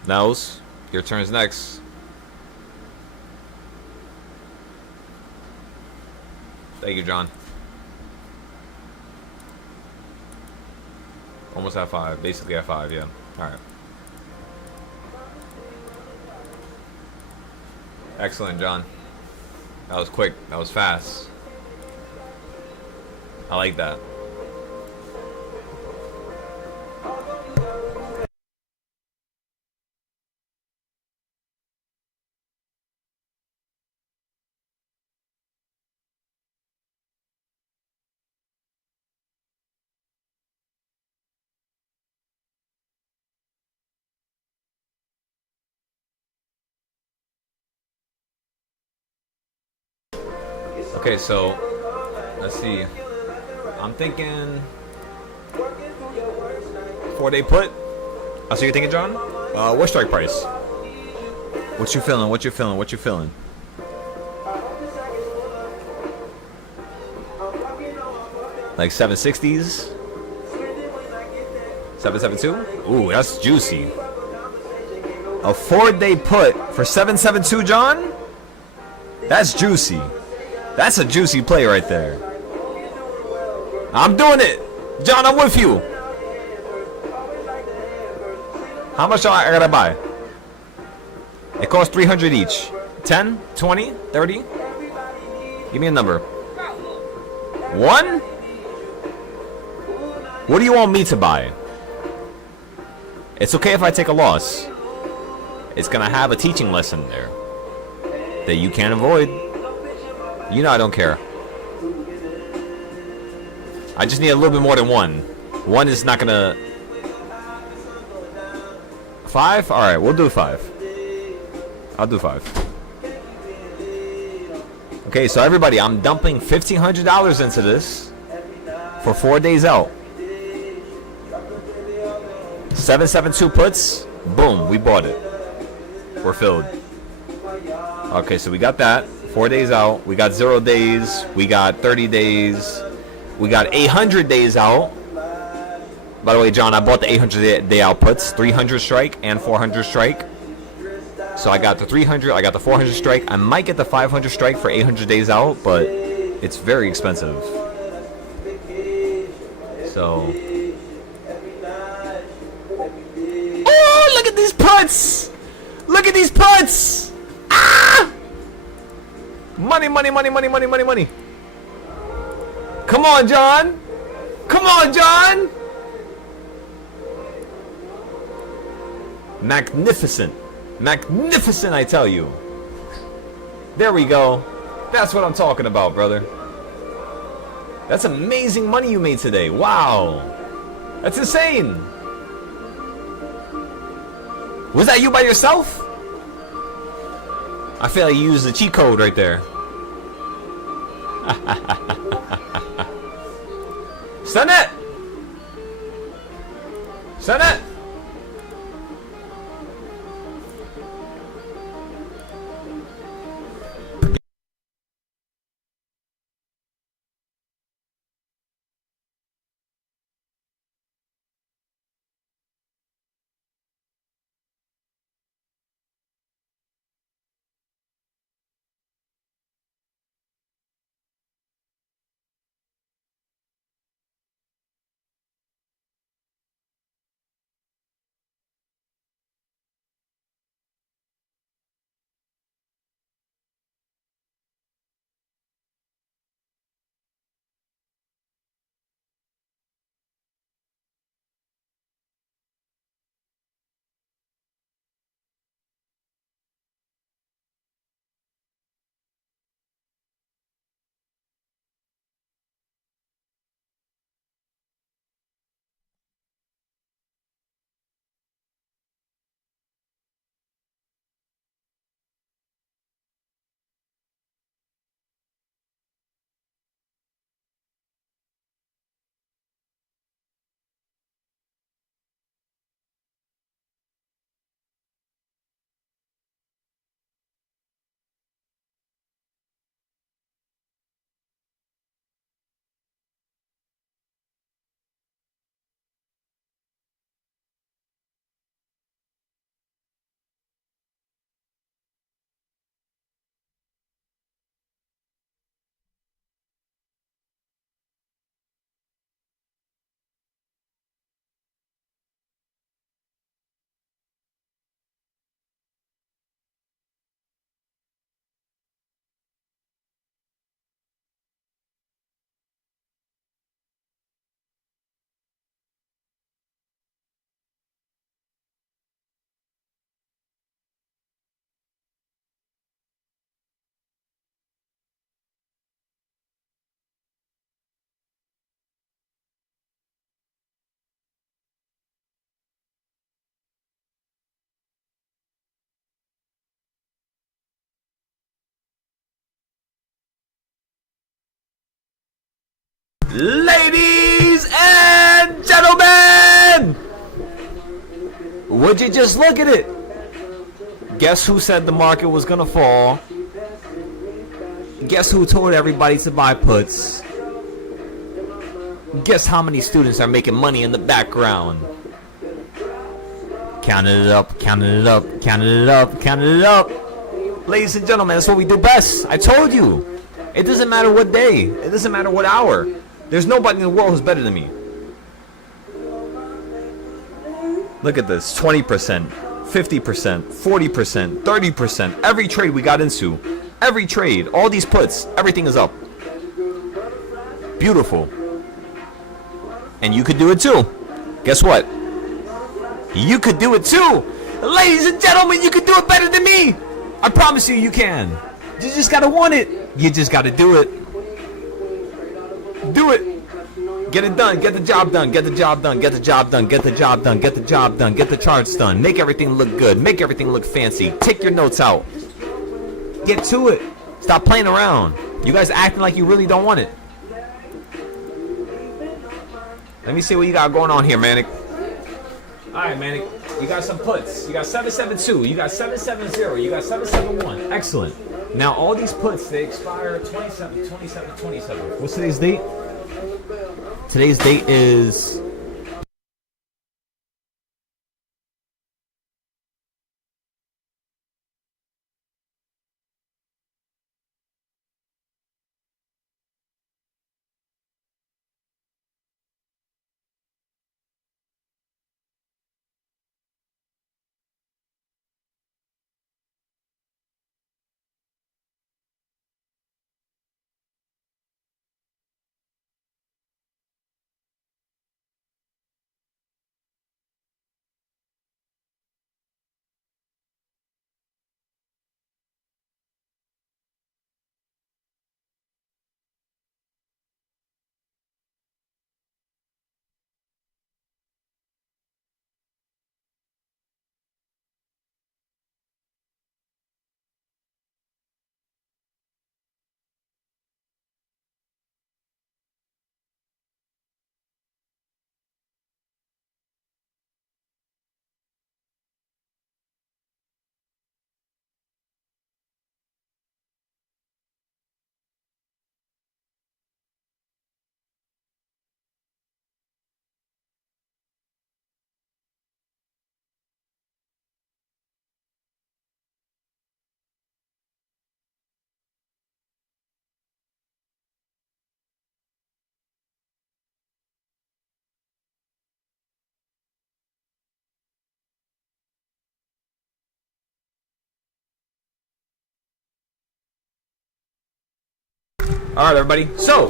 Nels, your turn's next. Thank you, John. Almost at 5. Basically at 5, yeah. Alright. Excellent, John. That was quick. That was fast. I like that. Okay, so let's see. I'm thinking 4-day put. Oh, so you're thinking, John? What strike price? What you feeling? What you feeling? What you feeling? Like 760s? 772? Ooh, that's juicy. A 4-day put for 772, John? That's juicy. That's a juicy play right there. I'm doing it. John, I'm with you. How much I gotta buy? It costs 300 each. 10, 20, 30? Give me a number. 1? What do you want me to buy? It's okay if I take a loss. It's gonna have a teaching lesson there that you can't avoid. You know I don't care. I just need a little bit more than 1. 1 is not gonna... 5? Alright, we'll do 5. I'll do 5. Okay, so everybody, I'm dumping $1,500 into this for 4 days out. 772 puts. Boom, we bought it. We're filled. Okay, so we got that. 4 days out. We got 0 days. We got 30 days. We got 800 days out. By the way, John, I bought the 800 day out puts. 300 strike and 400 strike. So I got the 300. I got the 400 strike. I might get the 500 strike for 800 days out, but it's very expensive. So. Oh, look at these puts! Look at these puts! Ah! Money, money, money, money, money, money, money. Come on, John. Come on, John. Magnificent. Magnificent, I tell you. There we go. That's what I'm talking about, brother. That's amazing money you made today. Wow. That's insane. Was that you by yourself? I feel like you used the cheat code right there. Send it! Send it! Ladies and gentlemen, would you just look at it? Guess who said the market was gonna fall? Guess who told everybody to buy puts? Guess how many students are making money in the background? Counted it up, counted it up, counted it up, counted it up. Ladies and gentlemen, that's what we do best. I told you. It doesn't matter what day. It doesn't matter what hour. There's nobody in the world who's better than me. Look at this. 20%, 50%, 40%, 30%. Every trade we got into. Every trade. All these puts. Everything is up. Beautiful. And you could do it too. Guess what? You could do it too. Ladies and gentlemen, you could do it better than me. I promise you, you can. You just gotta want it. You just gotta do it. Do it. Get it done. Get the job done. Get the job done. Get the job done. Get the job done. Get the job done. Get the charts done. Make everything look good. Make everything look fancy. Take your notes out. Get to it. Stop playing around. You guys acting like you really don't want it. Let me see what you got going on here, Manic. Alright, Manic. You got some puts. You got 772. You got 770. You got 771. Excellent. Now, all these puts, they expire 27. What's today's date? Today's date is... Alright, everybody. So,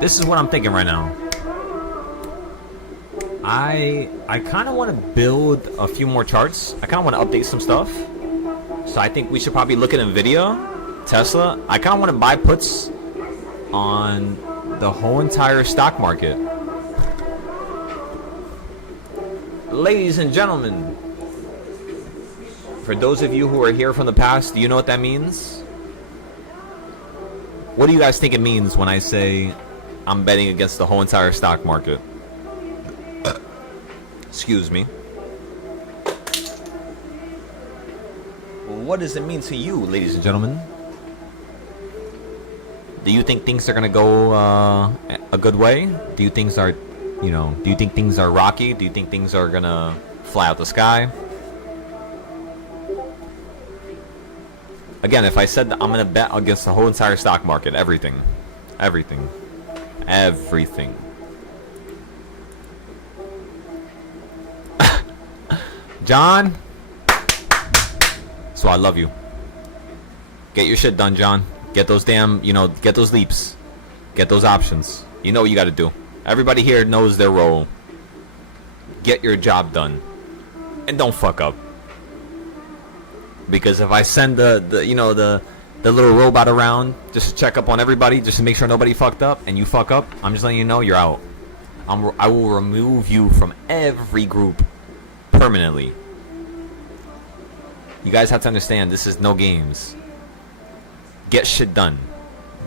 this is what I'm thinking right now. I kind of want to build a few more charts. I kind of want to update some stuff. So I think we should probably look at NVIDIA, Tesla. I kind of want to buy puts on the whole entire stock market. Ladies and gentlemen, for those of you who are here from the past, do you know what that means? What do you guys think it means when I say I'm betting against the whole entire stock market? Excuse me. What does it mean to you, ladies and gentlemen? Do you think things are gonna go a good way? Do you think things are, do you think things are rocky? Do you think things are gonna fly out the sky? Again, if I said that I'm gonna bet against the whole entire stock market, everything. John, so I love you. Get your shit done, John. Get those damn, get those leaps. Get those options. You know what you gotta do. Everybody here knows their role. Get your job done. And don't fuck up. Because if I send the little robot around just to check up on everybody, just to make sure nobody fucked up, and you fuck up, I'm just letting you know you're out. I will remove you from every group permanently. You guys have to understand, this is no games. Get shit done.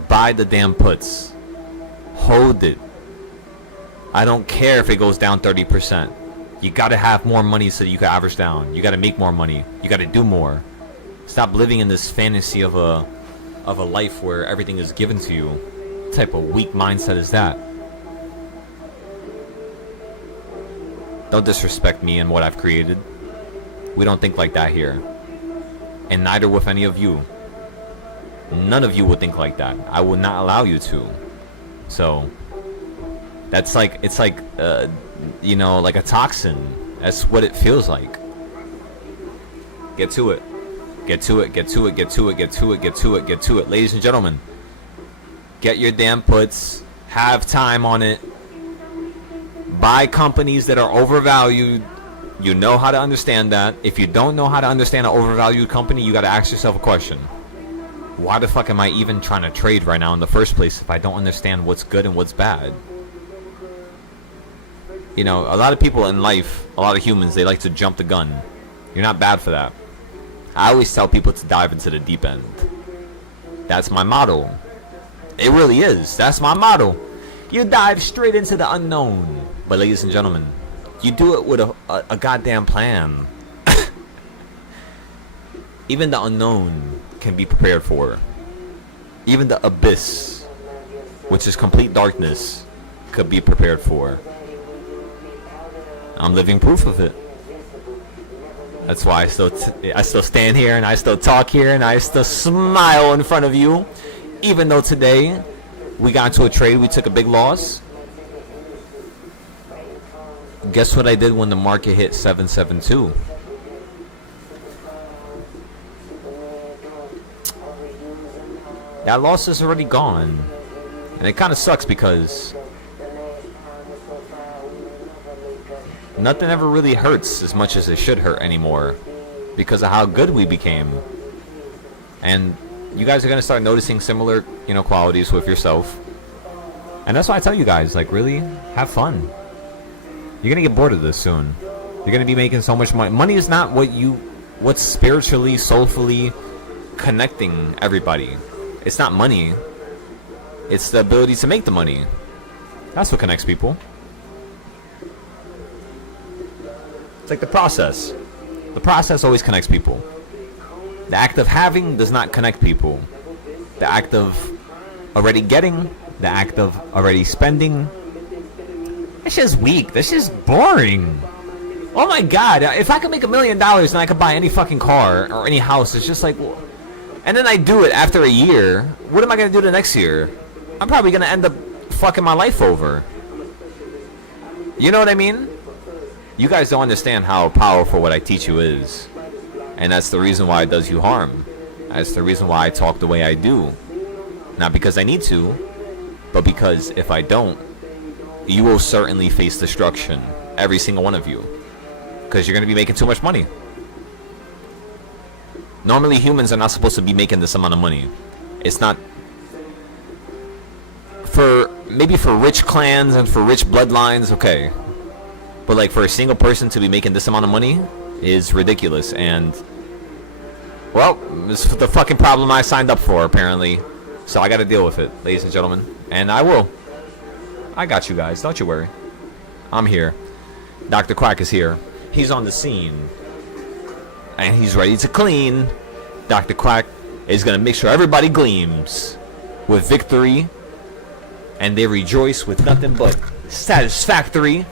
Buy the damn puts. Hold it. I don't care if it goes down 30%. You gotta have more money so you can average down. You gotta make more money. You gotta do more. Stop living in this fantasy of a life where everything is given to you. What type of weak mindset is that? Don't disrespect me and what I've created. We don't think like that here. And neither with any of you. None of you would think like that. I would not allow you to. So that's like, it's like you know, like a toxin. That's what it feels like. Get to it. Get to it, get to it, get to it, get to it, get to it, get to it. Ladies and gentlemen, get your damn puts. Have time on it. Buy companies that are overvalued. You know how to understand that. If you don't know how to understand an overvalued company, you got to ask yourself a question. Why the fuck am I even trying to trade right now in the first place if I don't understand what's good and what's bad? You know, a lot of people in life, a lot of humans, they like to jump the gun. You're not bad for that. I always tell people to dive into the deep end. That's my motto. It really is. That's my motto. You dive straight into the unknown. But ladies and gentlemen, you do it with a goddamn plan. Even the unknown can be prepared for. Even the abyss, which is complete darkness, could be prepared for. I'm living proof of it. That's why I still stand here and I still talk here and I still smile in front of you, even though today we got into a trade, we took a big loss. Guess what I did when the market hit 772? That loss is already gone. And it kind of sucks because nothing ever really hurts as much as it should hurt anymore because of how good we became. And you guys are going to start noticing similar, you know, qualities with yourself. And that's why I tell you guys, like, really, have fun. You're going to get bored of this soon. You're going to be making so much money. Money is not what's spiritually, soulfully connecting everybody. It's not money. It's the ability to make the money. That's what connects people. It's like the process. The process always connects people. The act of having does not connect people. The act of already getting, the act of already spending, that's just weak. That's just boring. Oh my god, if I could make $1 million and I could buy any fucking car or any house, it's just like, and then I do it after a year, what am I going to do the next year? I'm probably going to end up fucking my life over. You know what I mean? You guys don't understand how powerful what I teach you is. And that's the reason why it does you harm. That's the reason why I talk the way I do. Not because I need to, but because if I don't, you will certainly face destruction. Every single one of you. Because you're going to be making too much money. Normally humans are not supposed to be making this amount of money. It's not... Maybe for rich clans and for rich bloodlines, okay. But like for a single person to be making this amount of money is ridiculous. And, well, this is the fucking problem I signed up for, apparently. So I gotta deal with it, ladies and gentlemen. And I will. I got you guys, don't you worry. I'm here. Dr. Quack is here. He's on the scene. And he's ready to clean. Dr. Quack is gonna make sure everybody gleams with victory. And they rejoice with nothing but satisfactory.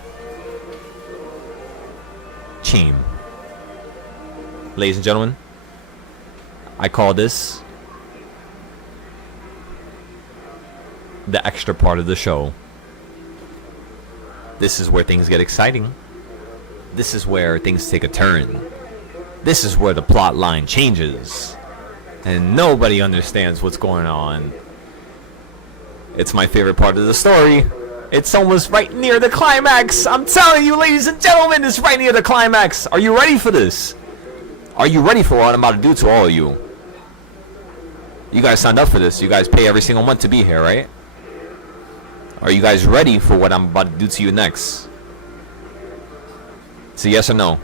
Cheem. Ladies and gentlemen, I call this the extra part of the show. This is where things get exciting. This is where things take a turn. This is where the plot line changes. And nobody understands what's going on. It's my favorite part of the story. It's almost right near the climax. I'm telling you, ladies and gentlemen, it's right near the climax. Are you ready for this? Are you ready for what I'm about to do to all of you? You guys signed up for this. You guys pay every single month to be here, right? Are you guys ready for what I'm about to do to you next? It's a yes or no.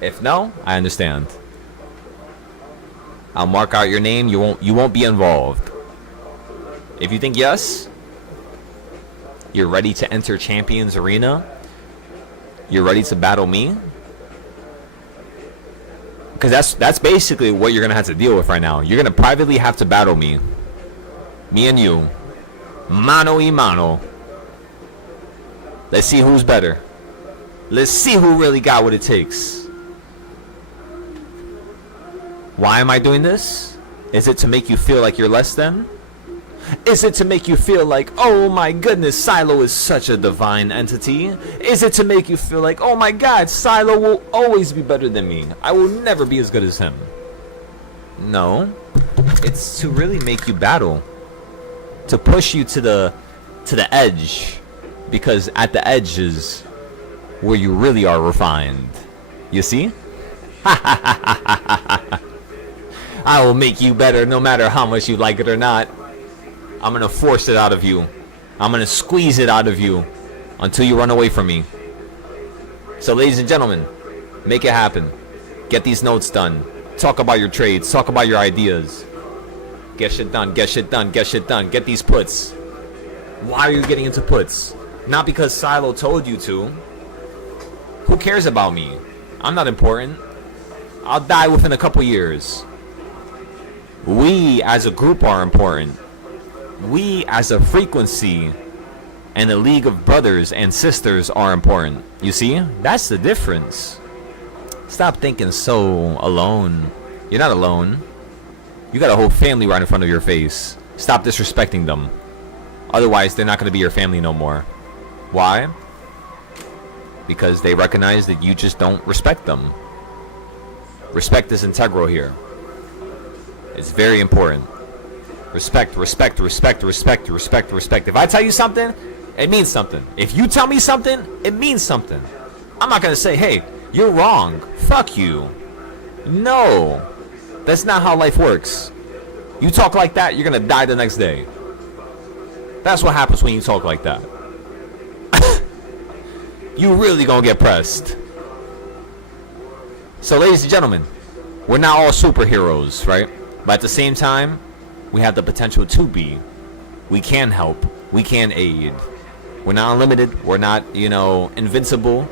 If no, I understand. I'll mark out your name. You won't be involved. If you think yes, you're ready to enter Champions Arena. You're ready to battle me. Because that's basically what you're gonna have to deal with right now. You're gonna privately have to battle me. Me and you. Mano y mano. Let's see who's better. Let's see who really got what it takes. Why am I doing this? Is it to make you feel like you're less than? Is it to make you feel like, oh my goodness, Silo is such a divine entity? Is it to make you feel like, oh my god, Silo will always be better than me. I will never be as good as him. No. It's to really make you battle. To push you to the edge. Because at the edge is where you really are refined. You see? I will make you better no matter how much you like it or not. I'm gonna force it out of you. I'm gonna squeeze it out of you until you run away from me. So ladies and gentlemen, make it happen. Get these notes done. Talk about your trades. Talk about your ideas. Get shit done. Get shit done. Get shit done. Get these puts. Why are you getting into puts? Not because Silo told you to. Who cares about me? I'm not important. I'll die within a couple years. We as a group are important. We as a frequency and a league of brothers and sisters are important. You see? That's the difference. Stop thinking so alone. You're not alone. You got a whole family right in front of your face. Stop disrespecting them. Otherwise, they're not going to be your family no more. Why? Because they recognize that you just don't respect them. Respect is integral here. It's very important. Respect, respect, respect, respect, respect, respect. If I tell you something, it means something. If you tell me something, it means something. I'm not going to say, hey, you're wrong. Fuck you. No. That's not how life works. You talk like that, you're going to die the next day. That's what happens when you talk like that. You really going to get pressed. So, ladies and gentlemen, we're not all superheroes, right? But at the same time, we have the potential to be. We can help. We can aid. We're not unlimited. We're not, invincible.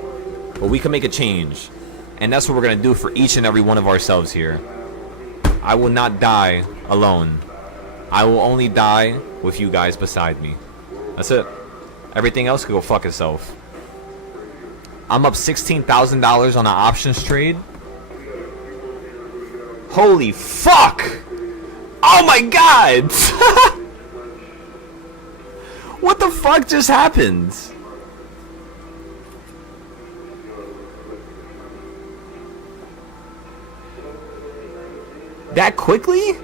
But we can make a change. And that's what we're going to do for each and every one of ourselves here. I will not die alone. I will only die with you guys beside me. That's it. Everything else can go fuck itself. I'm up $16,000 on an options trade. Holy fuck! Oh my god! What the fuck just happened? That quickly?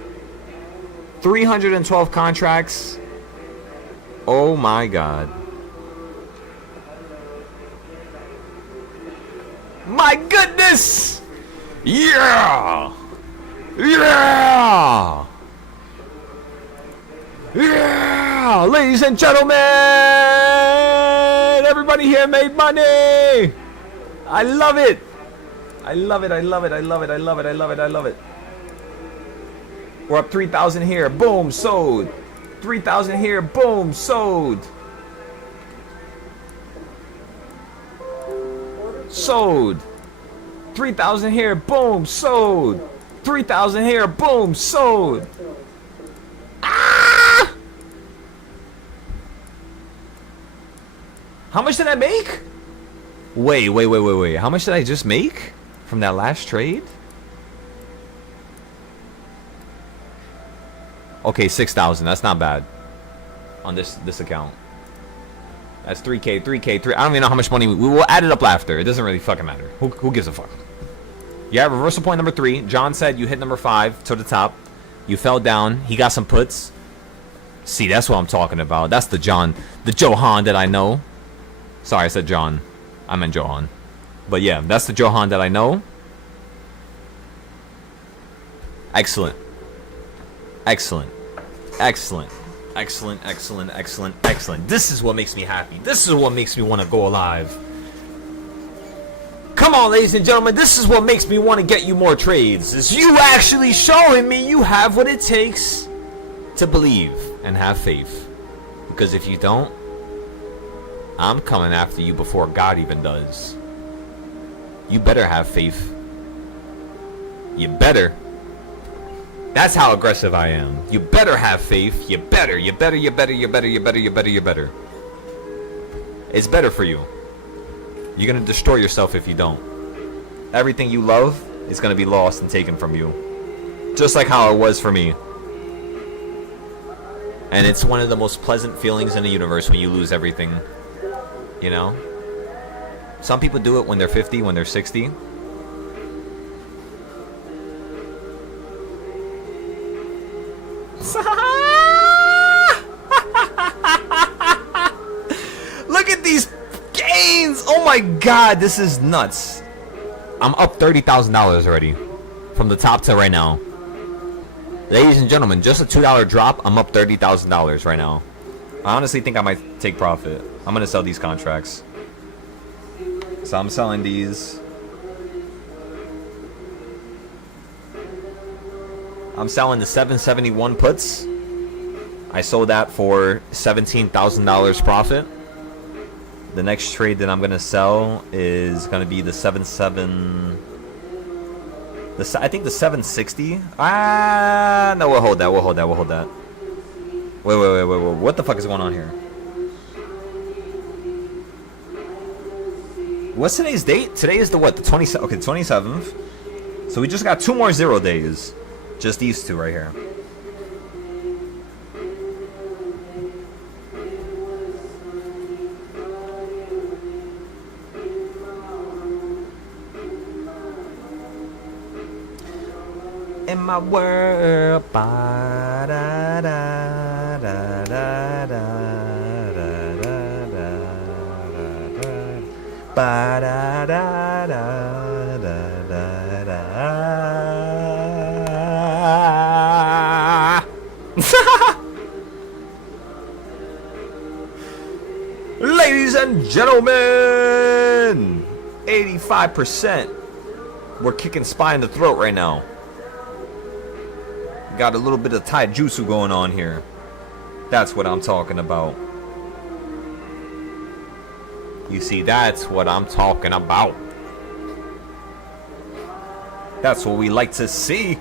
312 contracts. Oh my god. My goodness! Yeah! Yeah! Yeah! Ladies and gentlemen! Everybody here made money! I love it! I love it, I love it, I love it, I love it, I love it, I love it. We're up 3,000 here. Boom, sold. 3,000 here. Boom, sold. Sold. 3,000 here. Boom, sold. 3,000 here. Boom, sold. Ah! How much did I make? Wait. How much did I just make from that last trade? Okay, 6,000. That's not bad on this account. That's 3K. I don't even know how much money we will add it up after. It doesn't really fucking matter. Who gives a fuck? Yeah, reversal point number 3. John said you hit number 5 to the top. You fell down. He got some puts. See, that's what I'm talking about. That's the Johan that I know. Sorry, I said John. I meant Johan. But yeah, that's the Johan that I know. Excellent. Excellent. Excellent. Excellent, excellent, excellent, excellent. This is what makes me happy. This is what makes me want to go alive. Come on, ladies and gentlemen, this is what makes me want to get you more trades. Is you actually showing me you have what it takes to believe and have faith. Because if you don't, I'm coming after you before God even does. You better have faith. You better. That's how aggressive I am. You better have faith. You better. It's better for you. You're going to destroy yourself if you don't. Everything you love is going to be lost and taken from you. Just like how it was for me. And it's one of the most pleasant feelings in the universe when you lose everything. You know? Some people do it when they're 50, when they're 60. Look at these gains! Oh my god, this is nuts. I'm up $30,000 already. From the top to right now. Ladies and gentlemen, just a $2 drop, I'm up $30,000 right now. I honestly think I might take profit. I'm gonna sell these contracts. So I'm selling these. I'm selling the 771 puts. I sold that for $17,000 profit. The next trade that I'm gonna sell is gonna be the 77. I think the 760. No, we'll hold that. We'll hold that. Wait. What the fuck is going on here? What's today's date? Today is the what? The 27th. Okay, 27th. So we just got 2 more 0 days. Just these 2 right here. In my world, ba da da da da da ba da da da da da. Ladies and gentlemen, 85%. We're kicking spine in the throat right now. Got a little bit of taijutsu going on here. That's what I'm talking about. You see, that's what I'm talking about. That's what we like to see.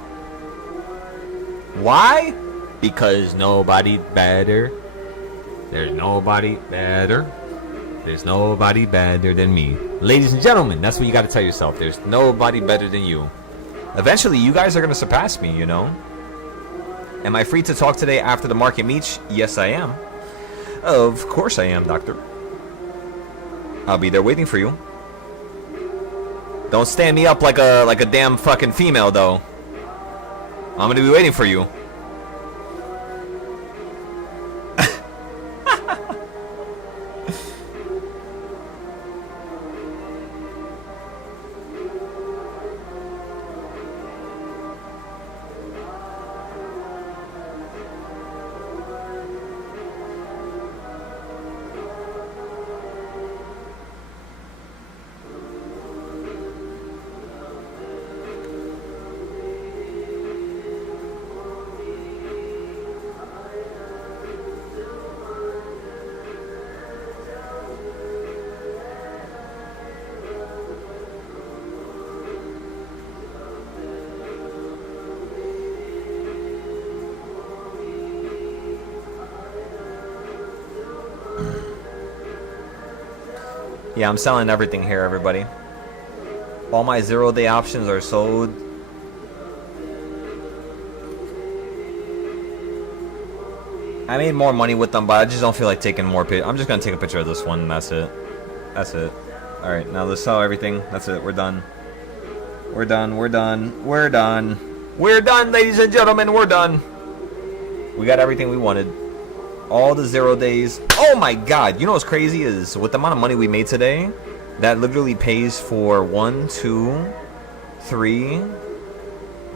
Why? Because nobody better. There's nobody better. There's nobody better than me. Ladies and gentlemen, that's what you got to tell yourself. There's nobody better than you. Eventually, you guys are going to surpass me, you know? Am I free to talk today after the market meets? Yes, I am. Of course I am, doctor. I'll be there waiting for you. Don't stand me up like a damn fucking female, though. I'm gonna be waiting for you. Yeah, I'm selling everything here, everybody. All my 0-day options are sold. I made more money with them, but I just don't feel like taking more pictures. I'm just going to take a picture of this one, and that's it. That's it. Alright, now let's sell everything. That's it. We're done. We're done. We're done. We're done. We're done, ladies and gentlemen. We're done. We got everything we wanted. All the 0 days. Oh my god. You know what's crazy is with the amount of money we made today, that literally pays for 1, 2, 3,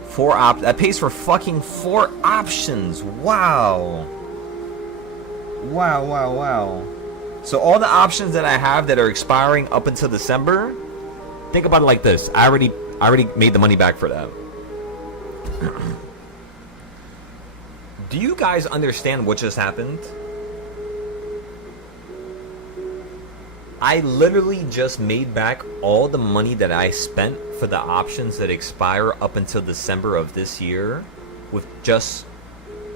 4 that pays for fucking 4 options. Wow. Wow. So all the options that I have that are expiring up until December, Think about it like this. I already made the money back for that. Do you guys understand what just happened? I literally just made back all the money that I spent for the options that expire up until December of this year with just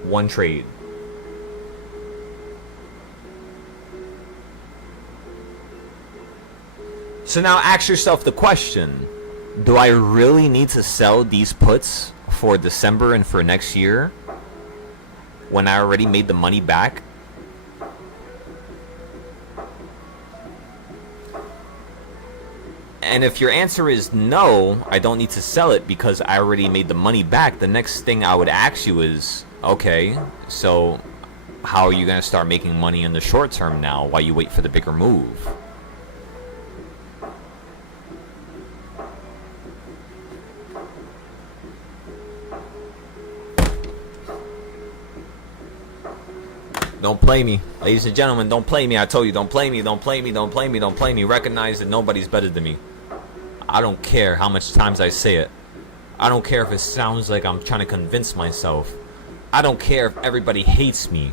one trade. So now ask yourself the question, do I really need to sell these puts for December and for next year when I already made the money back? And if your answer is no, I don't need to sell it because I already made the money back, the next thing I would ask you is, okay, so how are you going to start making money in the short term now while you wait for the bigger move? Don't play me. Ladies and gentlemen, don't play me. I told you, don't play me, don't play me, don't play me, don't play me. Recognize that nobody's better than me. I don't care how much times I say it. I don't care if it sounds like I'm trying to convince myself. I don't care if everybody hates me.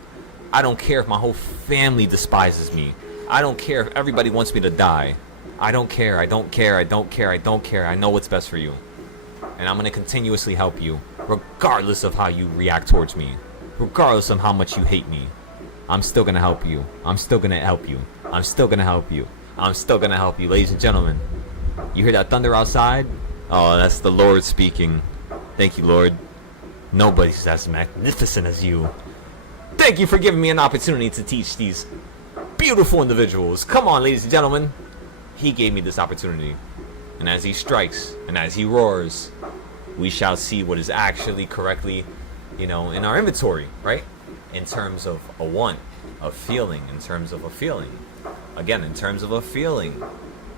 I don't care if my whole family despises me. I don't care if everybody wants me to die. I don't care, I don't care, I don't care, I don't care. I know what's best for you. And I'm going to continuously help you, regardless of how you react towards me. Regardless of how much you hate me. I'm still going to help you. I'm still going to help you. I'm still going to help you. I'm still going to help you. Ladies and gentlemen, you hear that thunder outside? Oh, that's the Lord speaking. Thank you, Lord. Nobody's as magnificent as you. Thank you for giving me an opportunity to teach these beautiful individuals. Come on, ladies and gentlemen. He gave me this opportunity. And as he strikes, and as he roars, we shall see what is actually correctly, in our inventory, right? In terms of a want, a feeling, in terms of a feeling. Again, in terms of a feeling.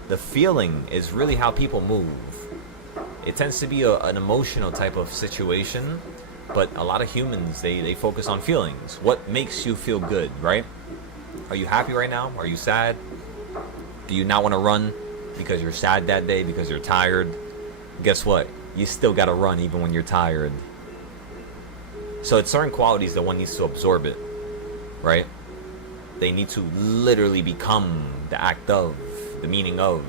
The feeling is really how people move. It tends to be an emotional type of situation, but a lot of humans, they focus on feelings. What makes you feel good, right? Are you happy right now? Are you sad? Do you not want to run because you're sad that day, because you're tired? Guess what? You still got to run even when you're tired. So it's certain qualities that one needs to absorb it, right? They need to literally become the act of, the meaning of.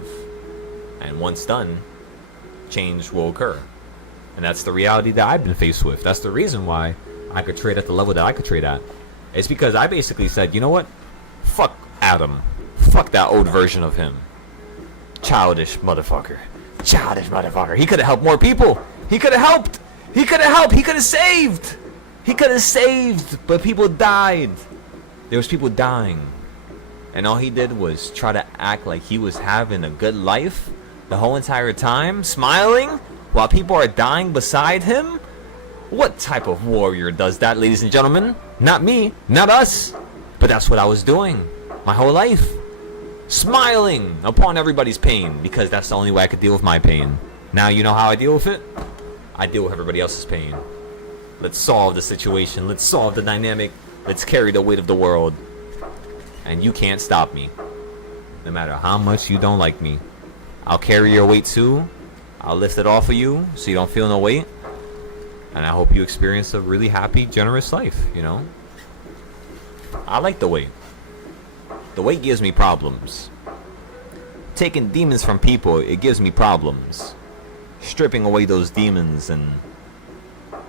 And once done, change will occur. And that's the reality that I've been faced with. That's the reason why I could trade at the level that I could trade at. It's because I basically said, you know what? Fuck Adam. Fuck that old version of him. Childish motherfucker. Childish motherfucker. He could have helped more people. He could have helped. He could have helped. He could have saved. He could have saved, but people died. There was people dying. And all he did was try to act like he was having a good life the whole entire time, smiling while people are dying beside him. What type of warrior does that, ladies and gentlemen? Not me, not us. But that's what I was doing my whole life. Smiling upon everybody's pain, because that's the only way I could deal with my pain. Now you know how I deal with it? I deal with everybody else's pain. Let's solve the situation. Let's solve the dynamic. Let's carry the weight of the world. And you can't stop me. No matter how much you don't like me. I'll carry your weight too. I'll lift it off of you so you don't feel no weight. And I hope you experience a really happy, generous life, I like the weight. The weight gives me problems. Taking demons from people, it gives me problems. Stripping away those demons and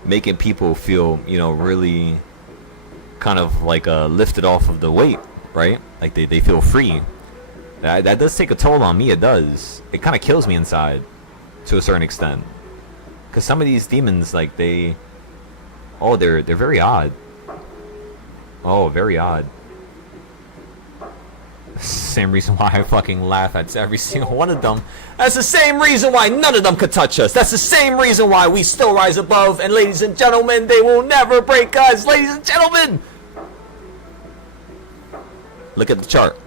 making people feel, really kind of like lifted off of the weight, right? Like they feel free. That does take a toll on me, it does. It kind of kills me inside to a certain extent. Because some of these demons, like they're very odd. Oh, very odd. Same reason why I fucking laugh at every single one of them. That's the same reason why none of them could touch us. That's the same reason why we still rise above. And ladies and gentlemen, they will never break us. Ladies and gentlemen. Look at the chart.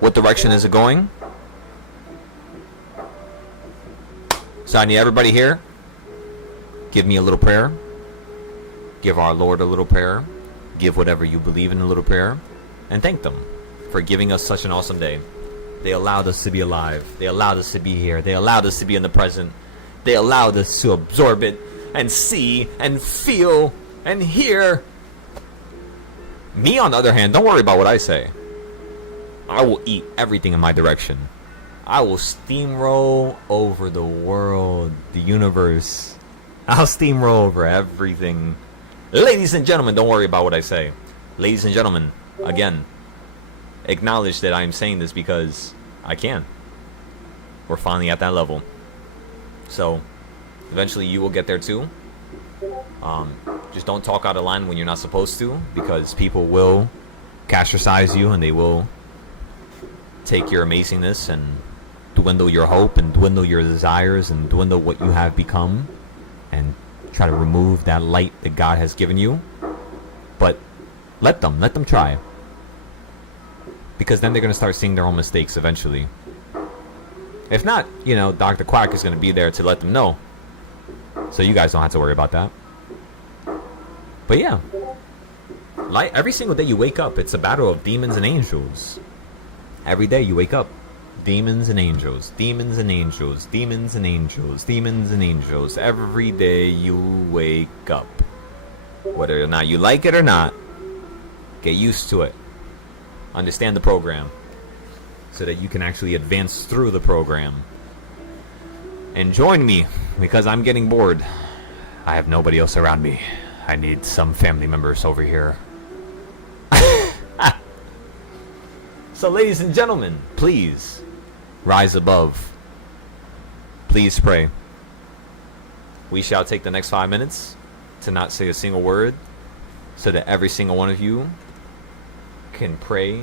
What direction is it going? So I need everybody here. Give me a little prayer. Give our Lord a little prayer. Give whatever you believe in a little prayer. And thank them for giving us such an awesome day. They allowed us to be alive. They allowed us to be here. They allowed us to be in the present. They allowed us to absorb it and see and feel and hear. Me, on the other hand, don't worry about what I say. I will eat everything in my direction. I will steamroll over the world, the universe. I'll steamroll over everything. Ladies and gentlemen, don't worry about what I say. Ladies and gentlemen, again, acknowledge that I am saying this because I can. We're finally at that level. So, eventually you will get there too. Just don't talk out of line when you're not supposed to, because people will castricize you and they will take your amazingness and dwindle your hope and dwindle your desires and dwindle what you have become and try to remove that light that God has given you. But let them try, because then they're going to start seeing their own mistakes eventually. If not, you know, Dr. Quack is going to be there to let them know, so you guys don't have to worry about that. But yeah, like every single day you wake up, it's a battle of demons and angels. Every day you wake up, demons and angels, demons and angels, demons and angels, demons and angels. Every day you wake up, whether or not you like it or not, get used to it. Understand the program so that you can actually advance through the program. And join me, because I'm getting bored. I have nobody else around me. I need some family members over here. So ladies and gentlemen, please rise above. Please pray. We shall take the next 5 minutes to not say a single word, so that every single one of you can pray,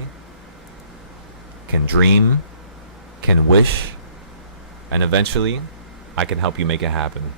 can dream, can wish, and eventually I can help you make it happen.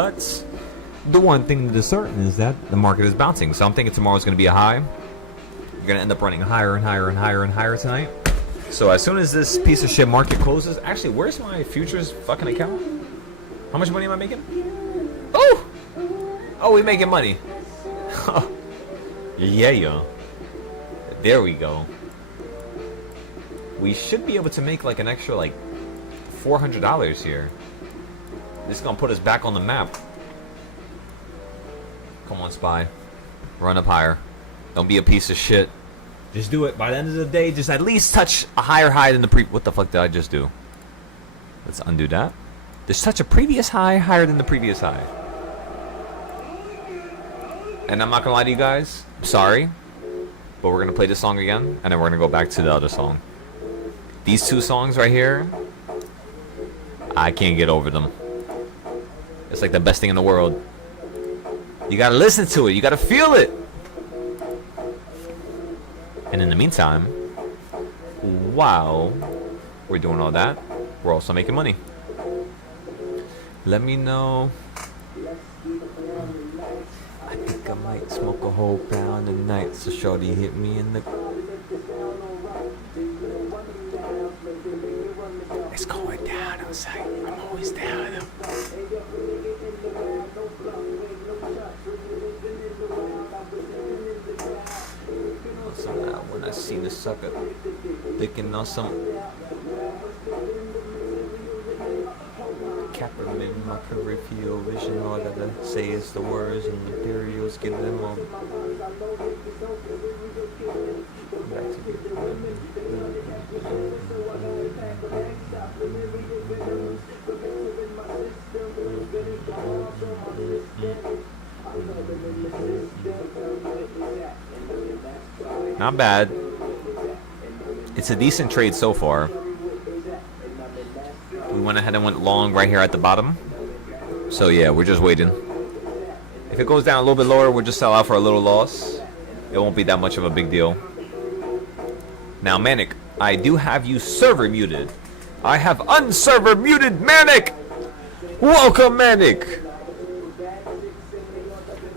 But the one thing that is certain is that the market is bouncing. So I'm thinking tomorrow's going to be a high. You're going to end up running higher and higher and higher and higher tonight. So as soon as this piece of shit market closes, actually, where's my futures fucking account? How much money am I making? Oh! Oh, we making money. Yeah, yo. There we go. We should be able to make like an extra like $400 here. This is gonna put us back on the map. Come on, Spy. Run up higher. Don't be a piece of shit. Just do it. By the end of the day, just at least touch a higher high than the What the fuck did I just do? Let's undo that. Just touch a previous high higher than the previous high. And I'm not gonna lie to you guys. I'm sorry. But we're gonna play this song again, and then we're gonna go back to the other song. These two songs right here, I can't get over them. It's like the best thing in the world. You gotta listen to it. You gotta feel it. And in the meantime, while we're doing all that, we're also making money. Let me know. I think I might smoke a whole pound a night. So shorty hit me in the... It's going down outside. I'm always down. So now when I seen the sucker thinking on some Captain in my peripheral vision, all I gotta say is the words and the materials, get them on. Back to you. Not bad. It's a decent trade so far. We went ahead and went long right here at the bottom. So yeah, we're just waiting. If it goes down a little bit lower, we'll just sell out for a little loss. It won't be that much of a big deal. Now, Manic, I do have you server muted. I have unserver muted Manic! Welcome, Manic!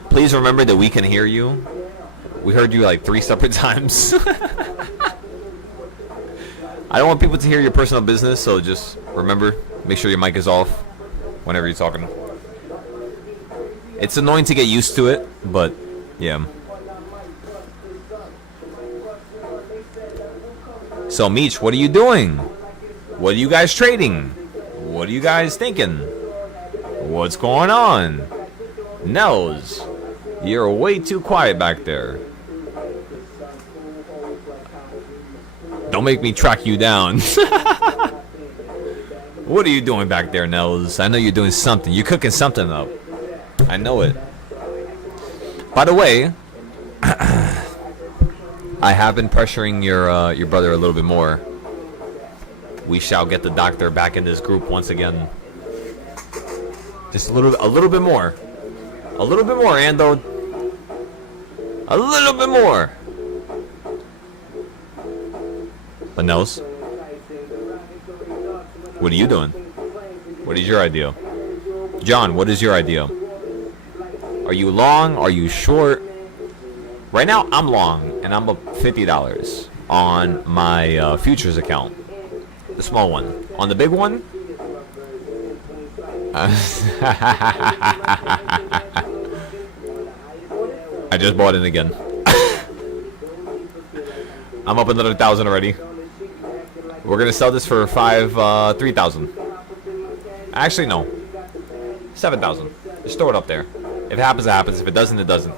Please remember that we can hear you. We heard you like 3 separate times. I don't want people to hear your personal business, so just remember, make sure your mic is off whenever you're talking. It's annoying to get used to it, but yeah. So, Meech, what are you doing? What are you guys trading? What are you guys thinking? What's going on? Nels, you're way too quiet back there. Don't make me track you down. What are you doing back there, Nels? I know you're doing something. You're cooking something up. I know it. By the way, I have been pressuring your brother a little bit more. We shall get the doctor back in this group once again. Just a little bit more. A little bit more, Ando. A little bit more. But Nels, what are you doing? What is your idea? John, what is your idea? Are you long? Are you short? Right now, I'm long, and I'm up $50 on my futures account. The small one. On the big one, I just bought it again. I'm up another 1,000 already. We're gonna sell this for 3,000. Actually, no, 7,000. Just throw it up there. If it happens, it happens. If it doesn't, it doesn't.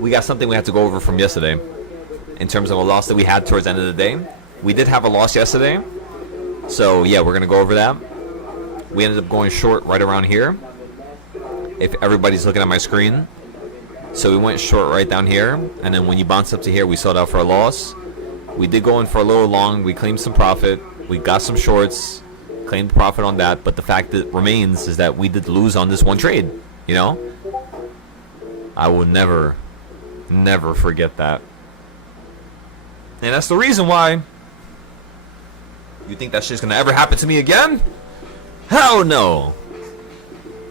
We got something we have to go over from yesterday. In terms of a loss that we had towards the end of the day. We did have a loss yesterday. So, yeah, we're going to go over that. We ended up going short right around here. If everybody's looking at my screen. So we went short right down here. And then when you bounce up to here, we sold out for a loss. We did go in for a little long. We claimed some profit. We got some shorts. Claimed profit on that. But the fact that remains is that we did lose on this one trade. You know? I will never forget that. And that's the reason why You think that shit's gonna ever happen to me again? Hell no.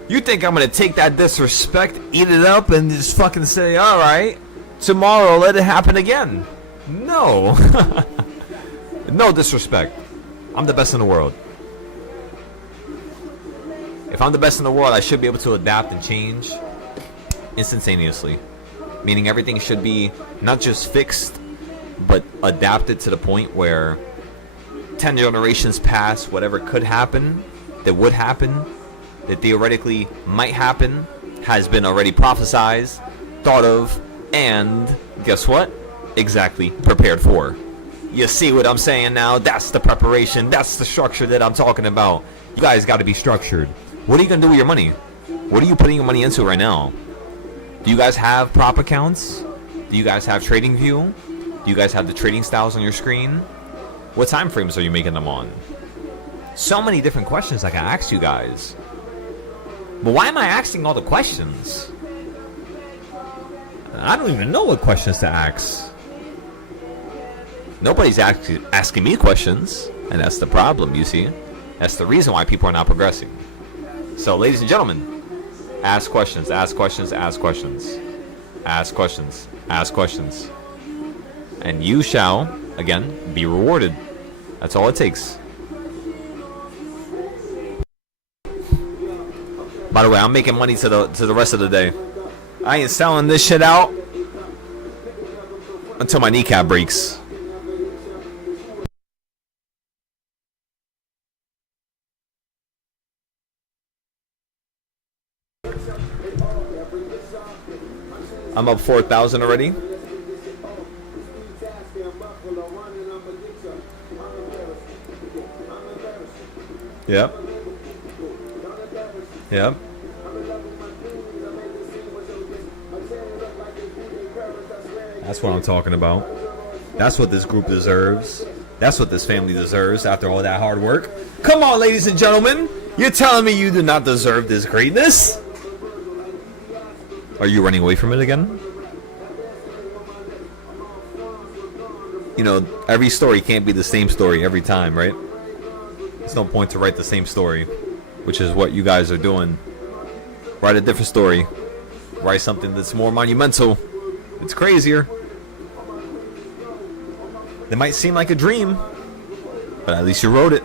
You think I'm gonna take that disrespect, eat it up, and just fucking say, alright, tomorrow let it happen again? No. No disrespect. I'm the best in the world. If I'm the best in the world, I should be able to adapt and change instantaneously. Meaning everything should be not just fixed, but adapted to the point where 10 generations pass, whatever could happen, that would happen, that theoretically might happen, has been already prophesized, thought of, and guess what? Exactly prepared for. You see what I'm saying now? That's the preparation. That's the structure that I'm talking about. You guys got to be structured. What are you going to do with your money? What are you putting your money into right now? Do you guys have prop accounts? Do you guys have TradingView? Do you guys have the trading styles on your screen? What time frames are you making them on? So many different questions I can ask you guys. But why am I asking all the questions? I don't even know what questions to ask. Nobody's asking me questions, and that's the problem, you see. That's the reason why people are not progressing. So, ladies and gentlemen, ask questions, ask questions, ask questions. Ask questions, ask questions. And you shall, again, be rewarded. That's all it takes. By the way, I'm making money to the rest of the day. I ain't selling this shit out until my kneecap breaks. I'm up 4,000 already. Yep. Yep. That's what I'm talking about. That's what this group deserves. That's what this family deserves after all that hard work. Come on, ladies and gentlemen. You're telling me you do not deserve this greatness? Are you running away from it again? You know, every story can't be the same story every time, right? There's no point to write the same story, which is what you guys are doing. Write a different story. Write something that's more monumental. It's crazier. It might seem like a dream, but at least you wrote it.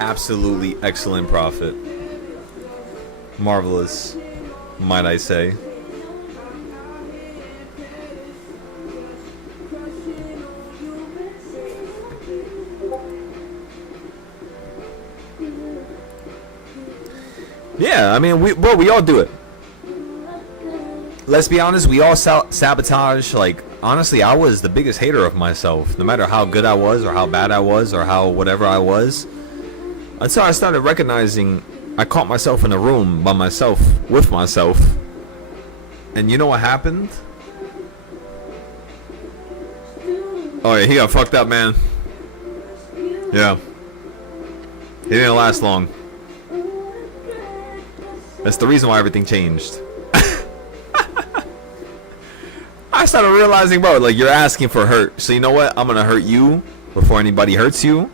Absolutely excellent profit. Marvelous, might I say. Yeah, I mean, we all do it. Let's be honest, we all sabotage. Like, honestly, I was the biggest hater of myself, no matter how good I was or how bad I was or how whatever I was. Until I started recognizing I caught myself in a room by myself, with myself. And you know what happened? Oh yeah, he got fucked up, man. Yeah. He didn't last long. That's the reason why everything changed. I started realizing, bro, like, you're asking for hurt. So you know what? I'm gonna hurt you before anybody hurts you.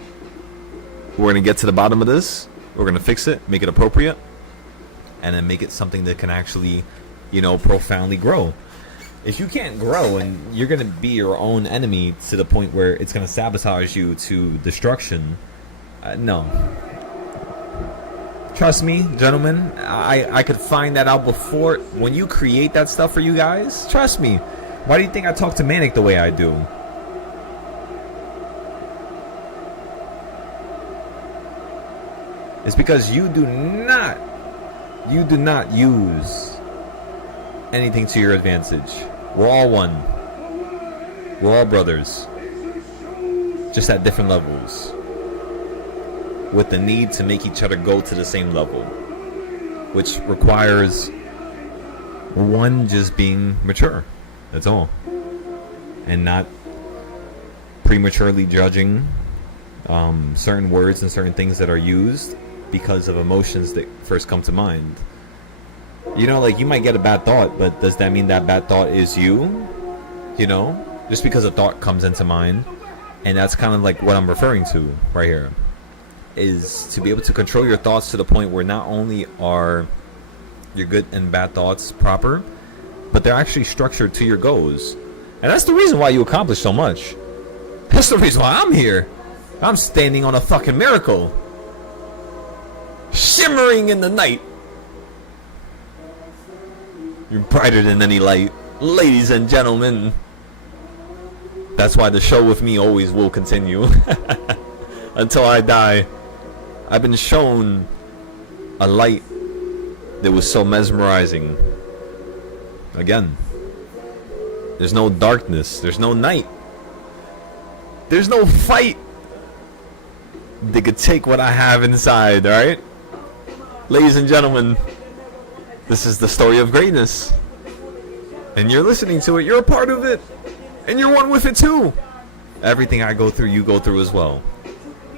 We're gonna get to the bottom of this. We're gonna fix it, make it appropriate, and then make it something that can actually, you know, profoundly grow. If you can't grow and you're gonna be your own enemy to the point where it's gonna sabotage you to destruction, no. Trust me, gentlemen, I could find that out before. When you create that stuff for you guys, trust me. Why do you think I talk to Manic the way I do? It's because you do not use anything to your advantage. We're all one. We're all brothers. Just at different levels. With the need to make each other go to the same level. Which requires one just being mature. That's all. And not prematurely judging certain words and certain things that are used because of emotions that first come to mind. You know, like, you might get a bad thought, but does that mean that bad thought is you? You know? Just because a thought comes into mind. And that's kind of like what I'm referring to right here. Is to be able to control your thoughts to the point where not only are your good and bad thoughts proper, but they're actually structured to your goals. And that's the reason why you accomplish so much. That's the reason why I'm here. I'm standing on a fucking miracle. Shimmering in the night. You're brighter than any light. Ladies and gentlemen. That's why the show with me always will continue. Until I die. I've been shown a light that was so mesmerizing. Again. There's no darkness. There's no night. There's no fight that could take what I have inside, alright? Ladies and gentlemen, this is the story of greatness. And you're listening to it. You're a part of it. And you're one with it too. Everything I go through, you go through as well.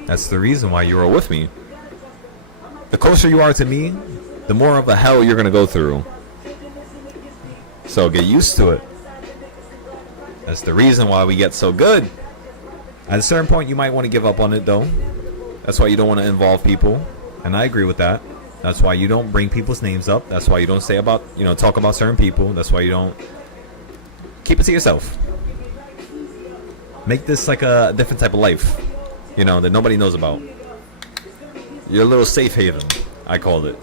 That's the reason why you're with me. The closer you are to me, the more of a hell you're going to go through. So get used to it. That's the reason why we get so good. At a certain point, you might want to give up on it, though. That's why you don't want to involve people. And I agree with that. That's why you don't bring people's names up. That's why you don't say about, talk about certain people. That's why you don't. Keep it to yourself. Make this like a different type of life, that nobody knows about. Your little safe haven, I called it.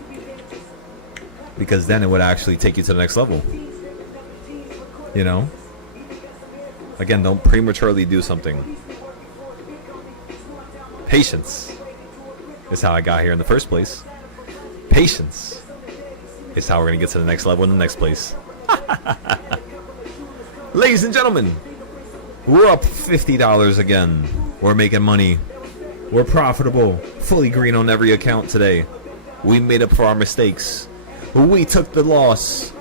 Because then it would actually take you to the next level. Again, don't prematurely do something. Patience is how I got here in the first place. Patience is how we're going to get to the next level in the next place. Ladies and gentlemen, we're up $50 again. We're making money. We're profitable. Fully green on every account today. We made up for our mistakes. We took the loss.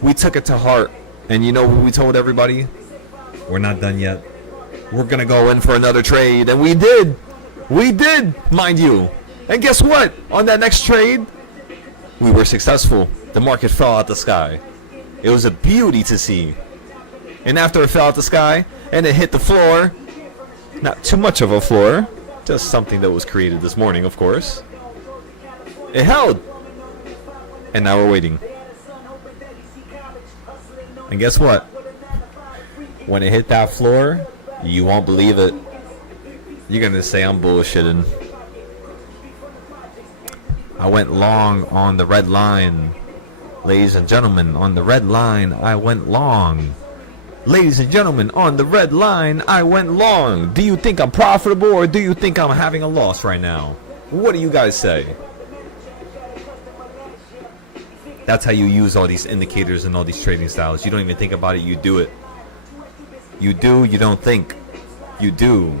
We took it to heart. And you know what we told everybody? We're not done yet. We're going to go in for another trade. And we did. We did, mind you. And guess what? On that next trade, we were successful. The market fell out the sky. It was a beauty to see. And after it fell out the sky and it hit the floor, not too much of a floor, just something that was created this morning, of course. It held. And now we're waiting. And guess what? When it hit that floor, you won't believe it. You're going to say I'm bullshitting. I went long on the red line. Ladies and gentlemen, on the red line, I went long. Ladies and gentlemen, on the red line, I went long. Do you think I'm profitable or do you think I'm having a loss right now? What do you guys say? That's how you use all these indicators and all these trading styles. You don't even think about it, you do it. You do, you don't think. You do.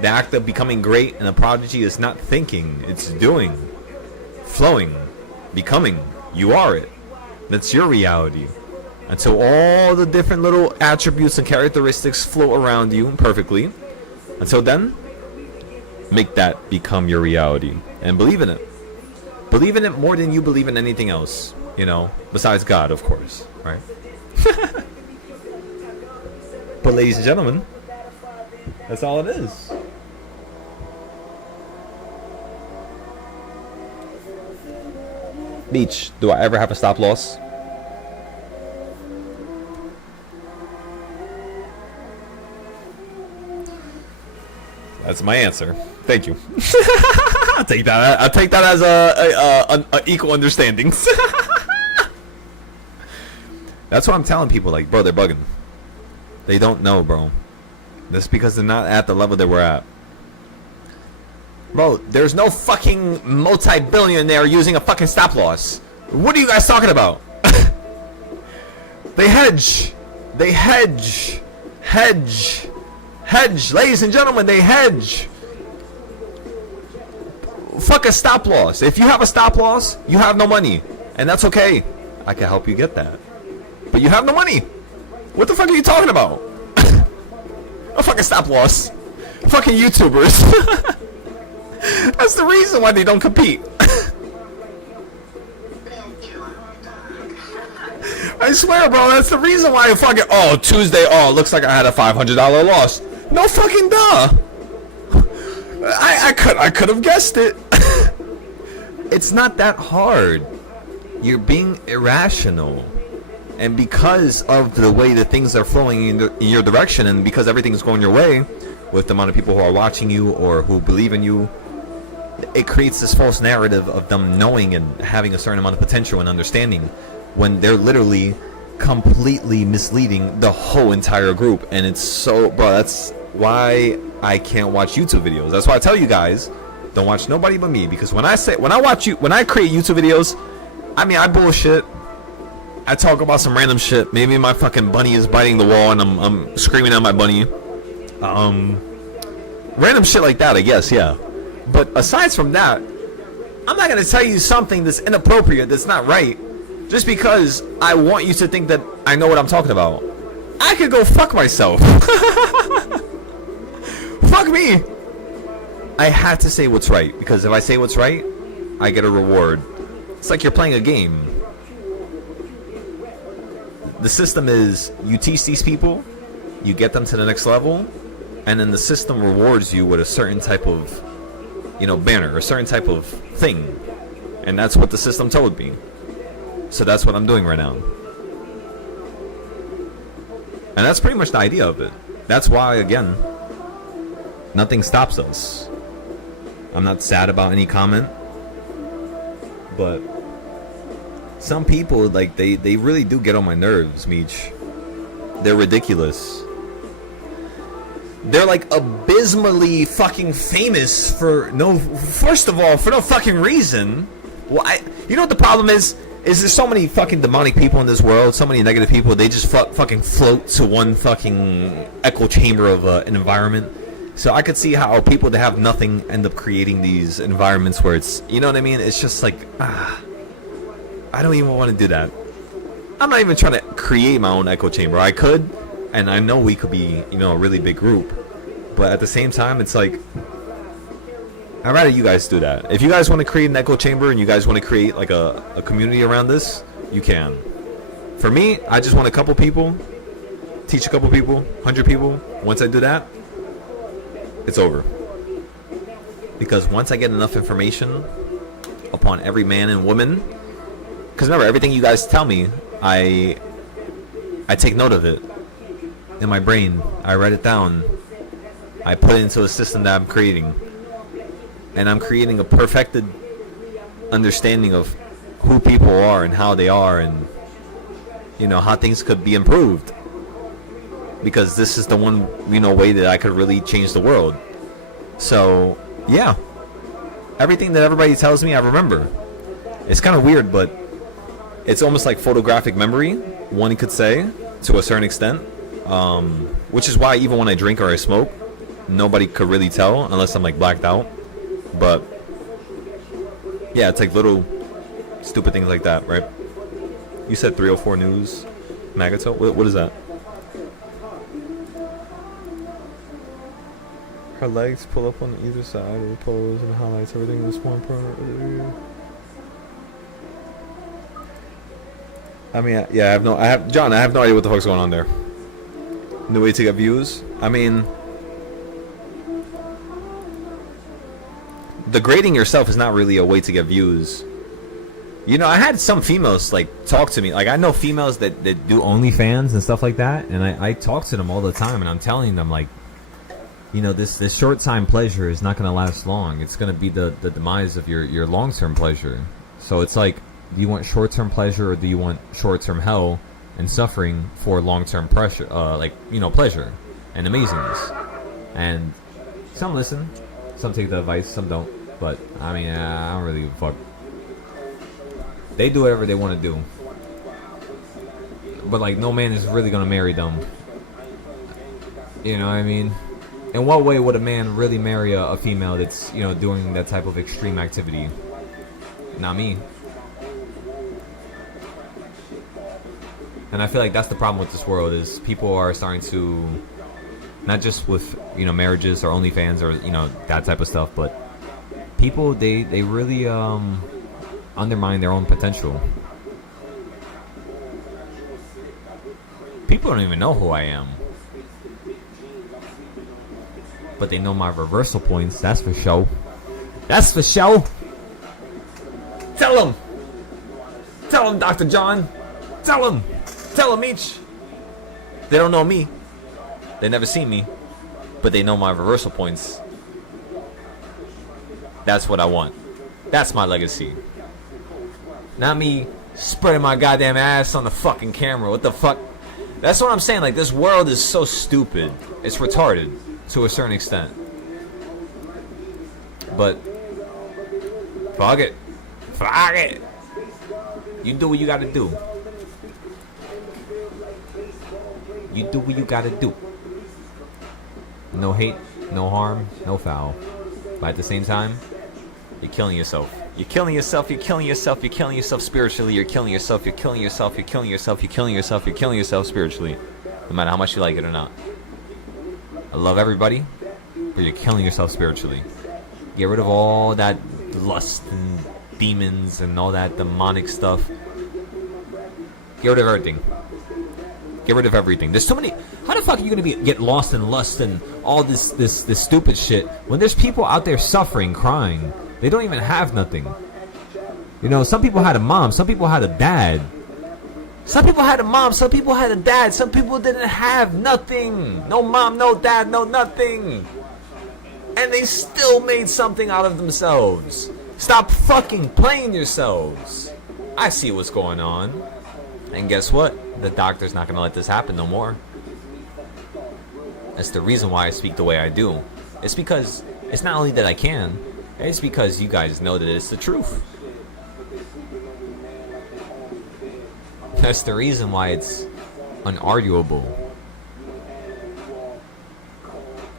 The act of becoming great and a prodigy is not thinking, it's doing. Flowing. Becoming. You are it. That's your reality. Until all the different little attributes and characteristics flow around you perfectly. Until then, make that become your reality. And believe in it. Believe in it more than you believe in anything else. Besides God, of course. Right? But ladies and gentlemen, that's all it is. Beach, do I ever have a stop loss? That's my answer. Thank you. I'll take that. I'll take that as a equal understanding. That's what I'm telling people. Like, bro, they're bugging. They don't know, bro. That's because they're not at the level that we're at. Bro, there's no fucking multi-billionaire using a fucking stop loss. What are you guys talking about? They hedge. They hedge. Hedge. Hedge. Ladies and gentlemen, they hedge. Fuck a stop loss. If you have a stop loss, you have no money. And that's okay. I can help you get that. But you have no money. What the fuck are you talking about? A fucking stop loss. Fucking YouTubers. That's the reason why they don't compete. I swear, bro, that's the reason why I fucking... Oh, Tuesday, oh, looks like I had a $500 loss. No fucking duh. I could have guessed it. It's not that hard. You're being irrational. And because of the way that things are flowing in your direction, and because everything's going your way, with the amount of people who are watching you or who believe in you, it creates this false narrative of them knowing and having a certain amount of potential and understanding, when they're literally completely misleading the whole entire group. And it's so, bro, that's why I can't watch YouTube videos. That's why I tell you guys, don't watch nobody but me, because when I create YouTube videos, I mean, I bullshit. I talk about some random shit. Maybe my fucking bunny is biting the wall and I'm screaming at my bunny. Random shit like that, I guess, yeah. But aside from that, I'm not gonna tell you something that's inappropriate, that's not right, just because I want you to think that I know what I'm talking about. I could go fuck myself. Fuck me. I have to say what's right, because if I say what's right, I get a reward. It's like you're playing a game. The system is, you teach these people, you get them to the next level, and then the system rewards you with a certain type of, banner, a certain type of thing. And that's what the system told me. So that's what I'm doing right now. And that's pretty much the idea of it. That's why, again, nothing stops us. I'm not sad about any comment, but some people, like, they really do get on my nerves, Meech. They're ridiculous. They're like abysmally fucking famous for first of all, for no fucking reason. Well, you know what the problem is there's so many fucking demonic people in this world, so many negative people, they just fucking float to one fucking echo chamber of an environment. So I could see how people that have nothing end up creating these environments where it's, you know what I mean? It's just like, I don't even want to do that. I'm not even trying to create my own echo chamber. I could, and I know we could be, a really big group. But at the same time, it's like, I'd rather you guys do that. If you guys want to create an echo chamber and you guys want to create like a community around this, you can. For me, I just want a couple people, teach a couple people, 100 people. Once I do that, it's over. Because once I get enough information upon every man and woman, because remember, everything you guys tell me, I take note of it in my brain. I write it down. I put it into a system that I'm creating. And I'm creating a perfected understanding of who people are and how they are, and how things could be improved. Because this is the one way that I could really change the world. So yeah, everything that everybody tells me, I remember. It's kind of weird, but it's almost like photographic memory, one could say, to a certain extent. Which is why even when I drink or I smoke, nobody could really tell unless I'm like blacked out. But yeah, it's like little stupid things like that, right? You said 304 News, Magato? What is that? Her legs pull up on either side of the pose and highlights everything that's more important. I mean, yeah, I have no idea what the fuck's going on there. No way to get views. I mean, degrading yourself is not really a way to get views. I had some females like talk to me. Like, I know females that do OnlyFans and stuff like that, and I talk to them all the time, and I'm telling them, like, this short time pleasure is not going to last long. It's going to be the demise of your long term pleasure. So it's like, do you want short term pleasure, or do you want short term hell and suffering for long term pressure? Pleasure and amazingness. And some listen, some take the advice, some don't. But I mean, I don't really give a fuck. They do whatever they want to do. But like, no man is really gonna marry them. You know what I mean? In what way would a man really marry a female that's, doing that type of extreme activity? Not me. And I feel like that's the problem with this world, is people are starting to, not just with, marriages or OnlyFans or, that type of stuff, but people, they really undermine their own potential. People don't even know who I am. But they know my reversal points, that's for sure. That's for sure. Tell them. Tell them, Dr. John. Tell them. Tell them each. They don't know me. They never seen me. But they know my reversal points. That's what I want. That's my legacy. Not me spreading my goddamn ass on the fucking camera. What the fuck? That's what I'm saying. Like, this world is so stupid. It's retarded to a certain extent. But fuck it. Fuck it. You do what you gotta do. You do what you gotta do. No hate, no harm, no foul. But at the same time, you're killing yourself. You're killing yourself, you're killing yourself, you're killing yourself spiritually, you're killing yourself, you're killing yourself, you're killing yourself, you're killing yourself, you're killing yourself spiritually. No matter how much you like it or not. I love everybody, but you're killing yourself spiritually. Get rid of all that lust and demons and all that demonic stuff. Get rid of everything. Get rid of everything. There's too many. How the fuck are you gonna get lost in lust and all this stupid shit when there's people out there suffering, crying? They don't even have nothing. You know, some people had a mom, some people had a dad. Some people had a mom, some people had a dad, some people didn't have nothing. No mom, no dad, no nothing. And they still made something out of themselves. Stop fucking playing yourselves. I see what's going on. And guess what? The doctor's not gonna let this happen no more. That's the reason why I speak the way I do. It's because it's not only that I can, it's because you guys know that it's the truth. That's the reason why it's unarguable.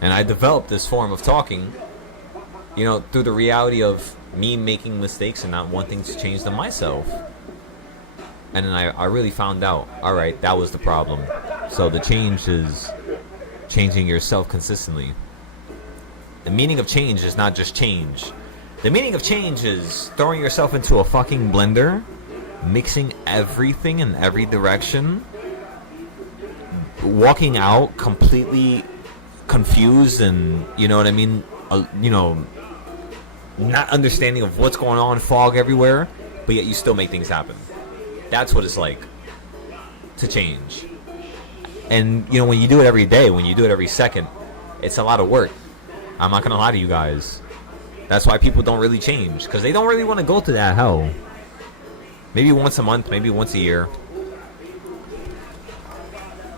And I developed this form of talking, you know, through the reality of me making mistakes and not wanting to change them myself. And then I really found out, alright, that was the problem. So the change is changing yourself consistently. The meaning of change is not just change. The meaning of change is throwing yourself into a fucking blender, mixing everything in every direction, walking out completely confused and, you know what I mean, you know, not understanding of what's going on, fog everywhere, but yet you still make things happen. That's what it's like to change. And, you know, when you do it every day, when you do it every second, it's a lot of work. I'm not gonna lie to you guys. That's why people don't really change, because they don't really want to go through that hell. Maybe once a month, maybe once a year.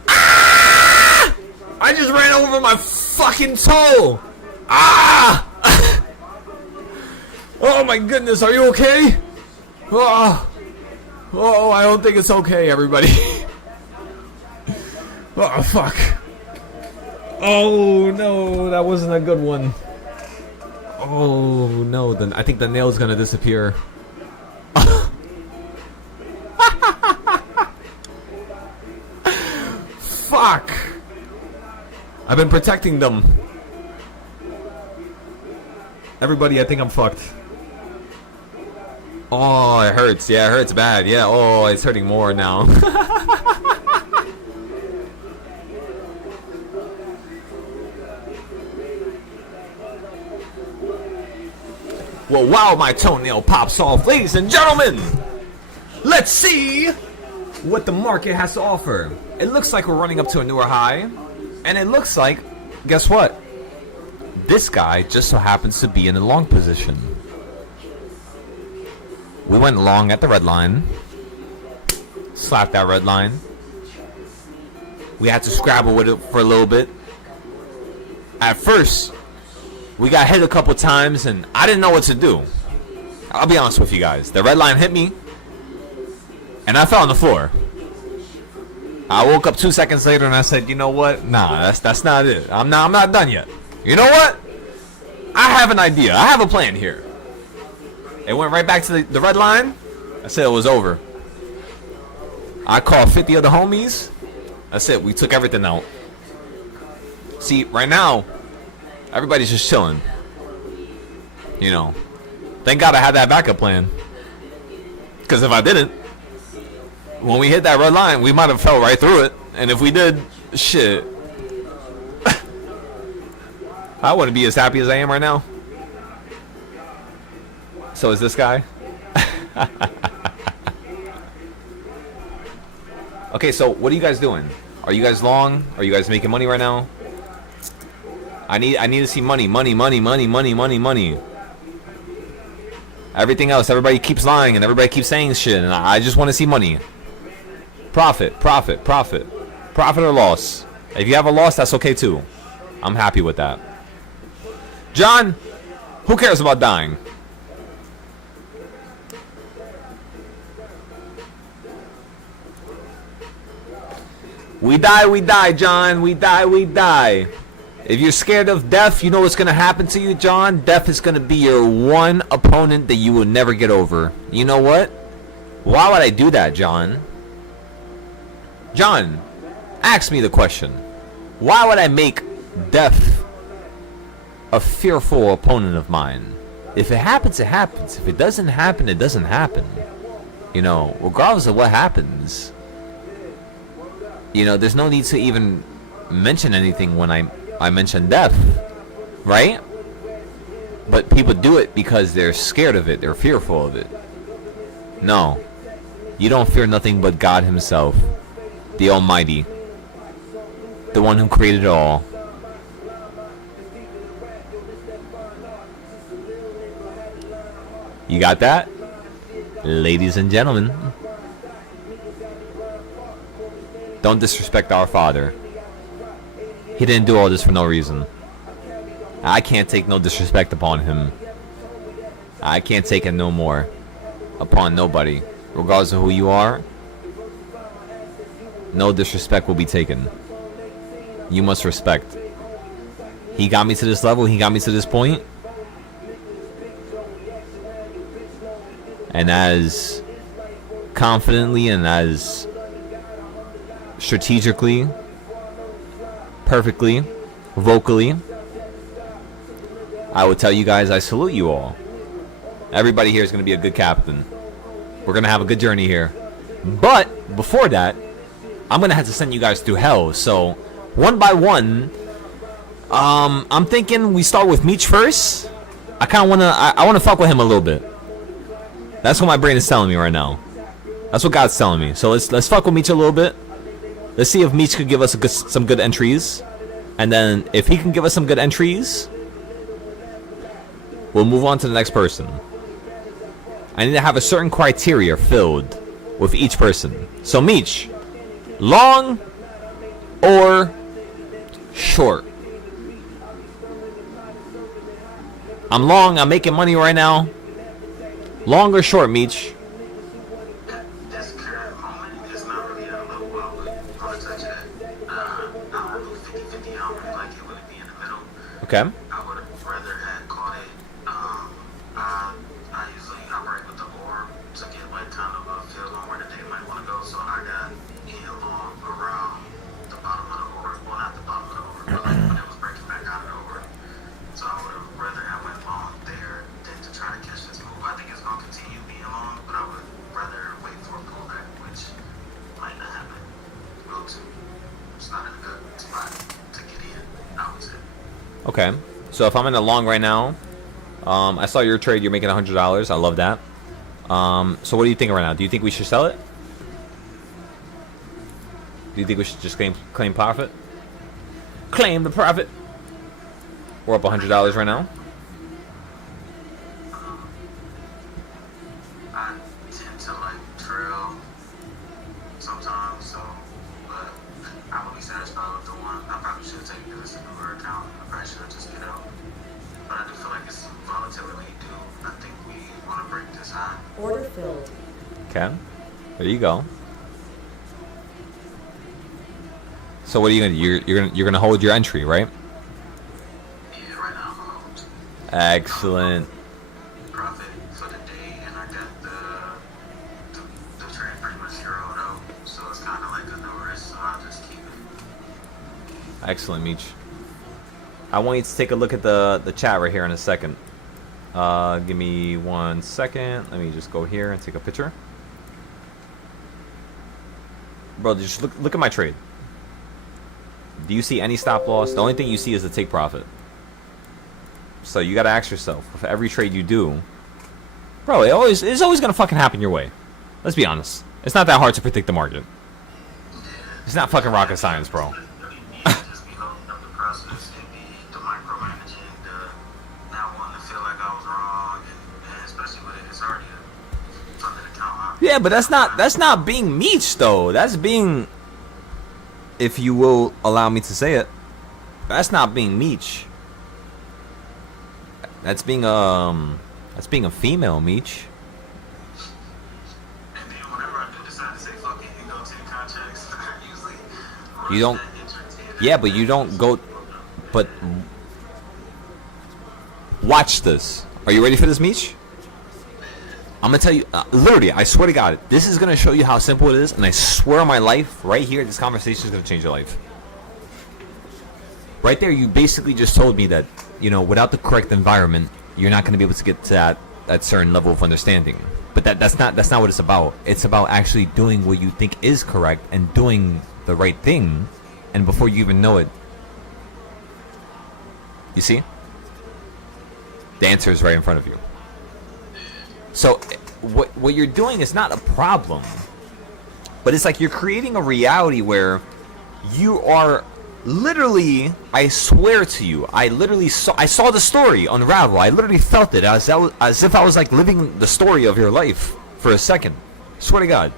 Ah! I just ran over my fucking toe! Ah! Oh my goodness, are you okay? Oh, I don't think it's okay, everybody. Oh, fuck. Oh, no, that wasn't a good one. Oh, no, then I think the nail's gonna disappear. Fuck. I've been protecting them. Everybody, I think I'm fucked. Oh, it hurts. Yeah, it hurts bad. Yeah, oh, it's hurting more now. Well, wow, my toenail pops off. Ladies and gentlemen, let's see what the market has to offer. It looks like we're running up to a newer high. And it looks like, guess what? This guy just so happens to be in a long position. We went long at the red line. Slapped that red line. We had to scrabble with it for a little bit. At first, we got hit a couple times and I didn't know what to do. I'll be honest with you guys. The red line hit me and I fell on the floor. I woke up 2 seconds later and I said, you know what? Nah, that's not it. I'm not done yet. You know what? I have an idea. I have a plan here. It went right back to the red line. I said it was over. I called 50 of the homies. That's it. We took everything out. See, right now, everybody's just chilling. You know. Thank God I had that backup plan. Because if I didn't, when we hit that red line, we might have fell right through it. And if we did, shit. I wouldn't be as happy as I am right now. So is this guy. Okay, so what are you guys doing? Are you guys long? Are you guys making money right now? I need to see money. Everything else, everybody keeps lying and everybody keeps saying shit, and I just want to see money. Profit or loss. If you have a loss, that's okay too. I'm happy with that. John, who cares about dying? We die, John. We die. If you're scared of death, you know what's going to happen to you, John? Death is going to be your one opponent that you will never get over. You know what? Why would I do that, John? John, ask me the question. Why would I make death a fearful opponent of mine? If it happens, it happens. If it doesn't happen, it doesn't happen. You know, regardless of what happens. You know, there's no need to even mention anything when I mention death, right? But people do it because they're scared of it. They're fearful of it. No. You don't fear nothing but God himself. The Almighty. The one who created it all. You got that? Ladies and gentlemen. Don't disrespect our Father. He didn't do all this for no reason. I can't take no disrespect upon him. I can't take it no more upon nobody. Regardless of who you are, no disrespect will be taken. You must respect. He got me to this level. He got me to this point. And as confidently and as strategically, perfectly, vocally, I would tell you guys I salute you all. Everybody here is going to be a good captain. We're going to have a good journey here. But before that, I'm going to have to send you guys through hell. So one by one, I'm thinking we start with Meech first. I kind of want to I want to fuck with him a little bit. That's what my brain is telling me right now. That's what God's telling me. So let's fuck with Meech a little bit. Let's see if Meech could give us some good entries. And then if he can give us some good entries, we'll move on to the next person. I need to have a certain criteria filled with each person. So Meech, long or short? I'm long. I'm making money right now. Long or short, Meech? This current moment is not really at a level where I would want to touch it. I would do 50-50. I don't really like it when it be in the middle. Okay. I would have rather had caught it. I usually operate with the orb to get like kind of a feel on where the day might want to go. So I got in along around the bottom of the orb. Well, not the bottom of the orb, but like when it was breaking back out of the orb. So I would have rather have went long there than to try to catch this move. I think it's going to continue being long, but I would rather wait for a pullback, which might not happen. Will too. It's not in a good spot to get in, I would say. Okay. So if I'm in a long right now, I saw your trade. You're making $100. I love that. So what do you think right now? Do you think we should sell it? Do you think we should just claim profit? Claim the profit. We're up $100 right now. I tend to like trail sometimes, so but I will be satisfied with the one. I probably should take this newer account. I probably should just get out. But I do feel like it's volatility due. I think we want to break this high. Order filled. Okay. There you go. So what are you gonna do? You're gonna hold your entry, right? Yeah, right now I'm hold Excellent. profit for the day, and I got the trade pretty much zeroed out. So it's kind of like a no risk, so I'll just keep it. Excellent, Meech. I want you to take a look at the chat right here in a second. Give me 1 second. Let me just go here and take a picture. Bro, just look at my trade. Do you see any stop loss? The only thing you see is the take profit. So you gotta ask yourself, for every trade you do, bro, it's always gonna fucking happen your way. Let's be honest. It's not that hard to predict the market. It's not fucking rocket science, bro. Just be holding up the process and be the micromanaging, the not wanting to feel like I was wrong, and especially when it's already a funded account. Yeah, but that's not being Meech though. That's being, if you will allow me to say it, that's not being Meech. That's being a female Meech. And then whenever I do decide to say fuck it and go to the contracts, usually You don't. Yeah, but you don't go. But watch this. Are you ready for this, Meech? I'm gonna tell you, literally, I swear to God, this is gonna show you how simple it is, and I swear on my life, right here, this conversation is gonna change your life. Right there, you basically just told me that, you know, without the correct environment, you're not gonna be able to get to that certain level of understanding. But that's not what it's about. It's about actually doing what you think is correct and doing the right thing, and before you even know it, you see, the answer is right in front of you. So what you're doing is not a problem, but it's like you're creating a reality where you are literally, I swear to you, I saw the story unravel. I literally felt it as if I was like living the story of your life for a second. Swear to God.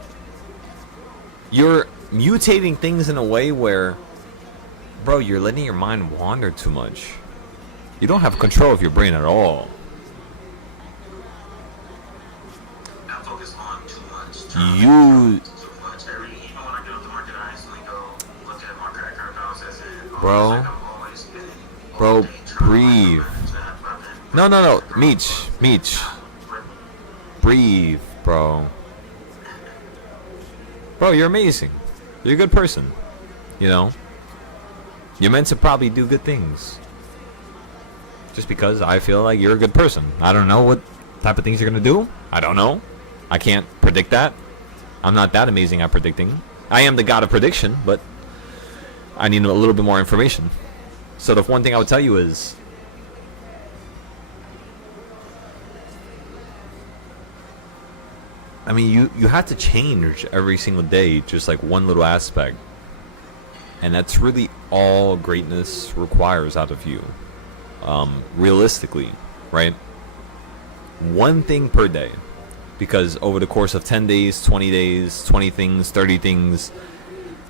You're mutating things in a way where, bro, you're letting your mind wander too much. You don't have control of your brain at all. I focus on too much. You, Too much. Even when I get off the market, I instantly go look at my credit card balances and Bro. like I'm always spending all Bro, day trying breathe. to manage that. I've been- No, Meech, breathe, bro. Bro, you're amazing. You're a good person. You know, you're meant to probably do good things. Just because I feel like you're a good person. I don't know what type of things you're gonna do. I don't know. I can't predict that. I'm not that amazing at predicting. I am the god of prediction, but I need a little bit more information. So the one thing I would tell you is, I mean, you have to change every single day, just like one little aspect. And that's really all greatness requires out of you. Realistically, right? One thing per day. Because over the course of 10 days, 20 days, 20 things, 30 things,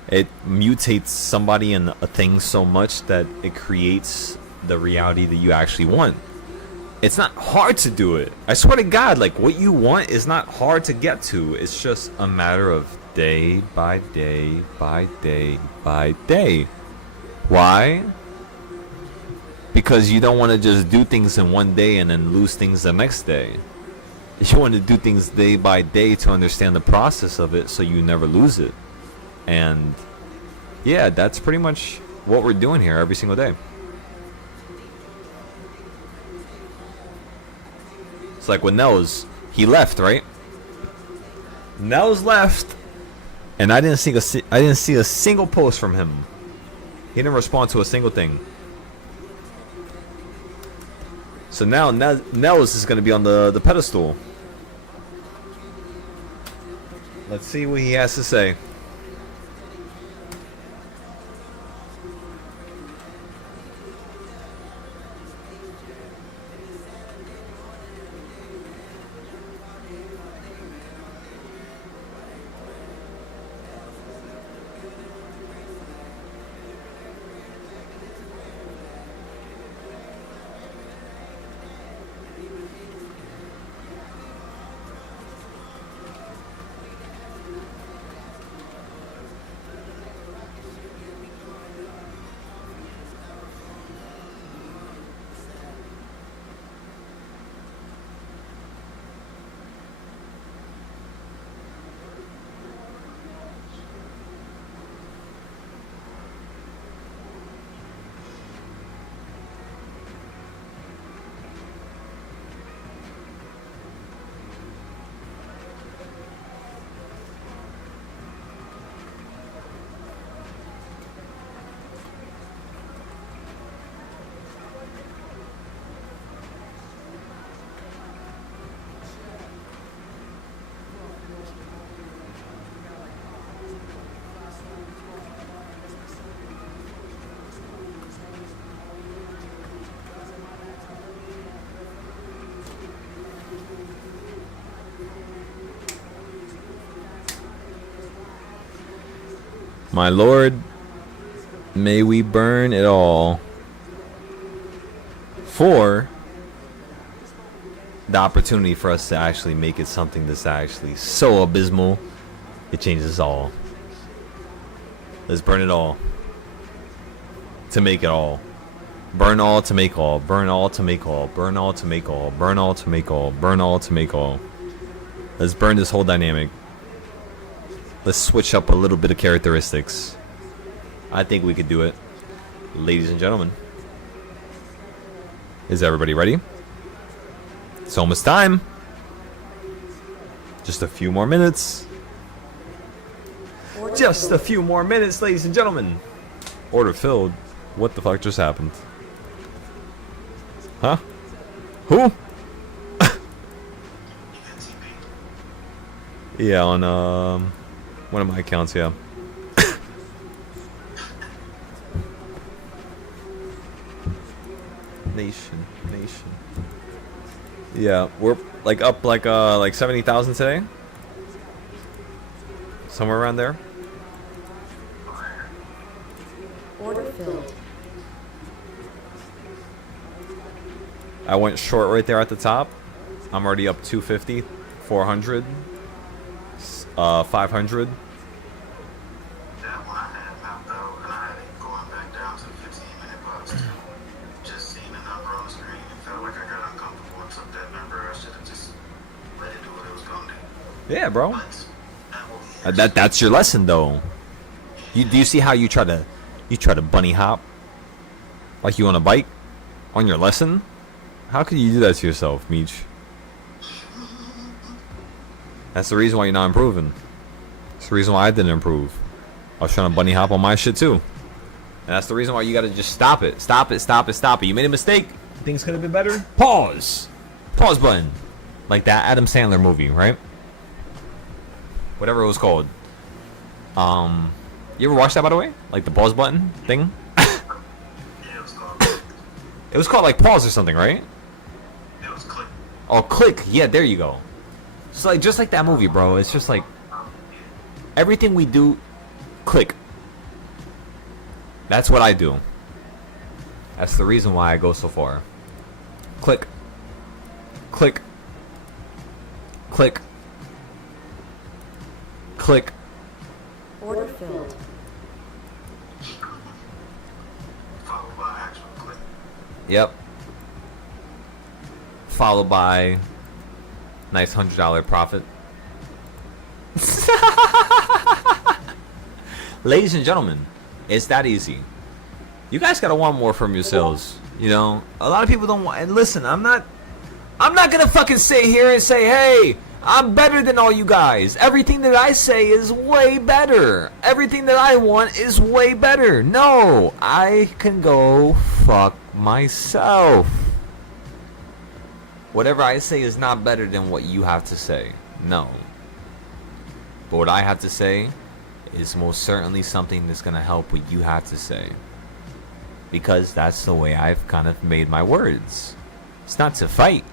it mutates somebody and a thing so much that it creates the reality that you actually want. It's not hard to do it. I swear to God, like, what you want is not hard to get to. It's just a matter of day by day by day by day. Why? Because you don't want to just do things in one day and then lose things the next day. You want to do things day by day to understand the process of it so you never lose it. And yeah, that's pretty much what we're doing here every single day. It's like with Nels, he left, right? Nels left, and I didn't see a single post from him. He didn't respond to a single thing. So now Nels is going to be on the pedestal. Let's see what he has to say. My lord, may we burn it all for the opportunity for us to actually make it something that's actually so abysmal it changes all. Let's burn it all to make it all. Burn all to make all. Burn all to make all. Burn all to make all. Burn all to make all. Burn all to make all. Let's burn this whole dynamic. Let's switch up a little bit of characteristics. I think we could do it. Ladies and gentlemen. Is everybody ready? It's almost time. Just a few more minutes. Just a few more minutes, ladies and gentlemen. Order filled. What the fuck just happened? Huh? Who? Yeah, on one of my accounts, yeah. Nation. Yeah, we're like up like 70,000 today. Somewhere around there. Order filled. I went short right there at the top. I'm already up 250, 400, 500. That one I had mapped out, and I had it going back down to 15-minute bucks. Just seeing the number on the screen, it felt like I got uncomfortable and took that number. I should have just let it do what it was going to do. Yeah, bro. But That's your lesson, though. Do you see how you try to bunny hop like you on a bike on your lesson? How could you do that to yourself, Meech? That's the reason why you're not improving. That's the reason why I didn't improve. I was trying to bunny hop on my shit too. And that's the reason why you gotta just stop it. Stop it. You made a mistake. Things could have been better. Pause. Pause button. Like that Adam Sandler movie, right? Whatever it was called. You ever watch that, by the way? Like the pause button thing? yeah, it was called. It was called like pause or something, right? It was click. Oh, click. Yeah, there you go. It's like just like that movie, bro. It's just like everything we do, click. That's what I do. That's the reason why I go so far. Click. Click. Click. Click. Order filled. Followed by actual click. Yep. Followed by nice $100 profit. Ladies and gentlemen, it's that easy. You guys gotta want more from yourselves. You know, a lot of people don't want. And listen, I'm not gonna fucking sit here and say, hey, I'm better than all you guys. Everything that I say is way better. Everything that I want is way better. No, I can go fuck myself. Whatever I say is not better than what you have to say. No. But what I have to say is most certainly something that's going to help what you have to say. Because that's the way I've kind of made my words. It's not to fight.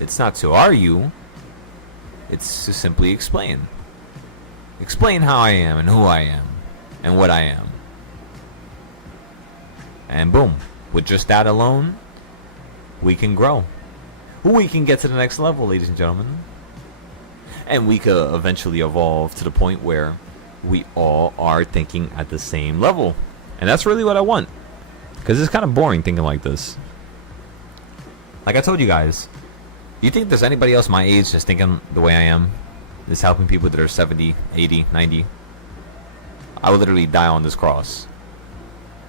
It's not to argue. It's to simply explain. Explain how I am and who I am and what I am. And boom. With just that alone, we can grow. We can get to the next level, ladies and gentlemen. And we could eventually evolve to the point where we all are thinking at the same level. And that's really what I want. Because it's kind of boring thinking like this. Like I told you guys, you think there's anybody else my age just thinking the way I am? Is helping people that are 70, 80, 90? I would literally die on this cross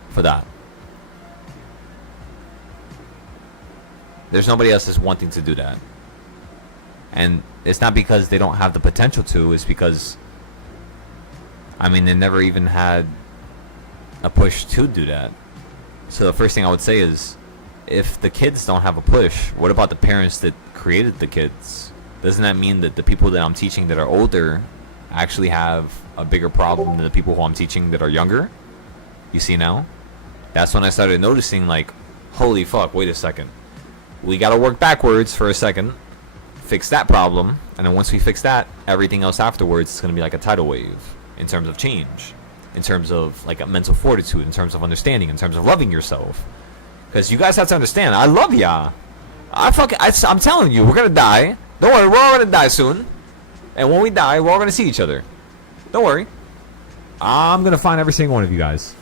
for that. There's nobody else that's wanting to do that. And it's not because they don't have the potential to. It's because, I mean, they never even had a push to do that. So the first thing I would say is, if the kids don't have a push, what about the parents that created the kids? Doesn't that mean that the people that I'm teaching that are older actually have a bigger problem than the people who I'm teaching that are younger? You see now? That's when I started noticing, like, holy fuck, wait a second. We gotta work backwards for a second, fix that problem, and then once we fix that, everything else afterwards is gonna be like a tidal wave in terms of change. in terms of like a mental fortitude, in terms of understanding, in terms of loving yourself. Because you guys have to understand, I love y'all. I'm telling you, we're gonna die. Don't worry, we're all gonna die soon. And when we die, we're all gonna see each other. Don't worry. I'm gonna find every single one of you guys.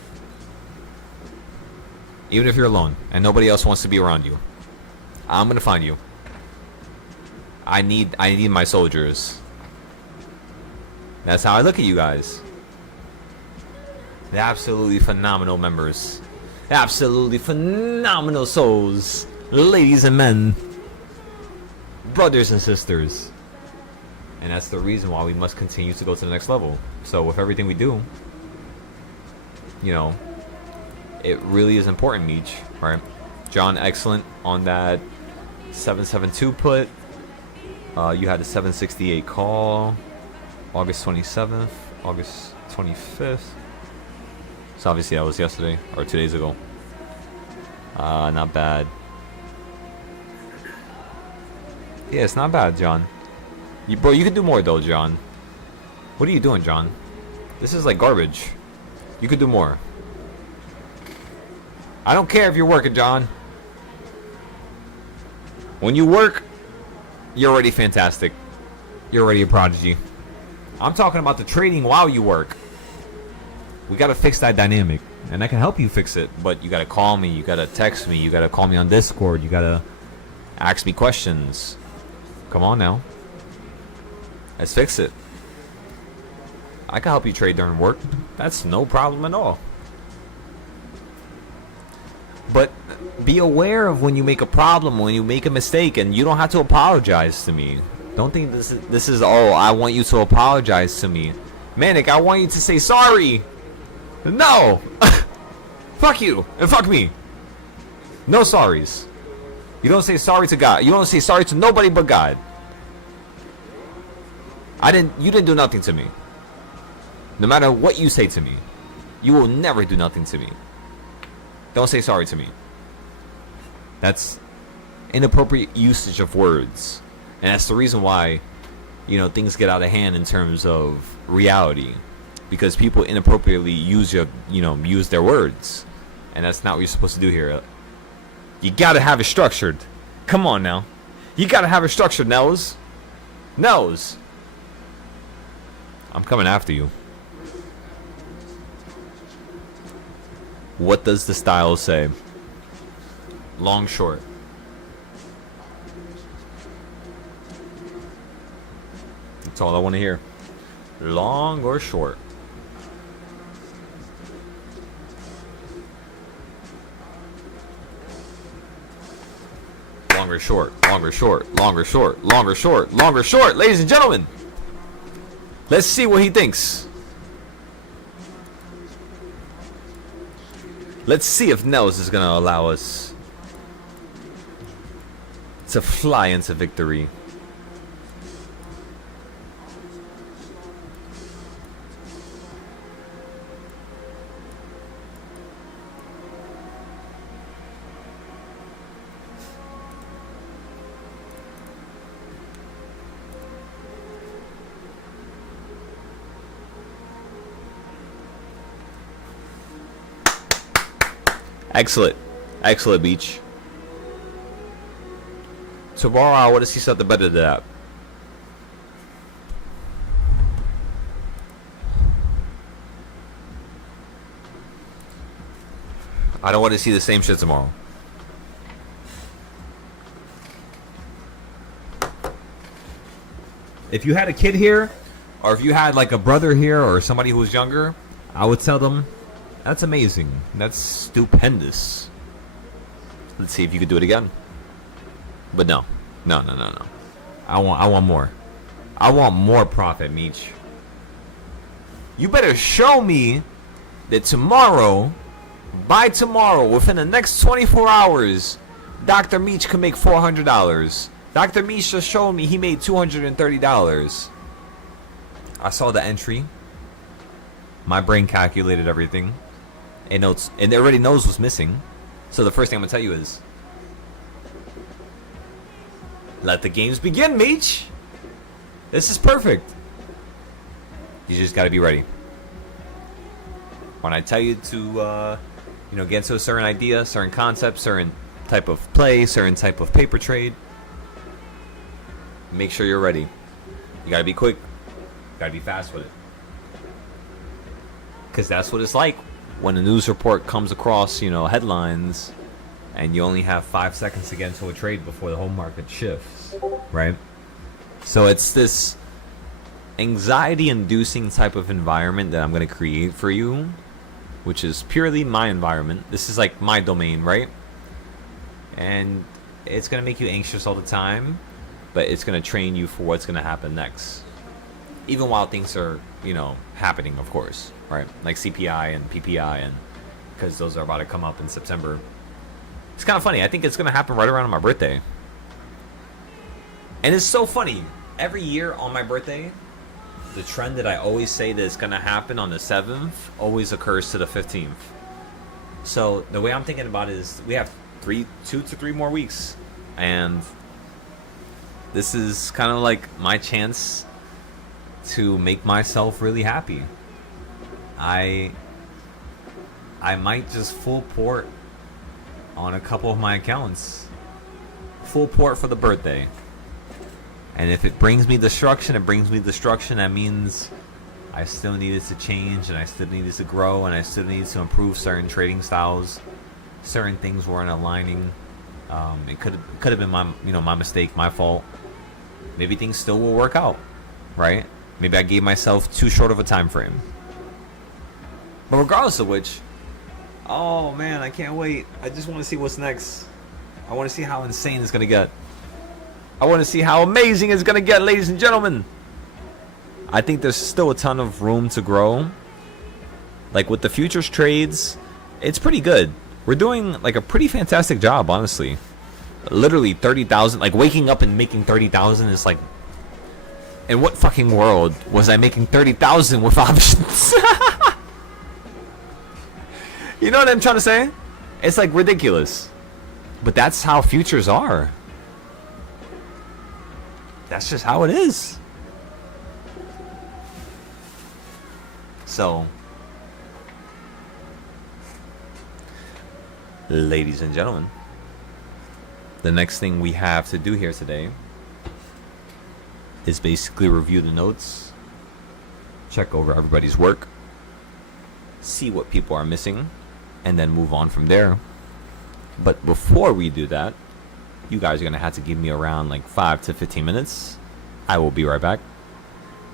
Even if you're alone and nobody else wants to be around you, I'm gonna find you. I need my soldiers. That's how I look at you guys. They're absolutely phenomenal members. Absolutely phenomenal souls. Ladies and men. Brothers and sisters. And that's the reason why we must continue to go to the next level. So with everything we do, you know, it really is important, Meech, right? John, excellent on that 772 put. You had a 768 call. August 27th, August 25th. So obviously that was yesterday, or 2 days ago. Not bad. Yeah, it's not bad, John. Bro, you could do more though, John. What are you doing, John? This is like garbage. You could do more. I don't care if you're working, John. When you work, you're already fantastic. You're already a prodigy. I'm talking about the trading while you work. We gotta fix that dynamic. And I can help you fix it. But you gotta call me, you gotta text me, you gotta call me on Discord, you gotta ask me questions. Come on now. Let's fix it. I can help you trade during work. That's no problem at all. But be aware of when you make a problem, when you make a mistake, and you don't have to apologize to me. Don't think this is oh, I want you to apologize to me. Manic, I want you to say sorry. No. Fuck you and fuck me. No sorries. You don't say sorry to God. You don't say sorry to nobody but God. You didn't do nothing to me. No matter what you say to me, you will never do nothing to me. Don't say sorry to me. That's inappropriate usage of words. And that's the reason why, you know, things get out of hand in terms of reality. Because people inappropriately use their words. And that's not what you're supposed to do here. You gotta have it structured. Come on now. You gotta have it structured, Nels. Nels. I'm coming after you. What does the style say? Long, short. That's all I want to hear. Long or short? Longer, short, longer, short, longer, short, longer, short, longer, short. Ladies and gentlemen, let's see what he thinks. Let's see if Nels is going to allow us to fly into victory. Excellent. Excellent, Beach. Tomorrow I want to see something better than that. I don't want to see the same shit tomorrow. If you had a kid here, or if you had like a brother here or somebody who was younger, I would tell them, that's amazing. That's stupendous. Let's see if you could do it again. But no. No. I want more. I want more profit, Meech. You better show me that tomorrow, by tomorrow, within the next 24 hours, Dr. Meech can make $400. Dr. Meech just showed me he made $230. I saw the entry. My brain calculated everything. And it already knows what's missing. So the first thing I'm gonna tell you is, let the games begin, Meech. This is perfect. You just gotta be ready. When I tell you to, get into a certain idea, certain concept, certain type of play, certain type of paper trade, make sure you're ready. You gotta be quick. You gotta be fast with it. Because that's what it's like when a news report comes across, headlines, and you only have 5 seconds to get into a trade before the whole market shifts, right? So it's this anxiety-inducing type of environment that I'm going to create for you, which is purely my environment. This is like my domain, right? And it's going to make you anxious all the time, but it's going to train you for what's going to happen next. Even while things are, happening, of course, right? Like CPI and PPI, and because those are about to come up in September. It's kind of funny. I think it's going to happen right around my birthday. And it's so funny. Every year on my birthday, the trend that I always say that is going to happen on the 7th always occurs to the 15th. So the way I'm thinking about it is we have 2 to 3 more weeks. And this is kind of like my chance to make myself really happy. I might just full port on a couple of my accounts. Full port for the birthday. And if it brings me destruction, it brings me destruction. That means I still needed to change, and I still needed to grow, and I still needed to improve certain trading styles. Certain things weren't aligning. It could have been my mistake, my fault. Maybe things still will work out, right? Maybe I gave myself too short of a time frame. But regardless of which, oh man, I can't wait. I just want to see what's next. I want to see how insane it's gonna get. I want to see how amazing it's gonna get, ladies and gentlemen. I think there's still a ton of room to grow. Like with the futures trades, it's pretty good. We're doing like a pretty fantastic job, honestly. Literally 30,000. Like waking up and making 30,000 is like, in what fucking world was I making 30,000 with options? You know what I'm trying to say? It's like ridiculous. But that's how futures are. That's just how it is. So, ladies and gentlemen, the next thing we have to do here today is basically review the notes, check over everybody's work, see what people are missing, and then move on from there. But before we do that, you guys are going to have to give me around like 5 to 15 minutes. I will be right back.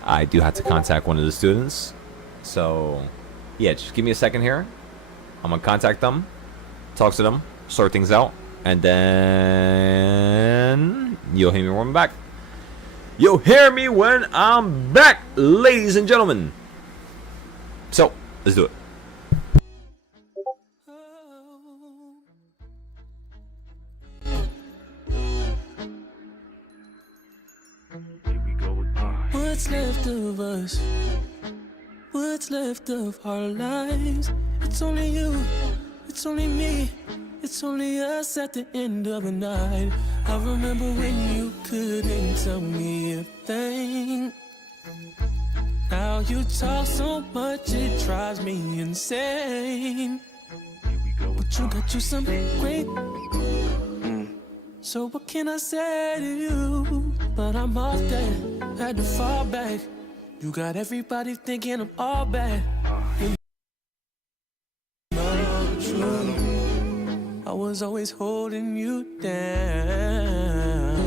I do have to contact one of the students. So, yeah, just give me a second here. I'm going to contact them, talk to them, sort things out, and then you'll hear me when I'm back. You'll hear me when I'm back, ladies and gentlemen. So, let's do it. What's left of us? What's left of our lives? It's only you, it's only me, it's only us at the end of the night. I remember when you couldn't tell me a thing. Now you talk so much it drives me insane. But you got you some great. So what can I say to you? But I'm off that, had to fall back. You got everybody thinking I'm all bad. You know the truth. I was always holding you down.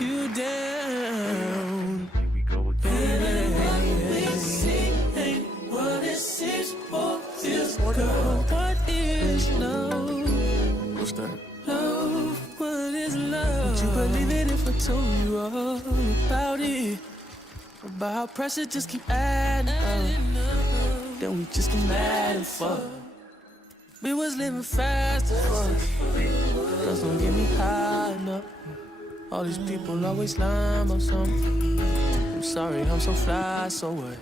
You down. We see ain't what it seems for this girl. What is love? What's that? Love, what is love? Would you believe it if I told you all about it? About how pressure just keep adding up. Then we just get mad and fuck. We was living fast as fuck. Girls don't get me high enough. All these people always lying about something. I'm sorry, I'm so fly, so what?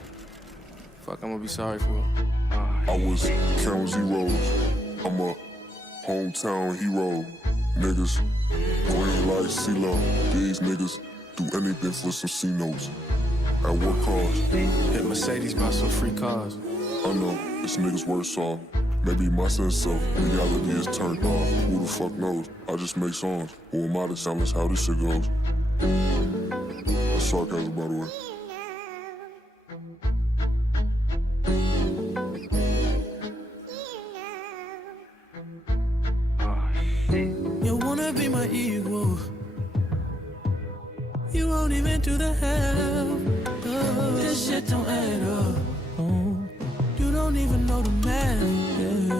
Fuck, I'm gonna be sorry for. I was counting zeros. I'm a hometown hero. Niggas, green like CeeLo. These niggas do anything for some C-notes. At what cost? Hit Mercedes by some free cars. I know, this nigga's worse off. Maybe my sense of reality is turned off. Who the fuck knows? I just make songs. Who am I to challenge how this shit goes? That's sarcasm, by the way. You wanna be my equal. You won't even do the half. Oh, this shit don't add up. Oh, you don't even know the math. Yeah.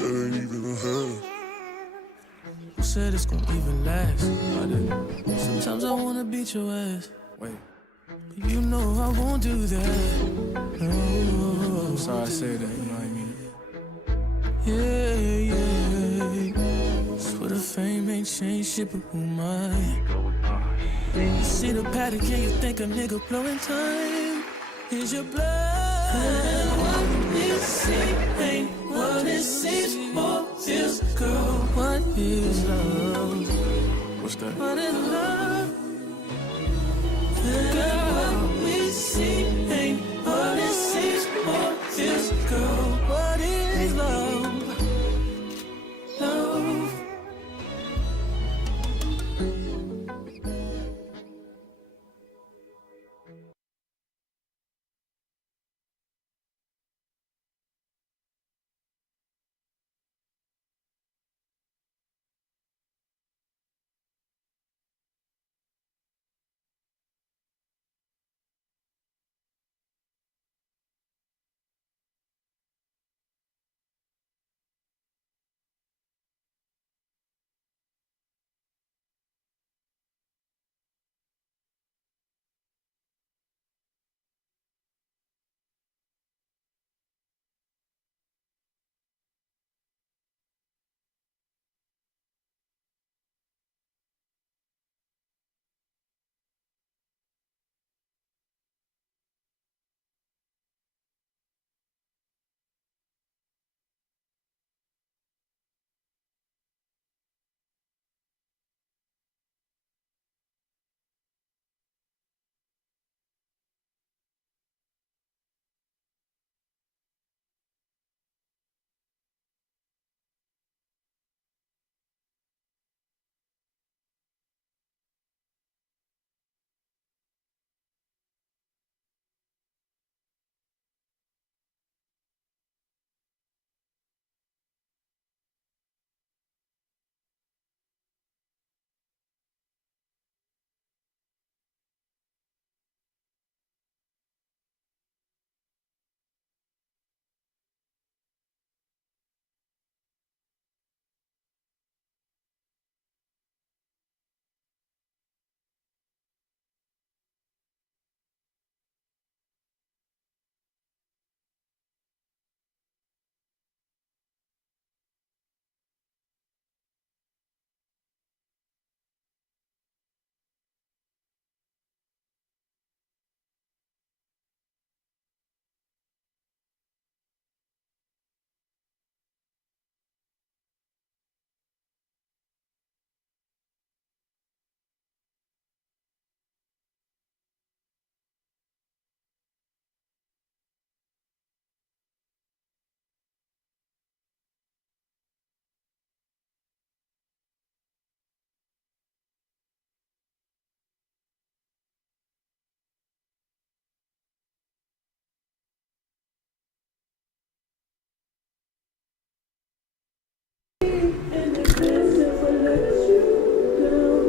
That ain't even a half. Who said it's gonna even last? I did. Sometimes I wanna beat your ass. Wait, You know I won't do that. No. I'm sorry I said that, you know what I mean? Yeah, yeah. Swear the fame ain't changed shit, but who mine? You see the paddock and you think a nigga blowing time. Is your blood? And what you see ain't what it seems. More feels, girl. What is love? What's that? What is love? Girl, what we see ain't what it seems. More feels, girl. What is love? Love.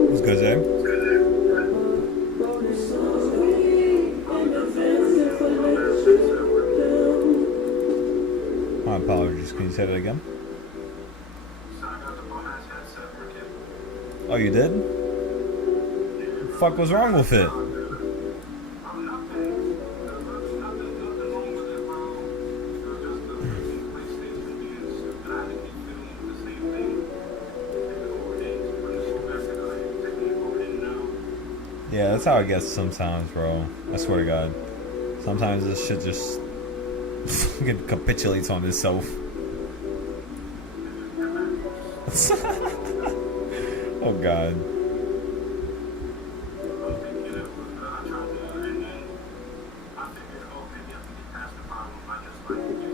What's good, Jay? My apologies. Can you say that again? Oh, you did? What the fuck was wrong with it? Yeah, that's how it gets sometimes, bro. I swear to God. Sometimes this shit just fucking capitulates on itself. Oh God. I figured, okay, yeah, we can pass the problem by just like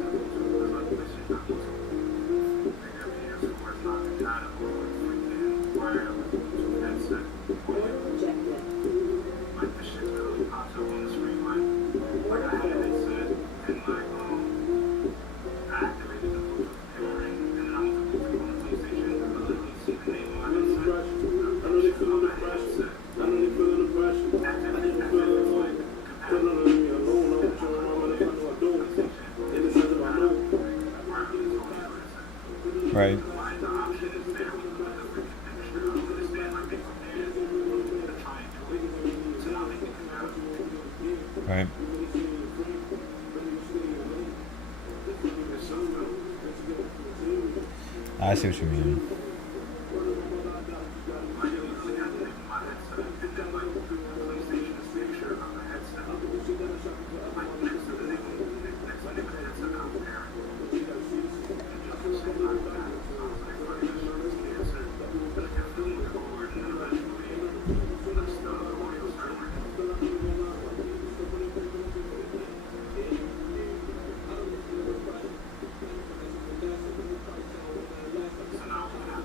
Right. The option is there with the freaking picture. I don't understand. Like, they prepared to try and do it to not make it compatible. Right. It's so good. I see what you mean. Like, I literally had to take my headset and then, like, PlayStation's picture on the headset. Like, next to the name of the headset that I'm wearing. And just the same time with that. I was like, fuck, this shit is cancer. But I kept feeling the cord, and then eventually, the audio started working. So now we have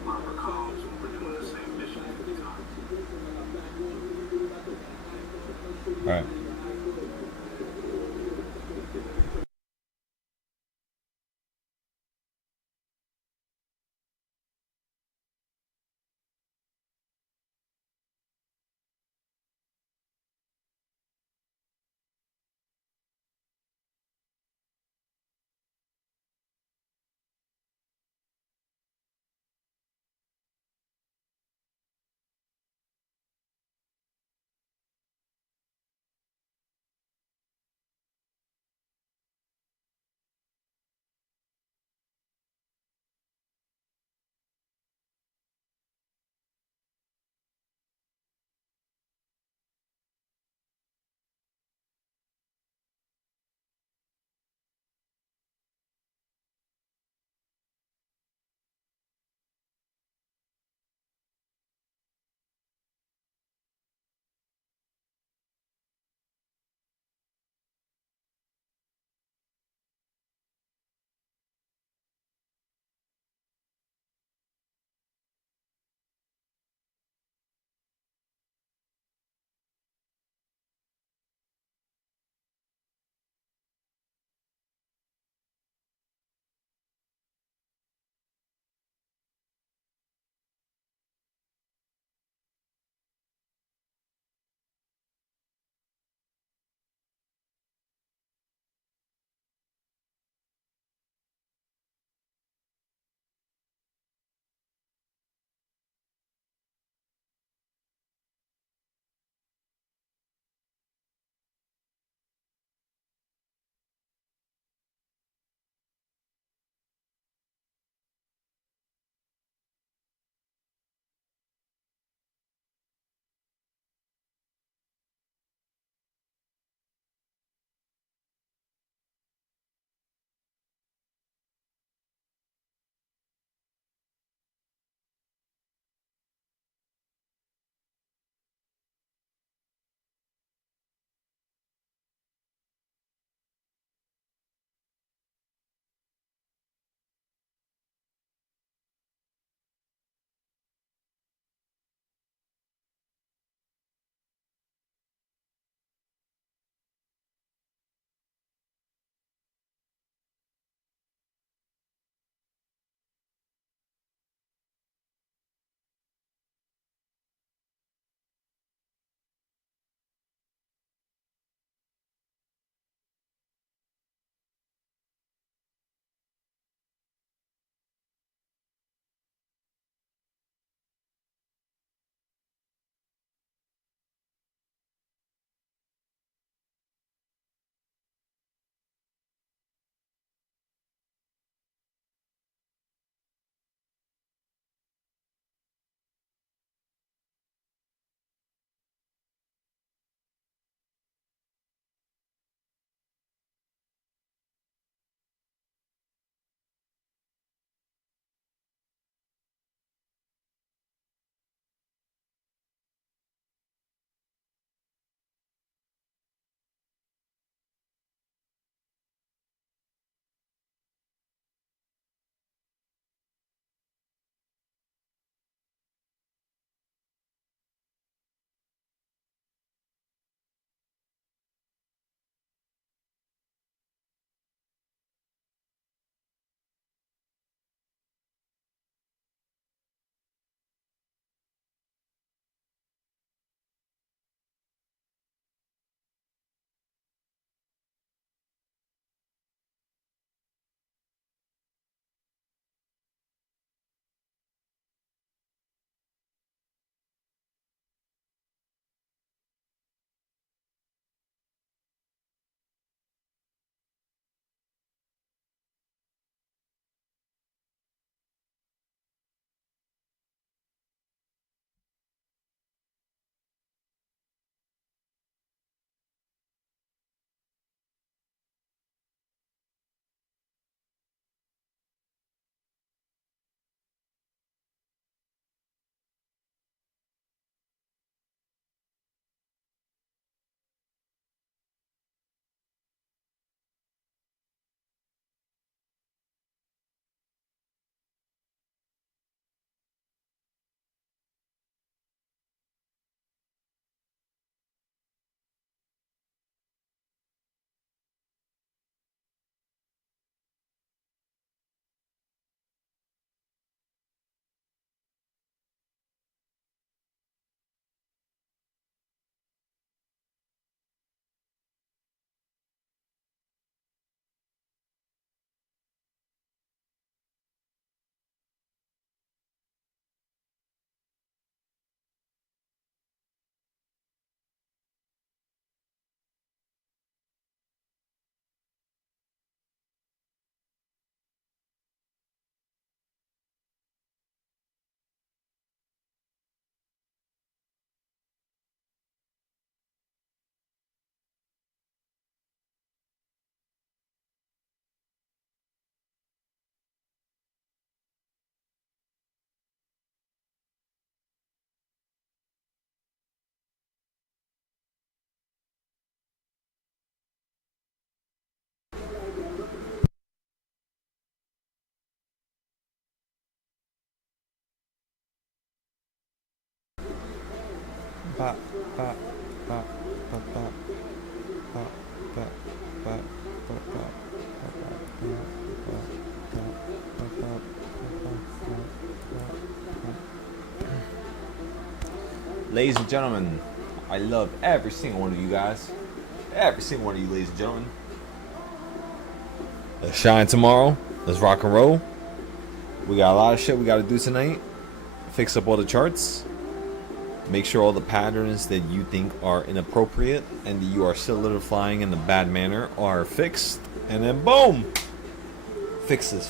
Ladies and gentlemen, I love every single one of you guys. Every single one of you, ladies and gentlemen. Let's shine tomorrow. Let's rock and roll. We got a lot of shit we got to do tonight. Fix up all the charts. Make sure all the patterns that you think are inappropriate and that you are solidifying in a bad manner are fixed. And then boom! Fixes.